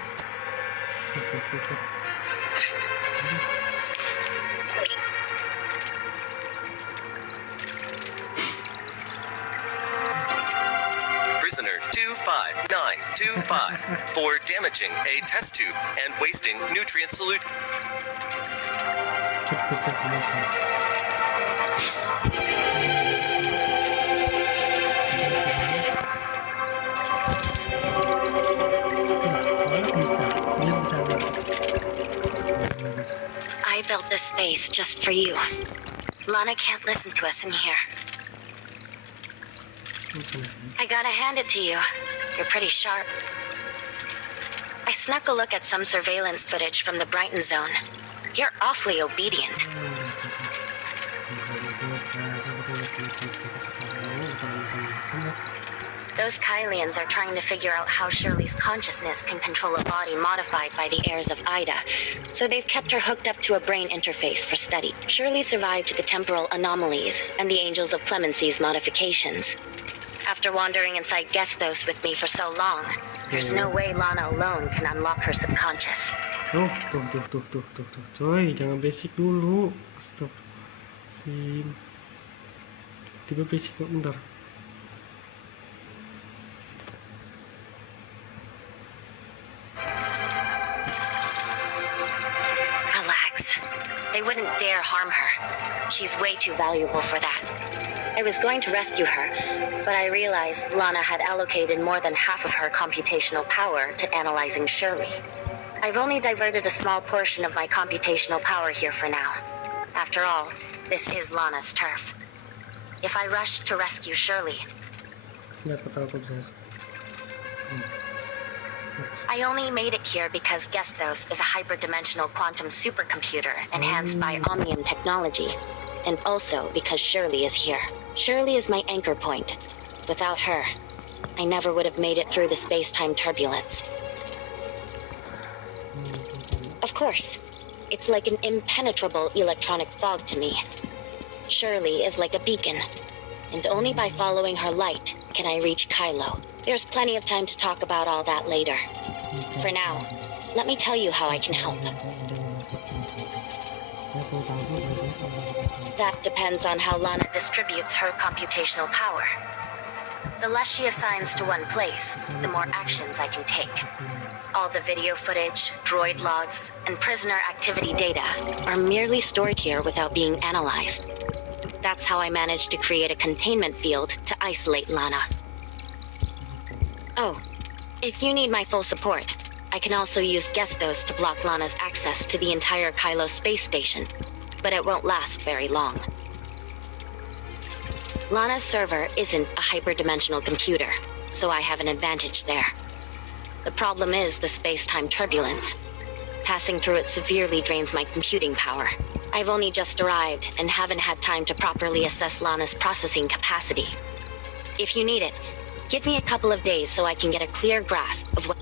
Prisoner 25925 for damaging a test tube and wasting nutrient solution. I built this space just for you. Lana can't listen to us in here. I gotta hand it to you. You're pretty sharp. I snuck a look at some surveillance footage from the Brighton zone. You're awfully obedient. Those Kylians are trying to figure out how Shirley's consciousness can control a body modified by the heirs of Ida, so they've kept her hooked up to a brain interface for study. Shirley survived the temporal anomalies and the Angels of Clemency's modifications. After wandering inside Gestos with me for so long, there's no way Lana alone can unlock her subconscious. Tuh, coy, jangan basic dulu. Stop. Tiba basic kok, bentar. Relax. They wouldn't dare harm her. She's way too valuable for that. I was going to rescue her, but I realized Lana had allocated more than half of her computational power to analyzing Shirley. I've only diverted a small portion of my computational power here for now. After all, this is Lana's turf. If I rush to rescue Shirley, I only made it here because Gestos is a hyperdimensional quantum supercomputer enhanced by Omnium technology, and also because Shirley is here. Shirley is my anchor point. Without her, I never would have made it through the space-time turbulence. Of course, it's like an impenetrable electronic fog to me. Shirley is like a beacon, and only by following her light can I reach Kylo. There's plenty of time to talk about all that later. For now, let me tell you how I can help. That depends on how Lana distributes her computational power. The less she assigns to one place, the more actions I can take. All the video footage, droid logs, and prisoner activity data are merely stored here without being analyzed. That's how I managed to create a containment field to isolate Lana. Oh, if you need my full support, I can also use Gestos to block Lana's access to the entire Kylo space station, but it won't last very long. Lana's server isn't a hyperdimensional computer, so I have an advantage there. The problem is the space-time turbulence. Passing through it severely drains my computing power. I've only just arrived and haven't had time to properly assess Lana's processing capacity. If you need it, give me a couple of days so I can get a clear grasp of what...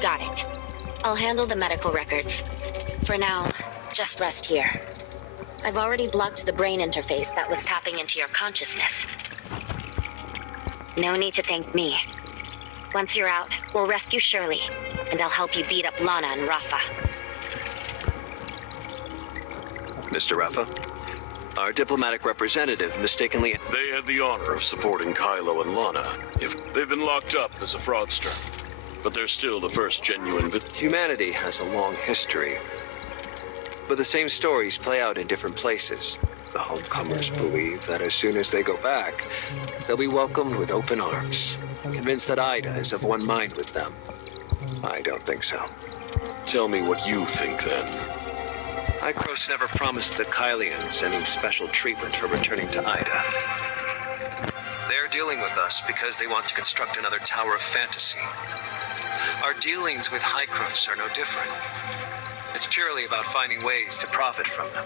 Got it. I'll handle the medical records. For now, just rest here. I've already blocked the brain interface that was tapping into your consciousness. No need to thank me. Once you're out, we'll rescue Shirley, and I'll help you beat up Lana and Rafa. Mr. Rafa, our diplomatic representative mistakenly... They had the honor of supporting Kylo and Lana. If they've been locked up as a fraudster, but they're still the first genuine Humanity has a long history, but the same stories play out in different places. The homecomers believe that as soon as they go back, they'll be welcomed with open arms, convinced that Ida is of one mind with them. I don't think so. Tell me what you think, then. Hykros never promised the Kylians any special treatment for returning to Ida. They're dealing with us because they want to construct another Tower of Fantasy. Our dealings with Hykros are no different. It's purely about finding ways to profit from them.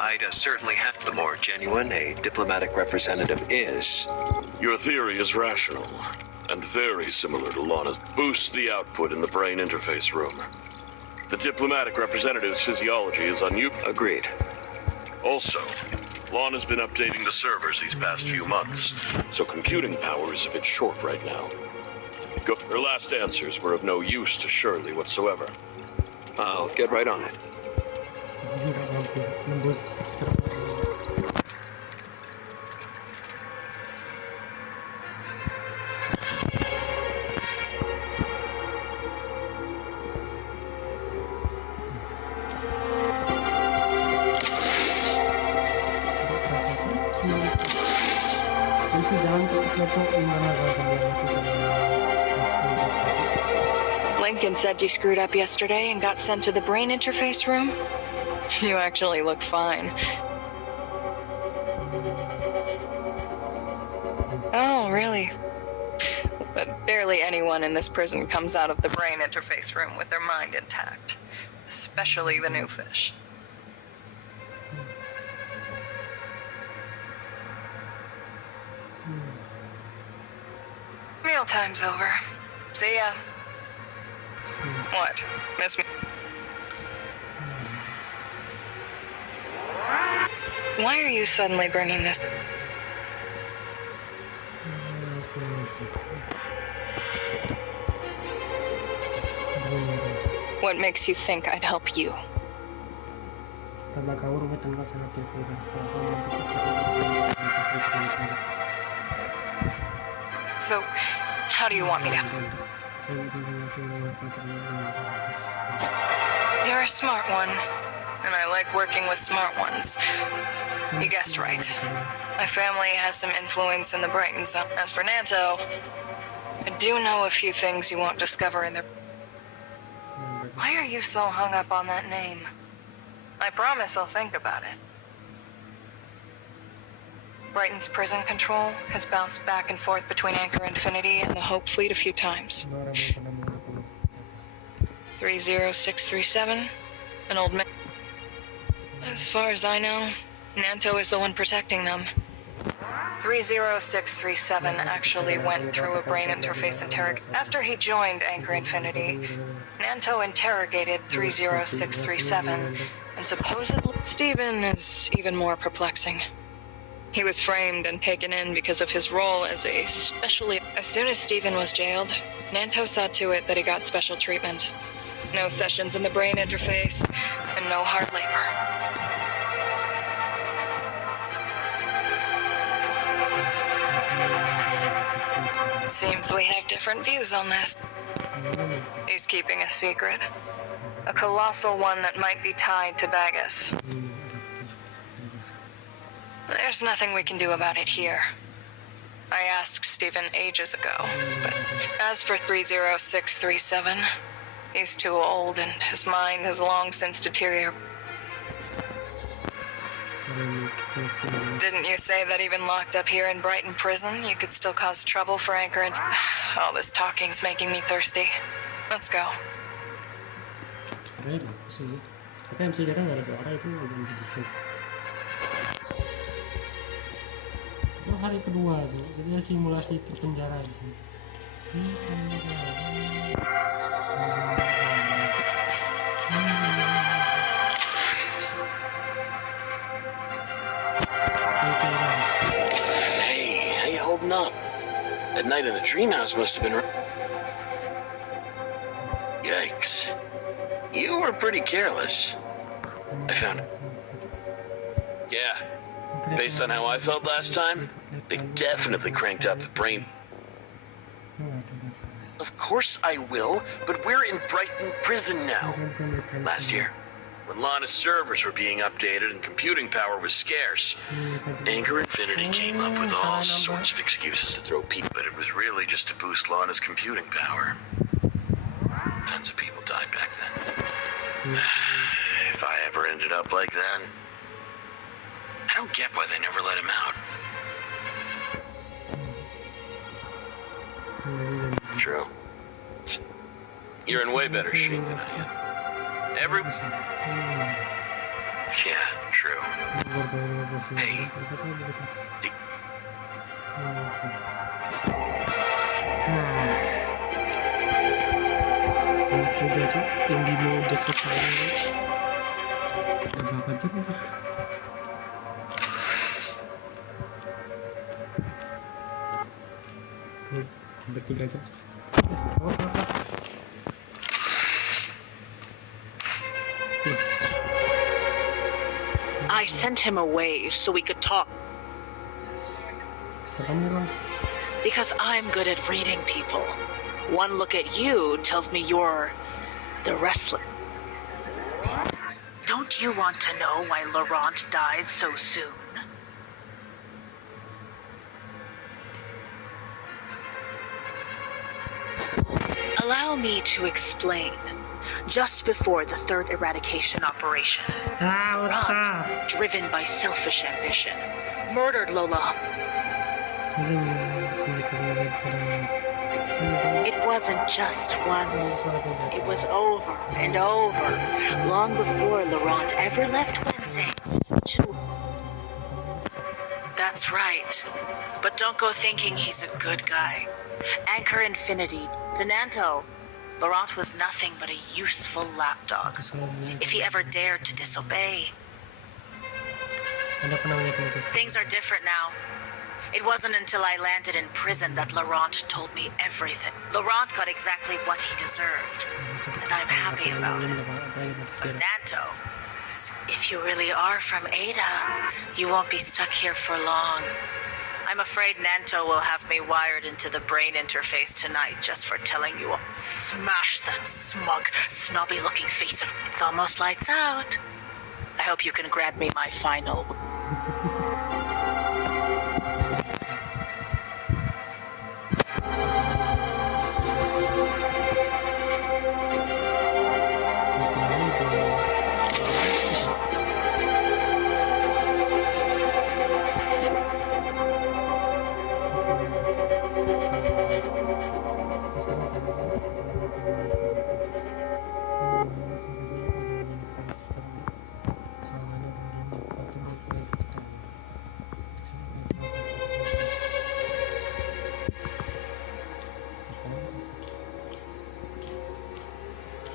Ida certainly has the more genuine a diplomatic representative is. Your theory is rational, and very similar to Lana's. Boost the output in the brain interface room. The diplomatic representative's physiology is Agreed. Also, Lana's been updating the servers these past few months, so computing power is a bit short right now. Her last answers were of no use to Shirley whatsoever. I'll get right on it. Nggak mampu nembus server. Tidak terasa sakit. Kunci jalan tertutup gimana kalau kalian itu sama Lincoln said you screwed up yesterday and got sent to the brain interface room. You actually look fine. Oh, really? But barely anyone in this prison comes out of the brain interface room with their mind intact. Especially the new fish. Mealtime's over. See ya. What? Miss me? Why are you suddenly bringing this? What makes you think I'd help you? So, how do you want me to? You're a smart one, and I like working with smart ones. You guessed right. My family has some influence in the Brighton zone. As for Nanto, I do know a few things you won't discover in their... Why are you so hung up on that name? I promise I'll think about it. Brighton's prison control has bounced back and forth between Anchor Infinity and the Hope Fleet a few times. 30637, an old man. As far as I know, Nanto is the one protecting them. 30637 actually went through a brain interface interrogation. After he joined Anchor Infinity, Nanto interrogated 30637, and supposedly Steven is even more perplexing. He was framed and taken in because of his role as a specially... As soon as Steven was jailed, Nanto saw to it that he got special treatment. No sessions in the brain interface, and no hard labor. It seems we have different views on this. He's keeping a secret. A colossal one that might be tied to Bagus. There's nothing we can do about it here. I asked Stephen ages ago, but as for 30637, he's too old and his mind has long since deteriorated. Didn't you say that even locked up here in Brighton prison, you could still cause trouble for Anchor and... All this talking's making me thirsty. Let's go. Sebenarnya bagus sih, tapi MC kita nggak ada suara itu udah menjadikan. Itu hari kedua aja, jadi simulasi terpenjara di sini. Hey, how you holding up? That night in the dream house must have been... Yikes. You were pretty careless. I found it. Yeah. Based on how I felt last time, they've definitely cranked up the brain. Of course I will, but we're in Brighton prison now. Last year, when Lana's servers were being updated and computing power was scarce, Anchor Infinity came up with all sorts of excuses to throw people, but it was really just to boost Lana's computing power. Tons of people died back then. If I ever ended up like that, I don't get why they never let him out. True. You're in way better shape than I am. Yeah, true. Hey. Udah tuh yang di mode sosial udah berapa jam itu? Hampir 3 jam. I sent him away so we could talk. Because I'm good at reading people. One look at you tells me you're the wrestler. Don't you want to know why Laurent died so soon? Allow me to explain. Just before the third eradication operation, Laurent, driven by selfish ambition, murdered Lola. It wasn't just once. It was over and over, long before Laurent ever left Wednesday. That's right. But don't go thinking he's a good guy. Anchor Infinity, Denanto. Laurent was nothing but a useful lapdog. If he ever dared to disobey. Things are different now. It wasn't until I landed in prison that Laurent told me everything. Laurent got exactly what he deserved, and I'm happy about it. But Nanto, if you really are from Ada, you won't be stuck here for long. I'm afraid Nanto will have me wired into the brain interface tonight just for telling you all. Smash that smug, snobby-looking face of... It's almost lights out. I hope you can grant me my final...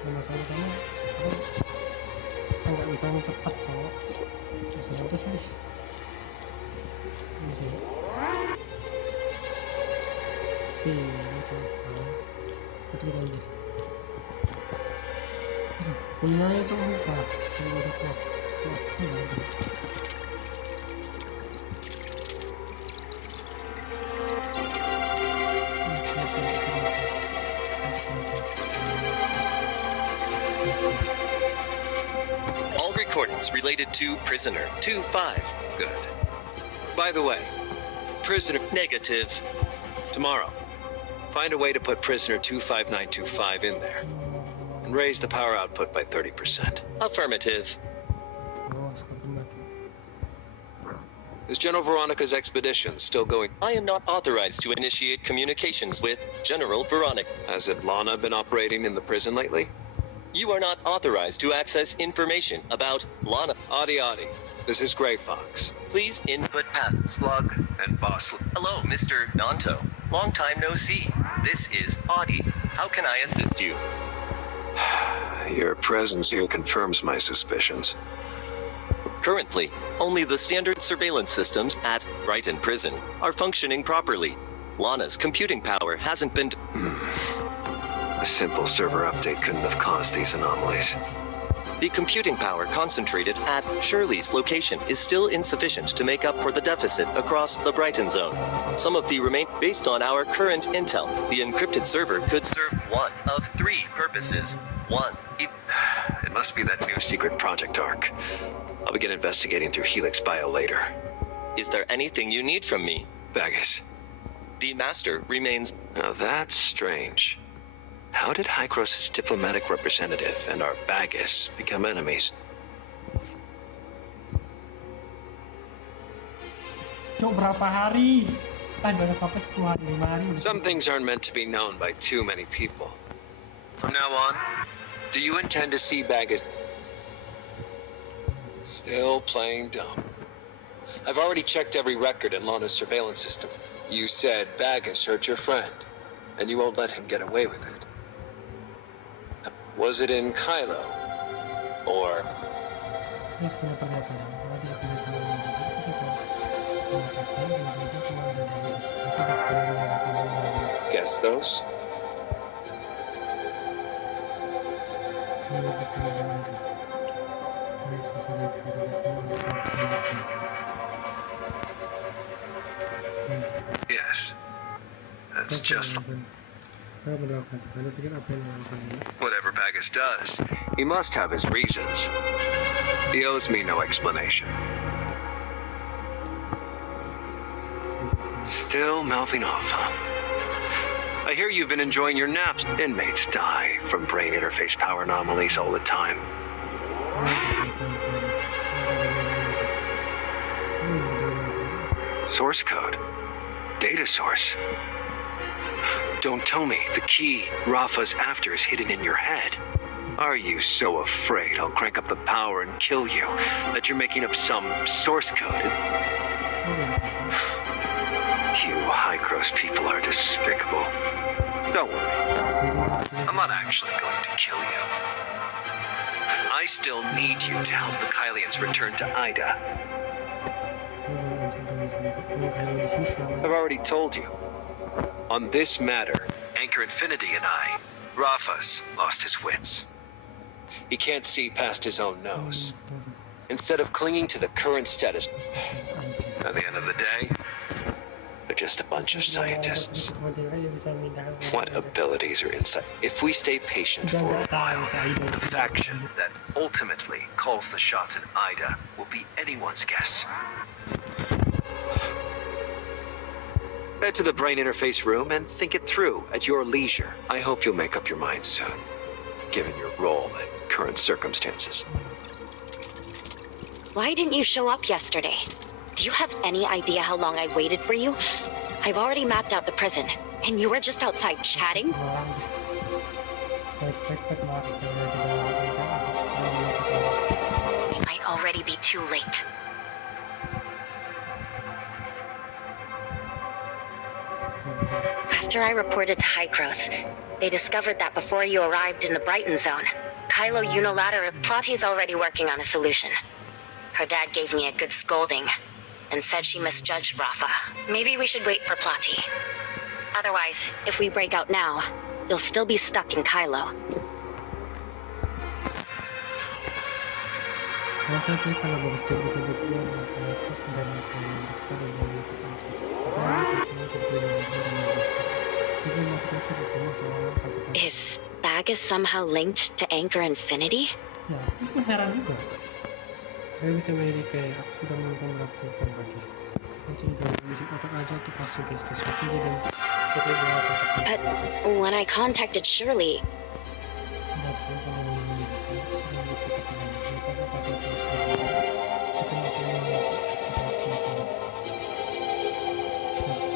masalah utama kita nggak bisa cepat cowok misalnya terus nih bisa bisa itu kita aja kuliahnya coba buka kalau bisa kuat sih nggak ada. recordings related to prisoner 2-5. Good. By the way, prisoner... Negative. Tomorrow, find a way to put prisoner 25925 in there. And raise the power output by 30%. Affirmative. Is General Veronica's expedition still going? I am not authorized to initiate communications with General Veronica. Hasn't Lana been operating in the prison lately? You are not authorized to access information about Lana. Adi Adi, this is Gray Fox. Please input path. Slug and Boss. Hello, Mr. Nanto. Long time no see. This is Audi. How can I assist you? Your presence here confirms my suspicions. Currently, only the standard surveillance systems at Brighton Prison are functioning properly. Lana's computing power hasn't been... A simple server update couldn't have caused these anomalies. The computing power concentrated at Shirley's location is still insufficient to make up for the deficit across the Brighton zone. Some of the remain... Based on our current intel, the encrypted server could serve one of three purposes. One, It must be that new secret project arc. I'll begin investigating through Helix Bio later. Is there anything you need from me? Baggis. The Master remains... Now that's strange. How did Hykros' diplomatic representative and our Baggis become enemies? Cok, berapa hari? Jangan sampai 10 hari, 5 hari. Some things aren't meant to be known by too many people. From now on, do you intend to see Baggis? Still playing dumb. I've already checked every record in Lana's surveillance system. You said Baggis hurt your friend, and you won't let him get away with it. Was it in Kylo? Or... Guess those? Yes. That's just... Whatever Baggis does, he must have his reasons. He owes me no explanation. Still mouthing off, huh? I hear you've been enjoying your naps. Inmates die from brain interface power anomalies all the time. Source code. Data source. Don't tell me the key Rafa's after is hidden in your head. Are you so afraid I'll crank up the power and kill you that you're making up some source code? You Hykros people are despicable. Don't worry. I'm not actually going to kill you. I still need you to help the Kylians return to Ida. I've already told you. On this matter, Anchor Infinity and I, Rafa's lost his wits. He can't see past his own nose. Instead of clinging to the current status, at the end of the day, they're just a bunch of scientists. What abilities or insight? If we stay patient for a while, the faction that ultimately calls the shots in Ida will be anyone's guess. Head to the brain interface room and think it through at your leisure. I hope you'll make up your mind soon, given your role and current circumstances. Why didn't you show up yesterday? Do you have any idea how long I waited for you? I've already mapped out the prison, and you were just outside chatting? It might already be too late. After I reported to Hykros, they discovered that before you arrived in the Brighton zone, Kylo unilaterally... Plotty's already working on a solution. Her dad gave me a good scolding and said she misjudged Rafa. Maybe we should wait for Plotty. Otherwise, if we break out now, you'll still be stuck in Kylo. Is Baggis somehow linked to Anchor Infinity? Saya bisa ini kayak aku sudah melakukan Rasis. Aku juga musik otak aja untuk masuk ke sesuatu dan sesuatu yang But when I contacted Shirley,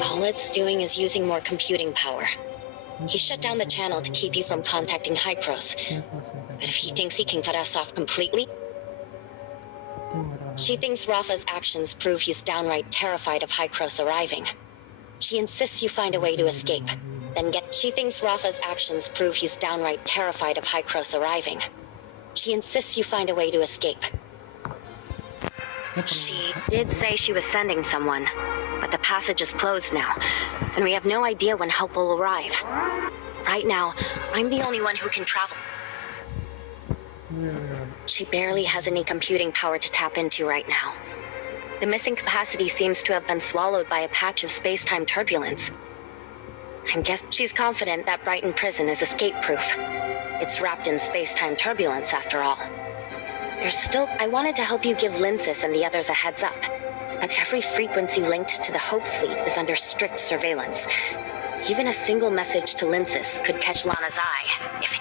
all it's doing is using more computing power. He shut down the channel to keep you from contacting Hycros. But if he thinks he can cut us off completely, she thinks Rafa's actions prove he's downright terrified of Hycros arriving. She insists you find a way to escape. She thinks Rafa's actions prove he's downright terrified of Hycros arriving. She insists you find a way to escape. She did say she was sending someone, but the passage is closed now, and we have no idea when help will arrive. Right now, I'm the only one who can travel. She barely has any computing power to tap into right now. The missing capacity seems to have been swallowed by a patch of space-time turbulence. I guess she's confident that Brighton prison is escape-proof. It's wrapped in space-time turbulence, after all. I wanted to help you give Linsis and the others a heads up, but every frequency linked to the Hope Fleet is under strict surveillance. Even a single message to Linsis could catch Lana's eye if...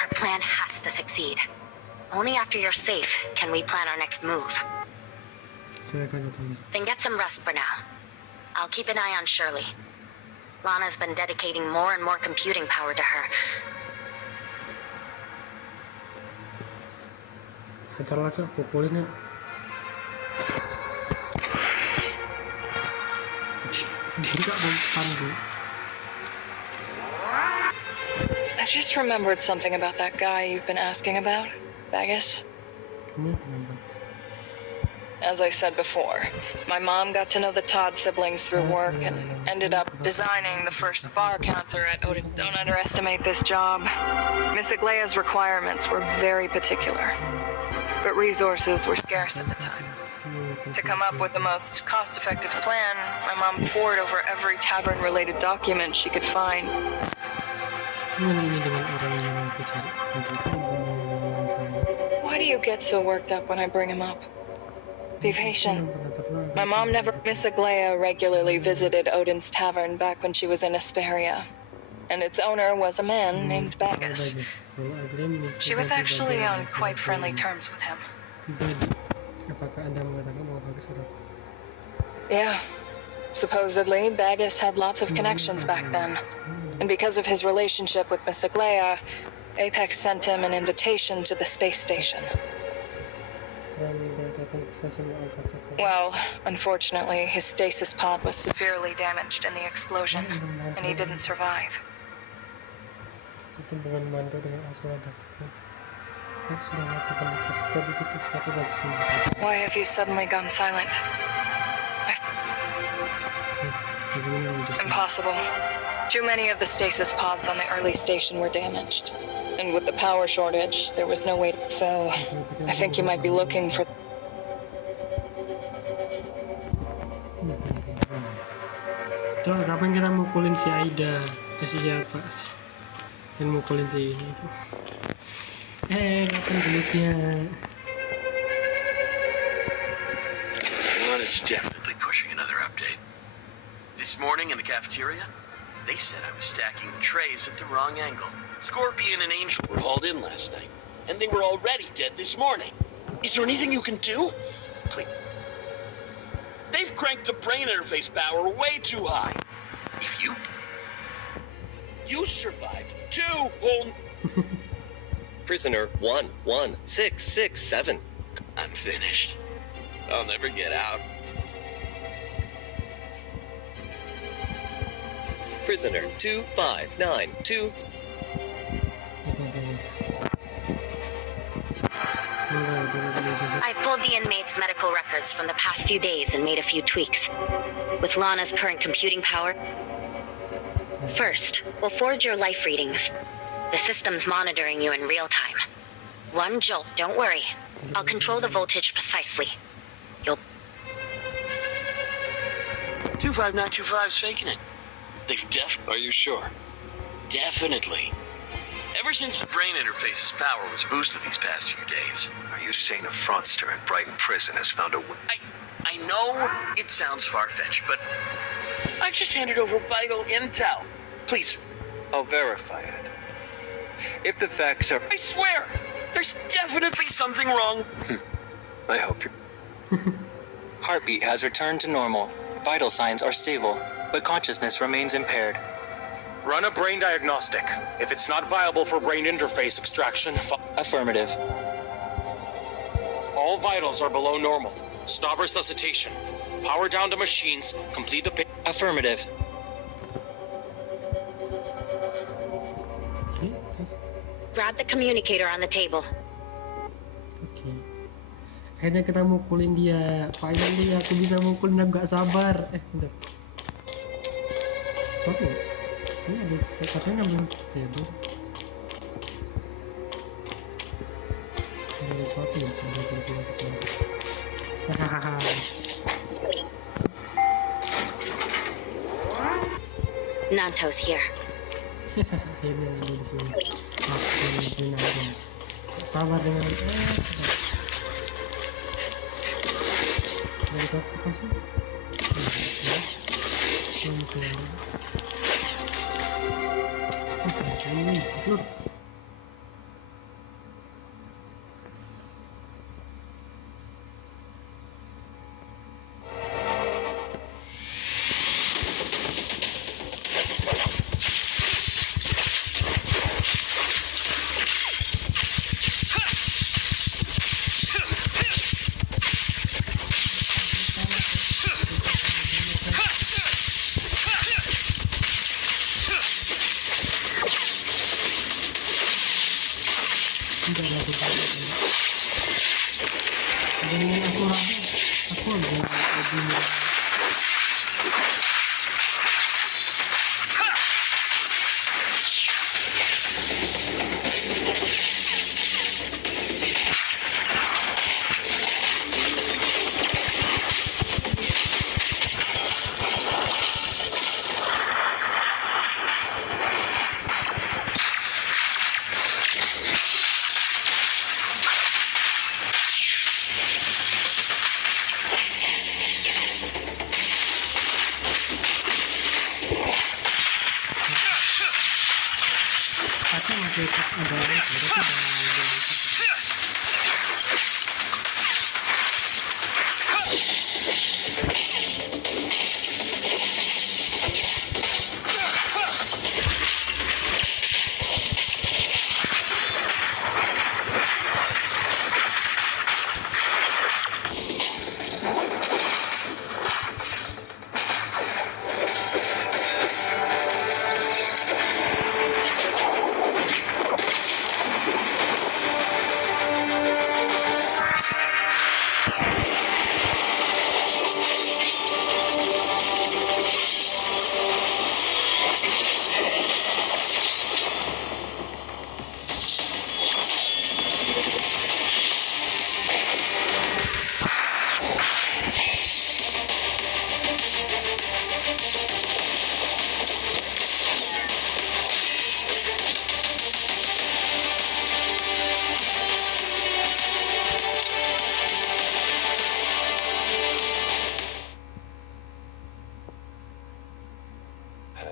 Our plan has to succeed. Only after you're safe can we plan our next move. Then get some rest for now. I'll keep an eye on Shirley. Lana's been dedicating more and more computing power to her. Hajarlah cak, pukulin ya. Dia nggak mau pandu. I just remembered something about that guy you've been asking about, Bagus. As I said before, my mom got to know the Todd siblings through work and ended up designing the first bar counter at Odin. Don't underestimate this job. Miss Aglaya's requirements were very particular, but resources were scarce at the time. To come up with the most cost-effective plan, my mom pored over every tavern-related document she could find. Why do you get so worked up when I bring him up? Be patient. My mom Miss Aglaya regularly visited Odin's Tavern back when she was in Aesperia, and its owner was a man named Bagus. She was actually on quite friendly terms with him. Yeah. Supposedly, Bagus had lots of connections back then, and because of his relationship with Miss Aglaya, Apex sent him an invitation to the space station. Well, unfortunately, his stasis pod was severely damaged in the explosion, and he didn't survive. Why have you suddenly gone silent? Impossible. Too many of the stasis pods on the early station were damaged. And with the power shortage, there was no way to... So, I think you might be looking for... Tuh, kapan kita mukulin si Aida? Si siapa sih? Dan mukulin si ini tuh. Kapan gelutnya? One is definitely pushing another update. This morning in the cafeteria, they said I was stacking the trays at the wrong angle. Scorpion and Angel were hauled in last night, and they were already dead this morning. Is there anything you can do? Please. They've cranked the brain interface power way too high. If you survived 2 whole... Prisoner 11667. I'm finished. I'll never get out. Prisoner 2592. I've pulled the inmates' medical records from the past few days and made a few tweaks. With Lana's current computing power, first, we'll forge your life readings. The system's monitoring you in real time. One jolt, don't worry. I'll control the voltage precisely. You'll... 25925's faking it. They Are you sure? Definitely. Ever since the brain interface's power was boosted these past few days. Are you saying a fraudster in Brighton Prison has found a... I know it sounds far-fetched, but I've just handed over vital intel. Please, I'll verify it. If the facts are... I swear, there's definitely something wrong. I hope you're... Heartbeat has returned to normal. Vital signs are stable, but consciousness remains impaired. Run a brain diagnostic. If it's not viable for brain interface extraction, Affirmative. all vitals are below normal. Stop resuscitation. Power down to machines. Complete the... Affirmative. Oke, terus. Grab the communicator on the table. Oke. Akhirnya kita mukulin dia. Finally aku bisa mukulin, aku gak sabar. Bentar. Sesuatu ya? Ini ada katanya belum stable. Ada sesuatu ya sebenarnya di sini untuk keluar. Hahaha. Nanto's here. Akhirnya ada di sini. Aku aja. Tak sabar dengan dari satu kosong. Keluar.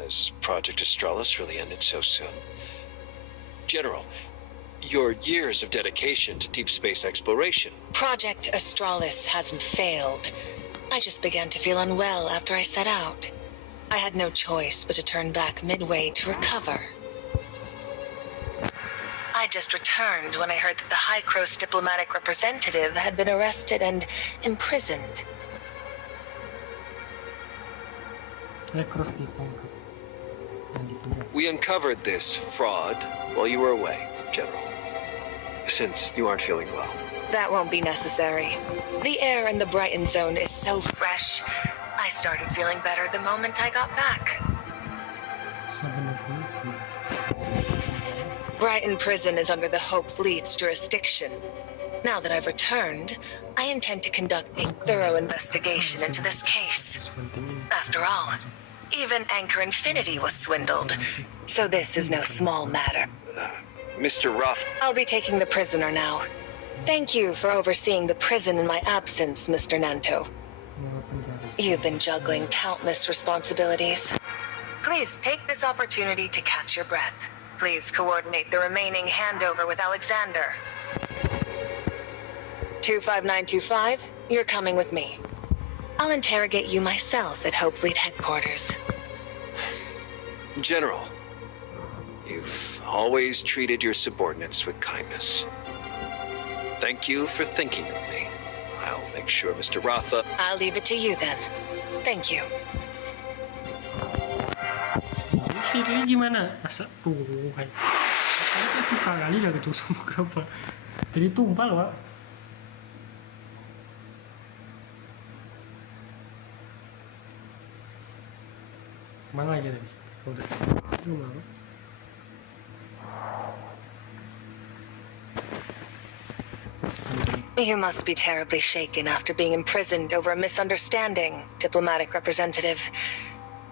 Has Project Astralis really ended so soon? General, your years of dedication to deep space exploration. Project Astralis hasn't failed. I just began to feel unwell after I set out. I had no choice but to turn back midway to recover. I just returned when I heard that the High Cross diplomatic representative had been arrested and imprisoned. Cross ditangkap. Yang dipenjara. We uncovered this fraud while you were away, General. Since you aren't feeling well. That won't be necessary. The air in the Brighton zone is so fresh. I started feeling better the moment I got back. Saben polisi. Brighton Prison is under the Hope Fleet's jurisdiction. Now that I've returned, I intend to conduct a thorough investigation into this case. After all, even Anchor Infinity was swindled, so this is no small matter. Mr. Ruff. I'll be taking the prisoner now. Thank you for overseeing the prison in my absence, Mr. Nanto. You've been juggling countless responsibilities. Please take this opportunity to catch your breath. Please coordinate the remaining handover with Alexander. 25925, you're coming with me. I'll interrogate you myself at Hope Fleet headquarters. General, you've always treated your subordinates with kindness. Thank you for thinking of me. I'll make sure Mr. Rafa... I'll leave it to you then. Thank you. Siri gimana? Asa tuh, kayak saya suka kali gak ketusuk apa. Jadi tumpah loh, Pak. Mana aja tadi? Udah selesai. You must be terribly shaken after being imprisoned over a misunderstanding, diplomatic representative.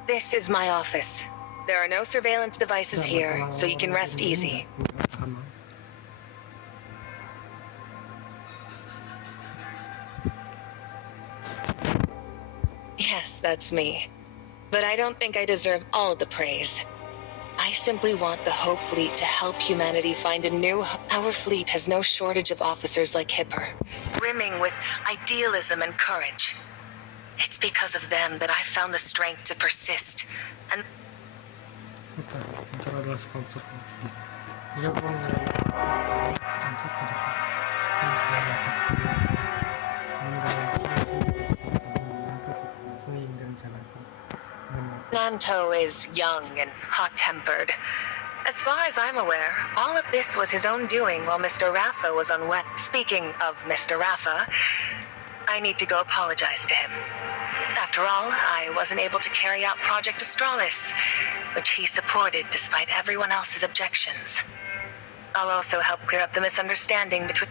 This is my office. There are no surveillance devices here, so you can rest easy. Yes, that's me. But I don't think I deserve all the praise. I simply want the Hope Fleet to help humanity find a new... Our fleet has no shortage of officers like Hipper, brimming with idealism and courage. It's because of them that I found the strength to persist, and... Bentar adalah sponsor. Dia pun sponsor tidak. Nanto is young and hot-tempered. As far as I'm aware, all of this was his own doing while Mr. Rafa was on wet. Speaking of Mr. Rafa, I need to go apologize to him. After all, I wasn't able to carry out Project Astralis, which he supported despite everyone else's objections. I'll also help clear up the misunderstanding between...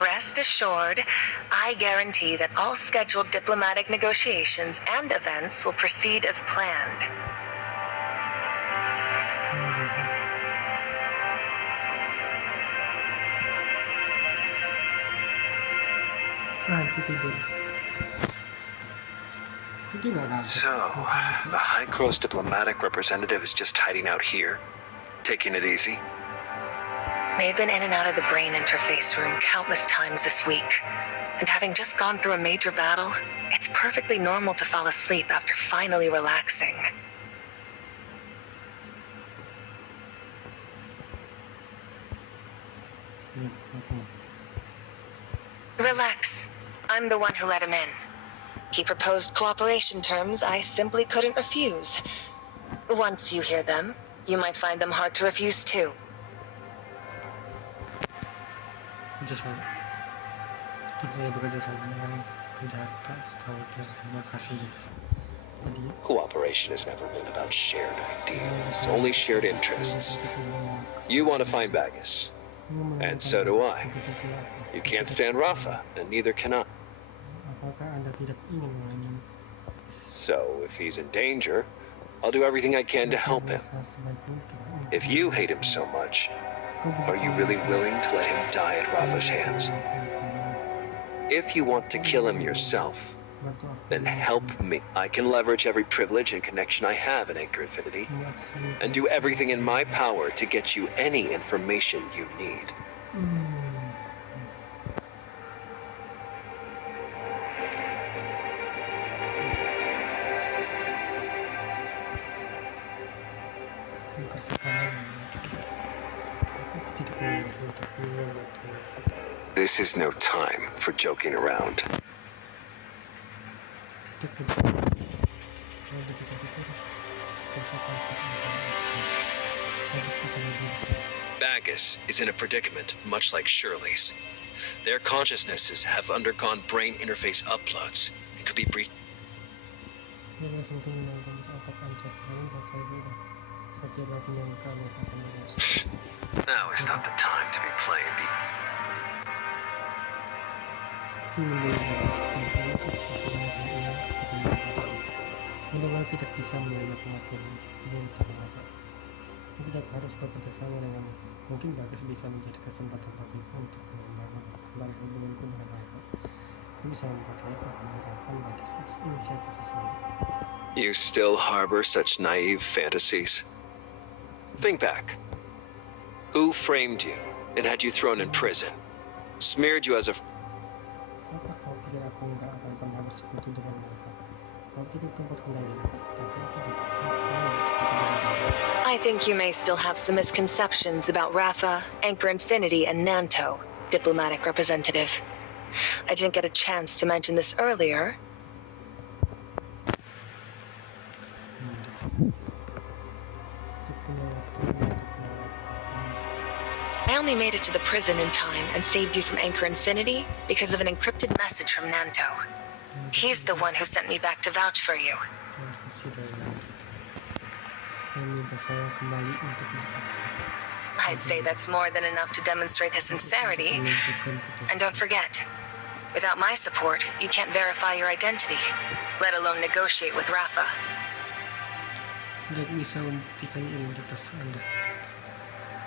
Rest assured, I guarantee that all scheduled diplomatic negotiations and events will proceed as planned. So, the High Crow's diplomatic representative is just hiding out here, taking it easy. They've been in and out of the brain interface room countless times this week. And having just gone through a major battle, it's perfectly normal to fall asleep after finally relaxing. Relax. I'm the one who let him in. He proposed cooperation terms I simply couldn't refuse. Once you hear them, you might find them hard to refuse too. Saya bekerja sama dengan Tidak, terima kasih. Cooperation has never been about shared ideals, only shared interests. You want to find Bagus, and so do I. You can't stand Rafa, and neither can I. So, if he's in danger, I'll do everything I can to help him. If you hate him so much, are you really willing to let him die at Rafa's hands? If you want to kill him yourself, then help me. I can leverage every privilege and connection I have in Anchor Infinity, and do everything in my power to get you any information you need. This is no time for joking around. Bagus is in a predicament much like Shirley's. Their consciousnesses have undergone brain interface uploads and could be breached. Now is not the time to be playing the... Mudah-mudahan tidak bisa menerima kematian ini untuk Bapak. Tidak harus bekerja sama dengan mungkin bagus bisa menjadi kesempatan bagiku untuk membangun kembali hubunganku dengan Rafa. Aku bisa mempercayai kehadiran bagi inisiatif tersebut. You still harbor such naive fantasies? Think back. Who framed you and had you thrown in prison? Smeared you as a... Apa kau pikir aku nggak akan pernah bersekutu dengan Rafa? Kau pikir tempat kendali, tapi aku juga pernah bersekutu dengan Rafa. I think you may still have some misconceptions about Rafa, Anchor Infinity, and Nanto, diplomatic representative. I didn't get a chance to mention this earlier. I only made it to the prison in time and saved you from Anchor Infinity because of an encrypted message from Nanto. He's the one who sent me back to vouch for you. I'd say that's more than enough to demonstrate his sincerity. And don't forget, without my support, you can't verify your identity, let alone negotiate with Rafa. Tidak bisa membuktikan identitas Anda.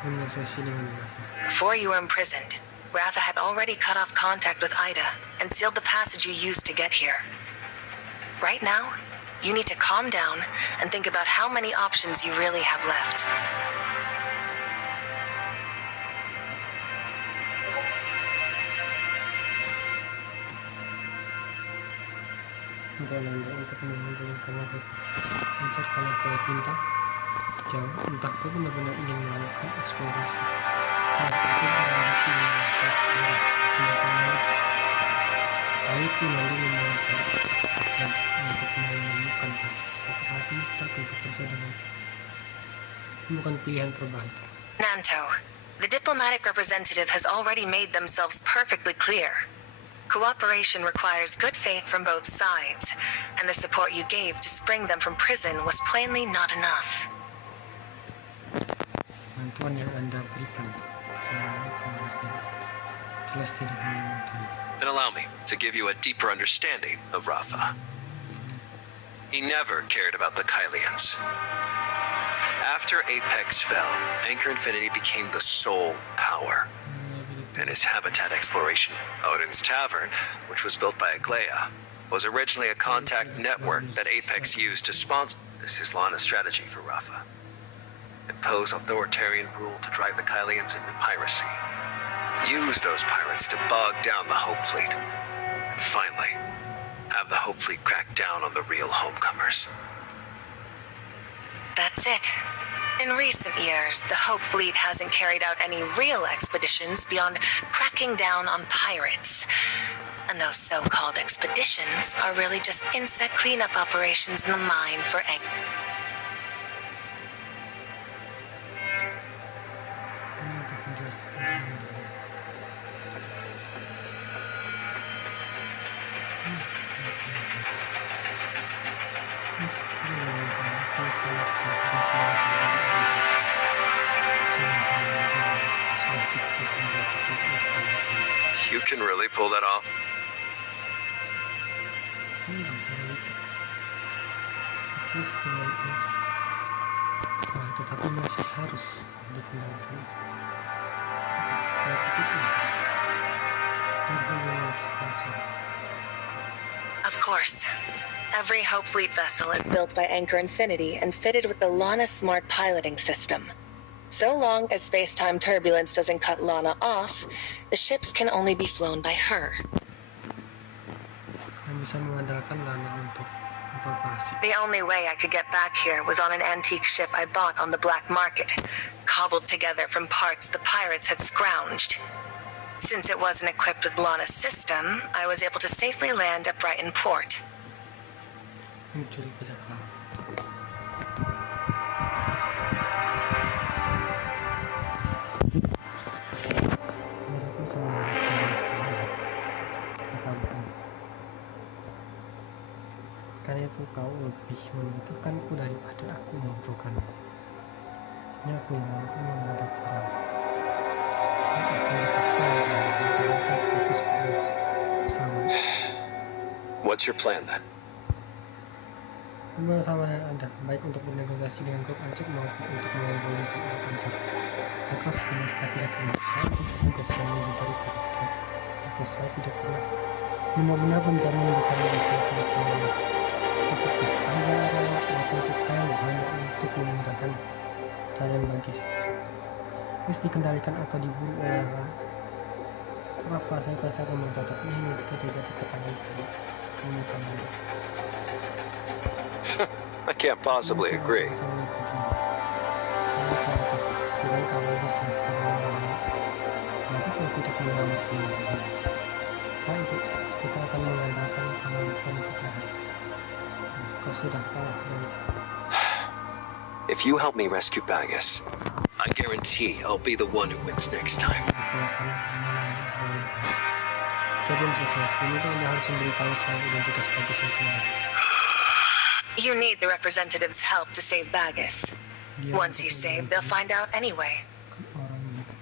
Negosiasi dengan Rafa. Before you were imprisoned, Rafa had already cut off contact with Ida and sealed the passage you used to get here. Right now, you need to calm down and think about how many options you really have left. Untuk Anda untuk mengumpulkan mencari proyek bintang jauh, entah kau benar-benar ingin melakukan eksplorasi. Cara itu berada di sini saat ini bersama. Baik melalui mencari kecepatan untuk menemukan Rasis, tapi saat ini kita akan bekerja dengan bukan pilihan terbaik. Nanto, the diplomatic representative has already made themselves perfectly clear. Cooperation requires good faith from both sides, and the support you gave to spring them from prison was plainly not enough. Bantuan yang Anda berikan sangat jelas tidak memungkinkan. And allow me to give you a deeper understanding of Rafa. He never cared about the Kylians. After Apex fell, Anchor Infinity became the sole power. And his habitat exploration, Odin's Tavern, which was built by Aglaia, was originally a contact network that Apex used to sponsor. This is Lana's strategy for Rafa. Impose authoritarian rule to drive the Kylians into piracy. Use those pirates to bog down the Hope Fleet. And finally, have the Hope Fleet crack down on the real homecomers. That's it. In recent years, the Hope Fleet hasn't carried out any real expeditions beyond cracking down on pirates. And those so-called expeditions are really just insect cleanup operations in the mine for egg. You can really pull that off? Tetapi masih harus dikembangkan. Saya pikir Of course. Every Hope Fleet vessel is built by Anchor Infinity and fitted with the Lana Smart piloting system. So long as space-time turbulence doesn't cut Lana off, the ships can only be flown by her. Bisa mengandalkan Lana untuk operasi. The only way I could get back here was on an antique ship I bought on the black market, cobbled together from parts the pirates had scrounged. Since it wasn't equipped with Lana's system, I was able to safely land at Brighton Port. Mencuri pajak laut. Mereka sama karena itu kau lebih membutuhkanku daripada aku membutuhkanmu. Ini aku yang menghadapi perang. Aku dipaksa mempertahankan status quo selama. What's your plan then? Hubungan sama Anda, baik untuk bernegosiasi dengan grup ancur maupun untuk menghubungi grup ancur. Maka sama sekali tidak pernah saya untuk tugas yang diberikan. Maka saya tidak pernah benar-benar menjamin bisa menyelesaikan semuanya. Tetapi sepanjang adalah untuk kamu hanya untuk memudahkan kalian magis. Wis dikendalikan atau diburu oleh orang. Kenapa saya merasa meminta tapi ini ketika jatuh ke tangan saya. I can't possibly agree. If you help me rescue Bagus, I guarantee I'll be the one who wins next time. Sebelum selesai, sebelumnya Anda harus memberitahu saya identitas Bagus yang sebenarnya. You need the representative's help to save Bagus. Once he's saved, they'll find out anyway.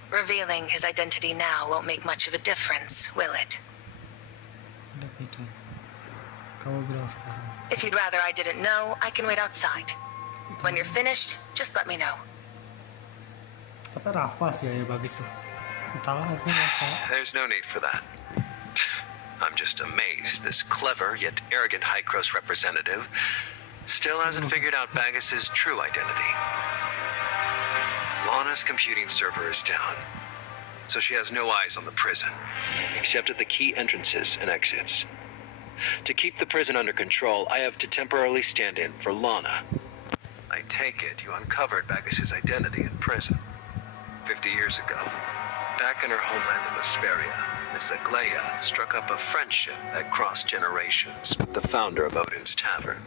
Revealing his identity now won't make much of a difference, will it? If you'd rather I didn't know, I can wait outside. When you're finished, just let me know. Tapi Raffas ya bagus tuh. Entahlah aku rasa. There's no need for that. I'm just amazed this clever yet arrogant High Cross representative still hasn't figured out Bagus's true identity. Lana's computing server is down, so she has no eyes on the prison, except at the key entrances and exits. To keep the prison under control, I have to temporarily stand in for Lana. I take it you uncovered Bagus's identity in prison 50 years ago. Back in her homeland of Aesperia, Miss Aglaia struck up a friendship that crossed generations with the founder of Odin's Tavern.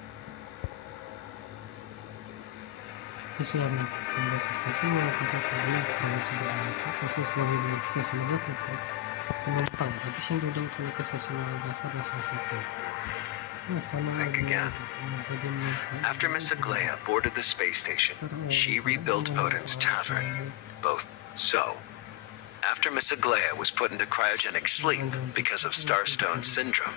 Think again. After Miss Aglaia boarded the space station, she rebuilt Odin's Tavern. Both so. After Miss Aglaia was put into cryogenic sleep because of Starstone syndrome.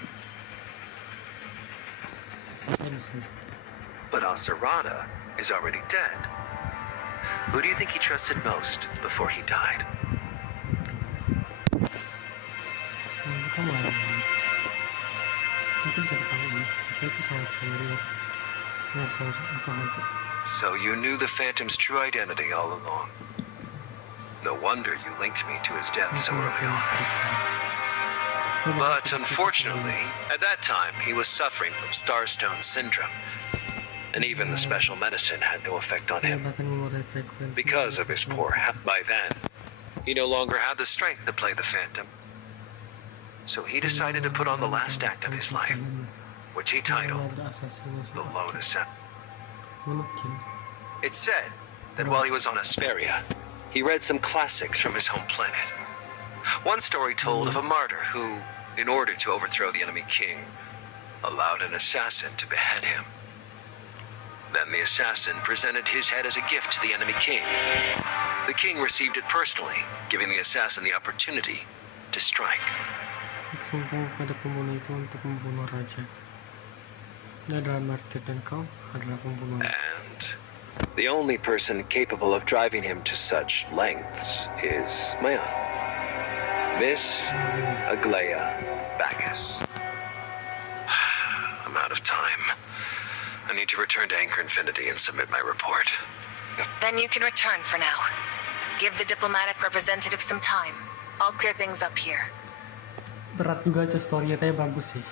But Sarara is already dead. Who do you think he trusted most before he died? So you knew the Phantom's true identity all along. No wonder you linked me to his death so early on. But unfortunately, at that time, he was suffering from Starstone syndrome. And even the special medicine had no effect on him. Because of his poor health by then, he no longer had the strength to play the Phantom. So he decided to put on the last act of his life, which he titled The Lone Assassin. It's said that while he was on Aesperia, he read some classics from his home planet. One story told of a martyr who, in order to overthrow the enemy king, allowed an assassin to behead him. Then the assassin presented his head as a gift to the enemy king. The king received it personally, giving the assassin the opportunity to strike. And the only person capable of driving him to such lengths is my aunt, Miss Aglaia Bagus. I'm out of time. I need to return to Anchor Infinity and submit my report. Then you can return for now. Give the diplomatic representative some time. I'll clear things up here. Berat juga aja story-nya, tapi bagus sih.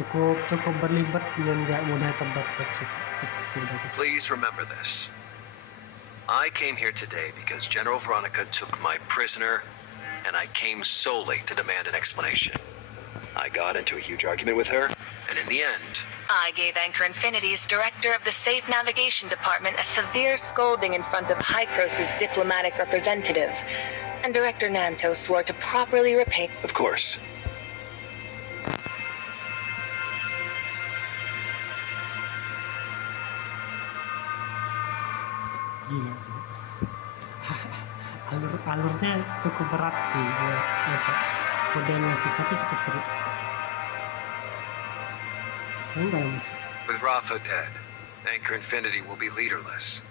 Cukup berlibat dan nggak mudah tebak. Bagus. Please remember this. I came here today because General Veronica took my prisoner, and I came solely to demand an explanation. I got into a huge argument with her, and in the end, I gave Anchor Infinity's director of the Safe Navigation Department a severe scolding in front of Hycross's diplomatic representative, and Director Nanto swore to properly repay. Of course. Gila sih. Alurnya cukup berat sih, kode analisis tapi cukup seru. With Rafa dead, Anchor Infinity will be leaderless.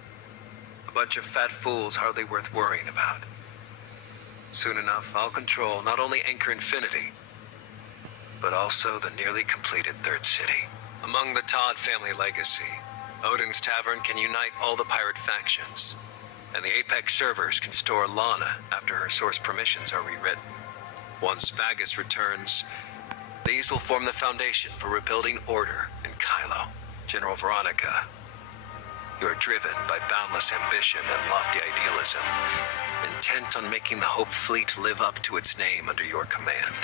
A bunch of fat fools hardly worth worrying about. Soon enough, I'll control not only Anchor Infinity, but also the nearly completed Third City. Among the Todd family legacy, Odin's Tavern can unite all the pirate factions, and the Apex servers can store Lana after her source permissions are rewritten. Once Vagus returns, these will form the foundation for rebuilding order in Kylo. General Veronica, you are driven by boundless ambition and lofty idealism, intent on making the Hope Fleet live up to its name under your command.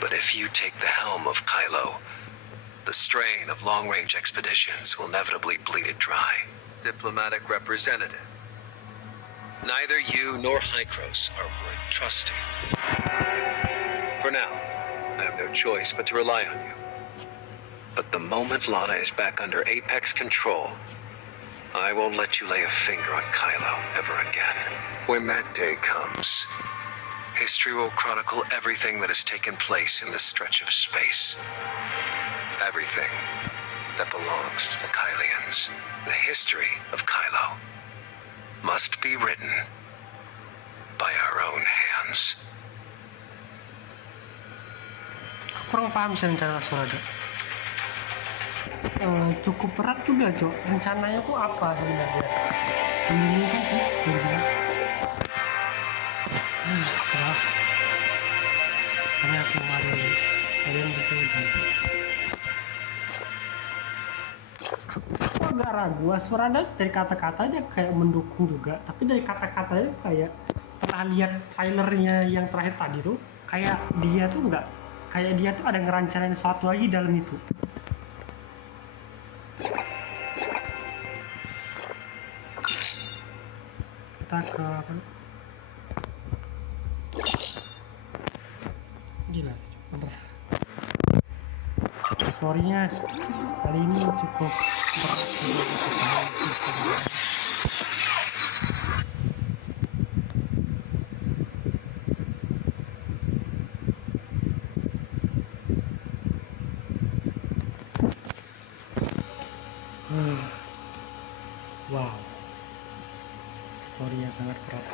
But if you take the helm of Kylo, the strain of long-range expeditions will inevitably bleed it dry. Diplomatic representative, neither you nor Hykros are worth trusting. For now, I have no choice but to rely on you. But the moment Lana is back under Apex control, I won't let you lay a finger on Kylo ever again. When that day comes, history will chronicle everything that has taken place in this stretch of space. Everything that belongs to the Kylians. The history of Kylo must be written by our own hands. Kurang paham sih rencana Surada. Cukup berat juga, Cok. Rencananya tuh apa sebenarnya? Membingungkan sih, benar-benar. Karena aku kalian bisa bantu. Aku agak ragu, Surada dari kata-katanya kayak mendukung juga, tapi dari kata-katanya kayak setelah lihat trailernya yang terakhir tadi tuh, kayak dia tuh nggak, kayak dia tuh ada ngerencanain sesuatu lagi dalam itu. Kita ke apa? Gila sih, story-nya kali ini cukup berat. Wow, story-nya sangat berat.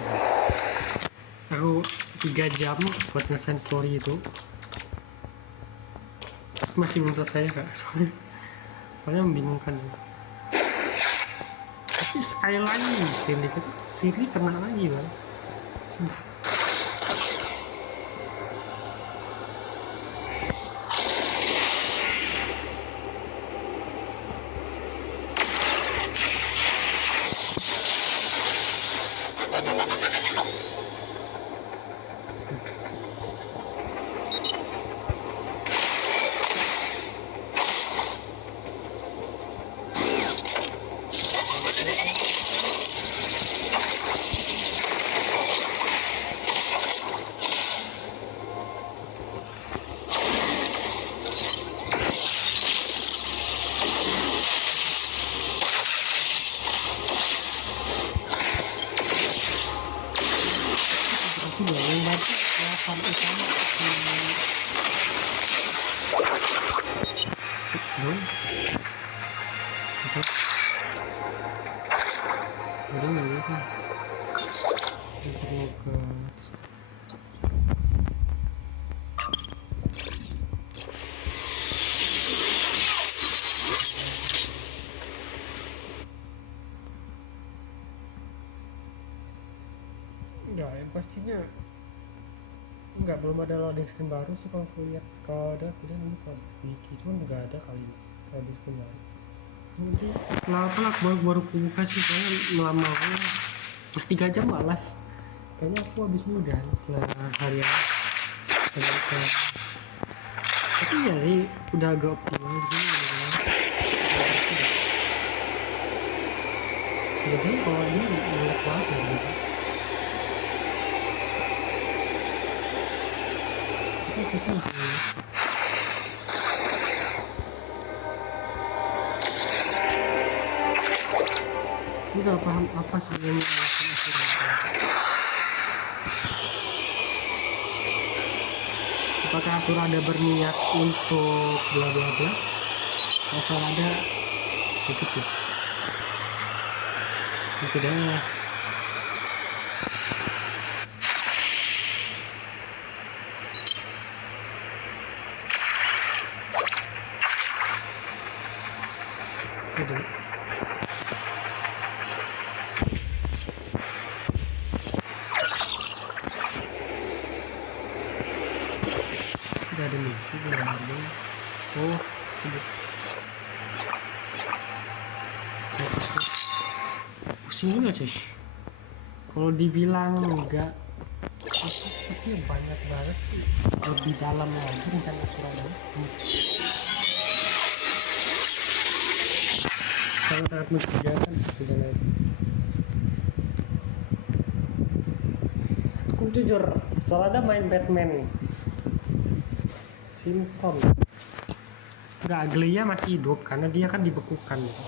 Aku 3 jam buat ngesain story itu, masih belum selesai kak, soalnya membingungkan. Tapi sekali lagi Siri kena lagi kan. Pastinya enggak, belum ada loading screen baru sih kalau aku lihat. Kalau ada kemudian ini kalau wiki cuman nggak ada kali ini loading screen baru. Nanti kenapa baru buka sih, soalnya lama banget. 3 jam nggak live, kayaknya aku habis ini udah setelah harian. Tapi ya sih udah agak optimal di sini. Biasanya kalau ini nggak kuat ya biasa. Ini gak paham apa sebenarnya alasan Aesperia. Apakah Asura ada berniat untuk bla bla bla? Asura ada Dikit ya. Oke dah. Aduh. Udah ada misi belum? Oh, pusing juga sih. Kalau dibilang enggak, itu sepertinya banyak banget sih. Lebih dalam lagi rencana Surabaya. Sangat-sangat mencurigakan sih sebenarnya. Aku jujur, soalnya main Batman Simpton, nggak, Glia masih hidup karena dia kan dibekukan gitu.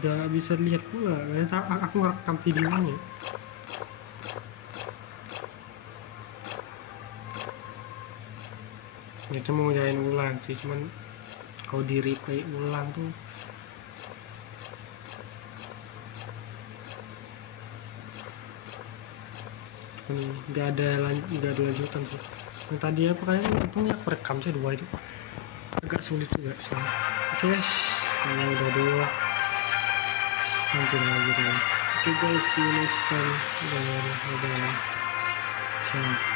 Sudah bisa lihat pula, aku ngerekam videonya. Ternyata mau nyain ulang sih, cuman kalau di replay ulang tuh nggak ada lanjutan sih. Yang tadi apa kayaknya untungnya aku rekam aja 2 itu, agak sulit juga sih. Oke guys, kalau udah 2 nanti lagi deh. Oke guys, see you next time. Bye.